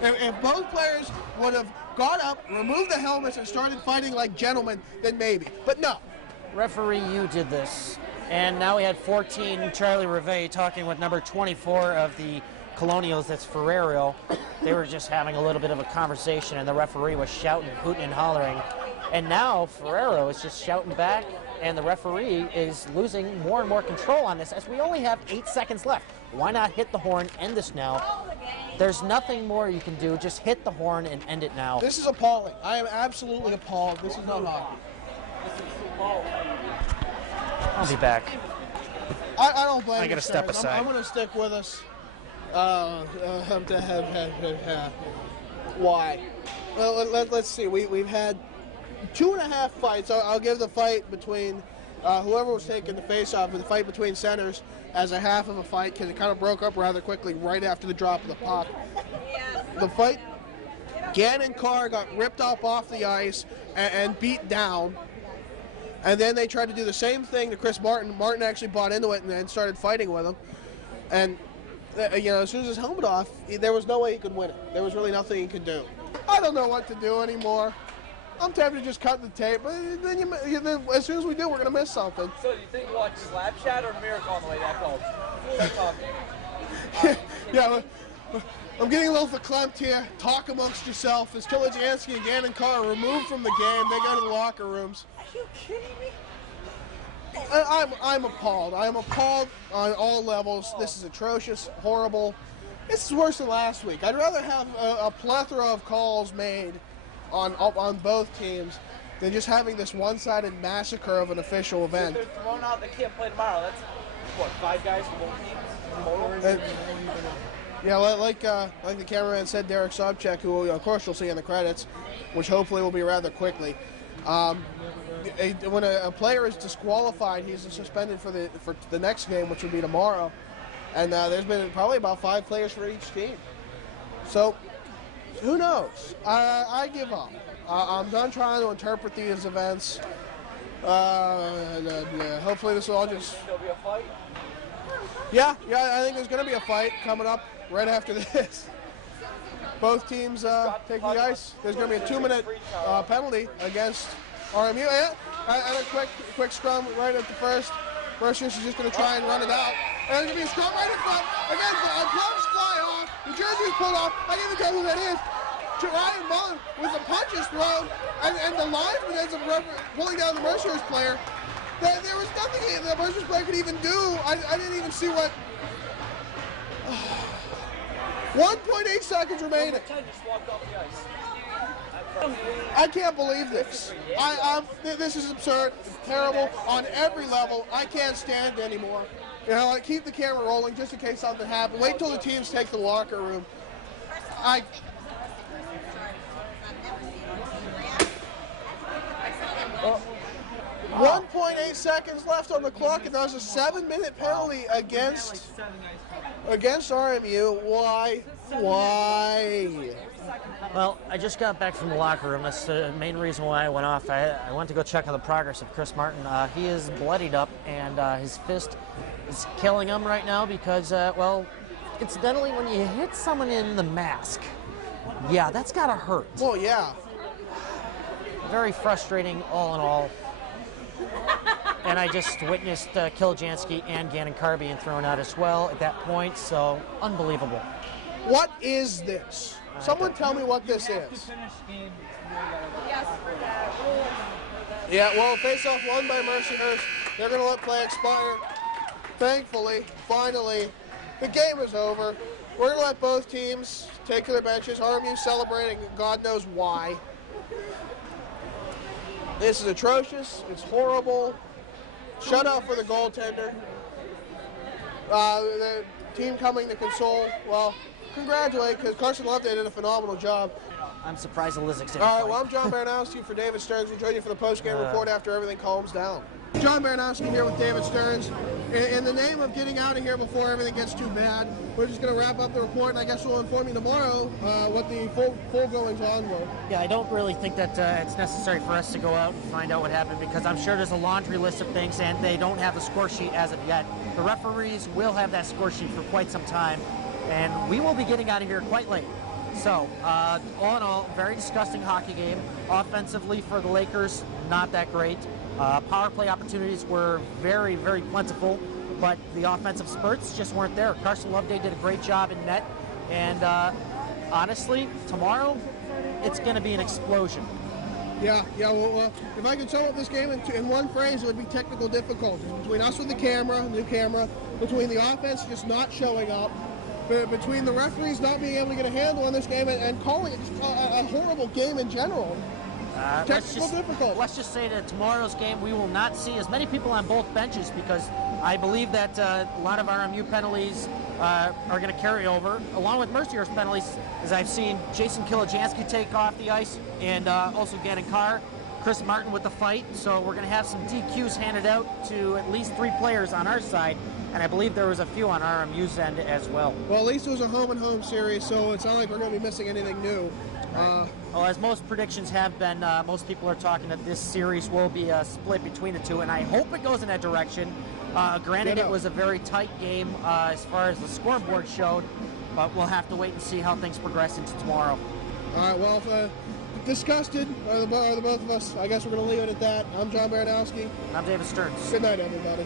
If both players would have got up, removed the helmets, and started fighting like gentlemen, then maybe. But no. Referee, you did this. And now we had 14, Charlie Rivet talking with number 24 of the Colonials, that's Ferrero. They were just having a little bit of a conversation, and the referee was shouting, hooting, and hollering. And now Ferrero is just shouting back, and the referee is losing more and more control on this as we only have 8 seconds left. Why not hit the horn, end this now? There's nothing more you can do. Just hit the horn and end it now. This is appalling. I am absolutely appalled. This is not hockey. I'll be back. I don't blame you. I gotta step aside. I'm going to stick with us. Why? Well, let's see. We've had 2.5 fights. I'll give the fight between whoever was taking the face-off, the fight between centers as a half of a fight because it kind of broke up rather quickly right after the drop of the puck. The fight, Gannon Carr got ripped up off the ice and beat down. And then they tried to do the same thing to Chris Martin. Martin actually bought into it and started fighting with him. And, as soon as his helmet off, there was no way he could win it. There was really nothing he could do. I don't know what to do anymore. I'm tempted to just cut the tape, but then as soon as we do, we're going to miss something. So do you think we'll watch Slap Shot or Miracle on the way back home? Yeah, I'm getting a little verklempt here. Talk amongst yourself. As Kilojanski and Gannon Carr are removed from the game, they go to the locker rooms. Are you kidding me? I'm appalled. I'm appalled on all levels. This is atrocious, horrible. This is worse than last week. I'd rather have a plethora of calls made on both teams than just having this one-sided massacre of an official event. So if they're thrown out, they can't play tomorrow. That's, what, 5 guys from both teams? Yeah, like the cameraman said, Derek Sobchak, who of course you'll see in the credits, which hopefully will be rather quickly. When a player is disqualified, he's suspended for the next game, which would be tomorrow. And there's been probably about 5 players for each team. So, who knows? I give up. I'm done trying to interpret these events. Hopefully this will all just... There'll be a fight. Yeah, I think there's going to be a fight coming up right after this. Both teams take the ice. There's going to be a 2-minute penalty against RMU. And a quick scrum right at the first. Mercyhurst is just going to try and run it out. And there's going to be a scrum right in front. Again, gloves fly off. The jersey is pulled off. I can't even tell who that is. Ryan Mullen with the punches thrown, and the linesman ends up pulling down the Mercyhurst player. There was nothing the Mercyhurst player could even do. I didn't even see what... 1.8 seconds remaining. I can't believe this. This is absurd. It's terrible on every level. I can't stand it anymore. You know, keep the camera rolling just in case something happens. Wait till the teams take the locker room. 1.8 seconds left on the clock, and there's a 7-minute penalty against RMU. Why? Well, I just got back from the locker room. That's the main reason why I went off. I went to go check on the progress of Chris Martin. He is bloodied up, and his fist is killing him right now because, well, incidentally, when you hit someone in the mask, yeah, that's gotta hurt. Well, yeah. Very frustrating, all in all. And I just witnessed Kiljansky and Gannon Carr being thrown out as well at that point, so unbelievable. What is this? Someone tell me what this is. Yeah, well, face-off won by Mercyhurst. They're going to let play expire. Thankfully, finally, the game is over. We're going to let both teams take to their benches. RMU celebrating, God knows why. This is atrocious. It's horrible. Shutout for the goaltender. The team coming to console. Well, congratulate, because Carson Loveday did a phenomenal job. I'm surprised the Lizards didn't All right, play. well, I'm John Baranowski for David Stearns. We'll join you for the post-game report after everything calms down. John Baranowski here with David Stearns. In the name of getting out of here before everything gets too bad, we're just going to wrap up the report, and I guess we'll inform you tomorrow what the full goings-on were. Yeah, I don't really think that it's necessary for us to go out and find out what happened, because I'm sure there's a laundry list of things, and they don't have the score sheet as of yet. The referees will have that score sheet for quite some time, and we will be getting out of here quite late. So, all in all, very disgusting hockey game. Offensively for the Lakers, not that great. Power play opportunities were very, very plentiful, but the offensive spurts just weren't there. Carson Loveday did a great job in net, and honestly, tomorrow, it's going to be an explosion. Yeah, well, if I could sum up this game in one phrase, it would be technical difficulties. Between us with the camera, new camera, between the offense just not showing up, between the referees not being able to get a handle on this game and calling it just a horrible game in general. Technical difficulties. Let's just say that tomorrow's game we will not see as many people on both benches, because I believe that a lot of RMU penalties are going to carry over, along with Mercyhurst penalties, as I've seen Jason Kiljansky take off the ice, and also Gannon Carr, Chris Martin with the fight. So we're going to have some DQs handed out to at least 3 players on our side, and I believe there was a few on RMU's end as well. Well, at least it was a home-and-home series, so it's not like we're going to be missing anything new. Right. Well, as most predictions have been, most people are talking that this series will be a split between the two, and I hope it goes in that direction. Granted, it was a very tight game as far as the scoreboard showed, but we'll have to wait and see how things progress into tomorrow. All right, well, disgusted are the both of us. I guess we're going to leave it at that. I'm John Baranowski. I'm David Stearns. Good night, everybody.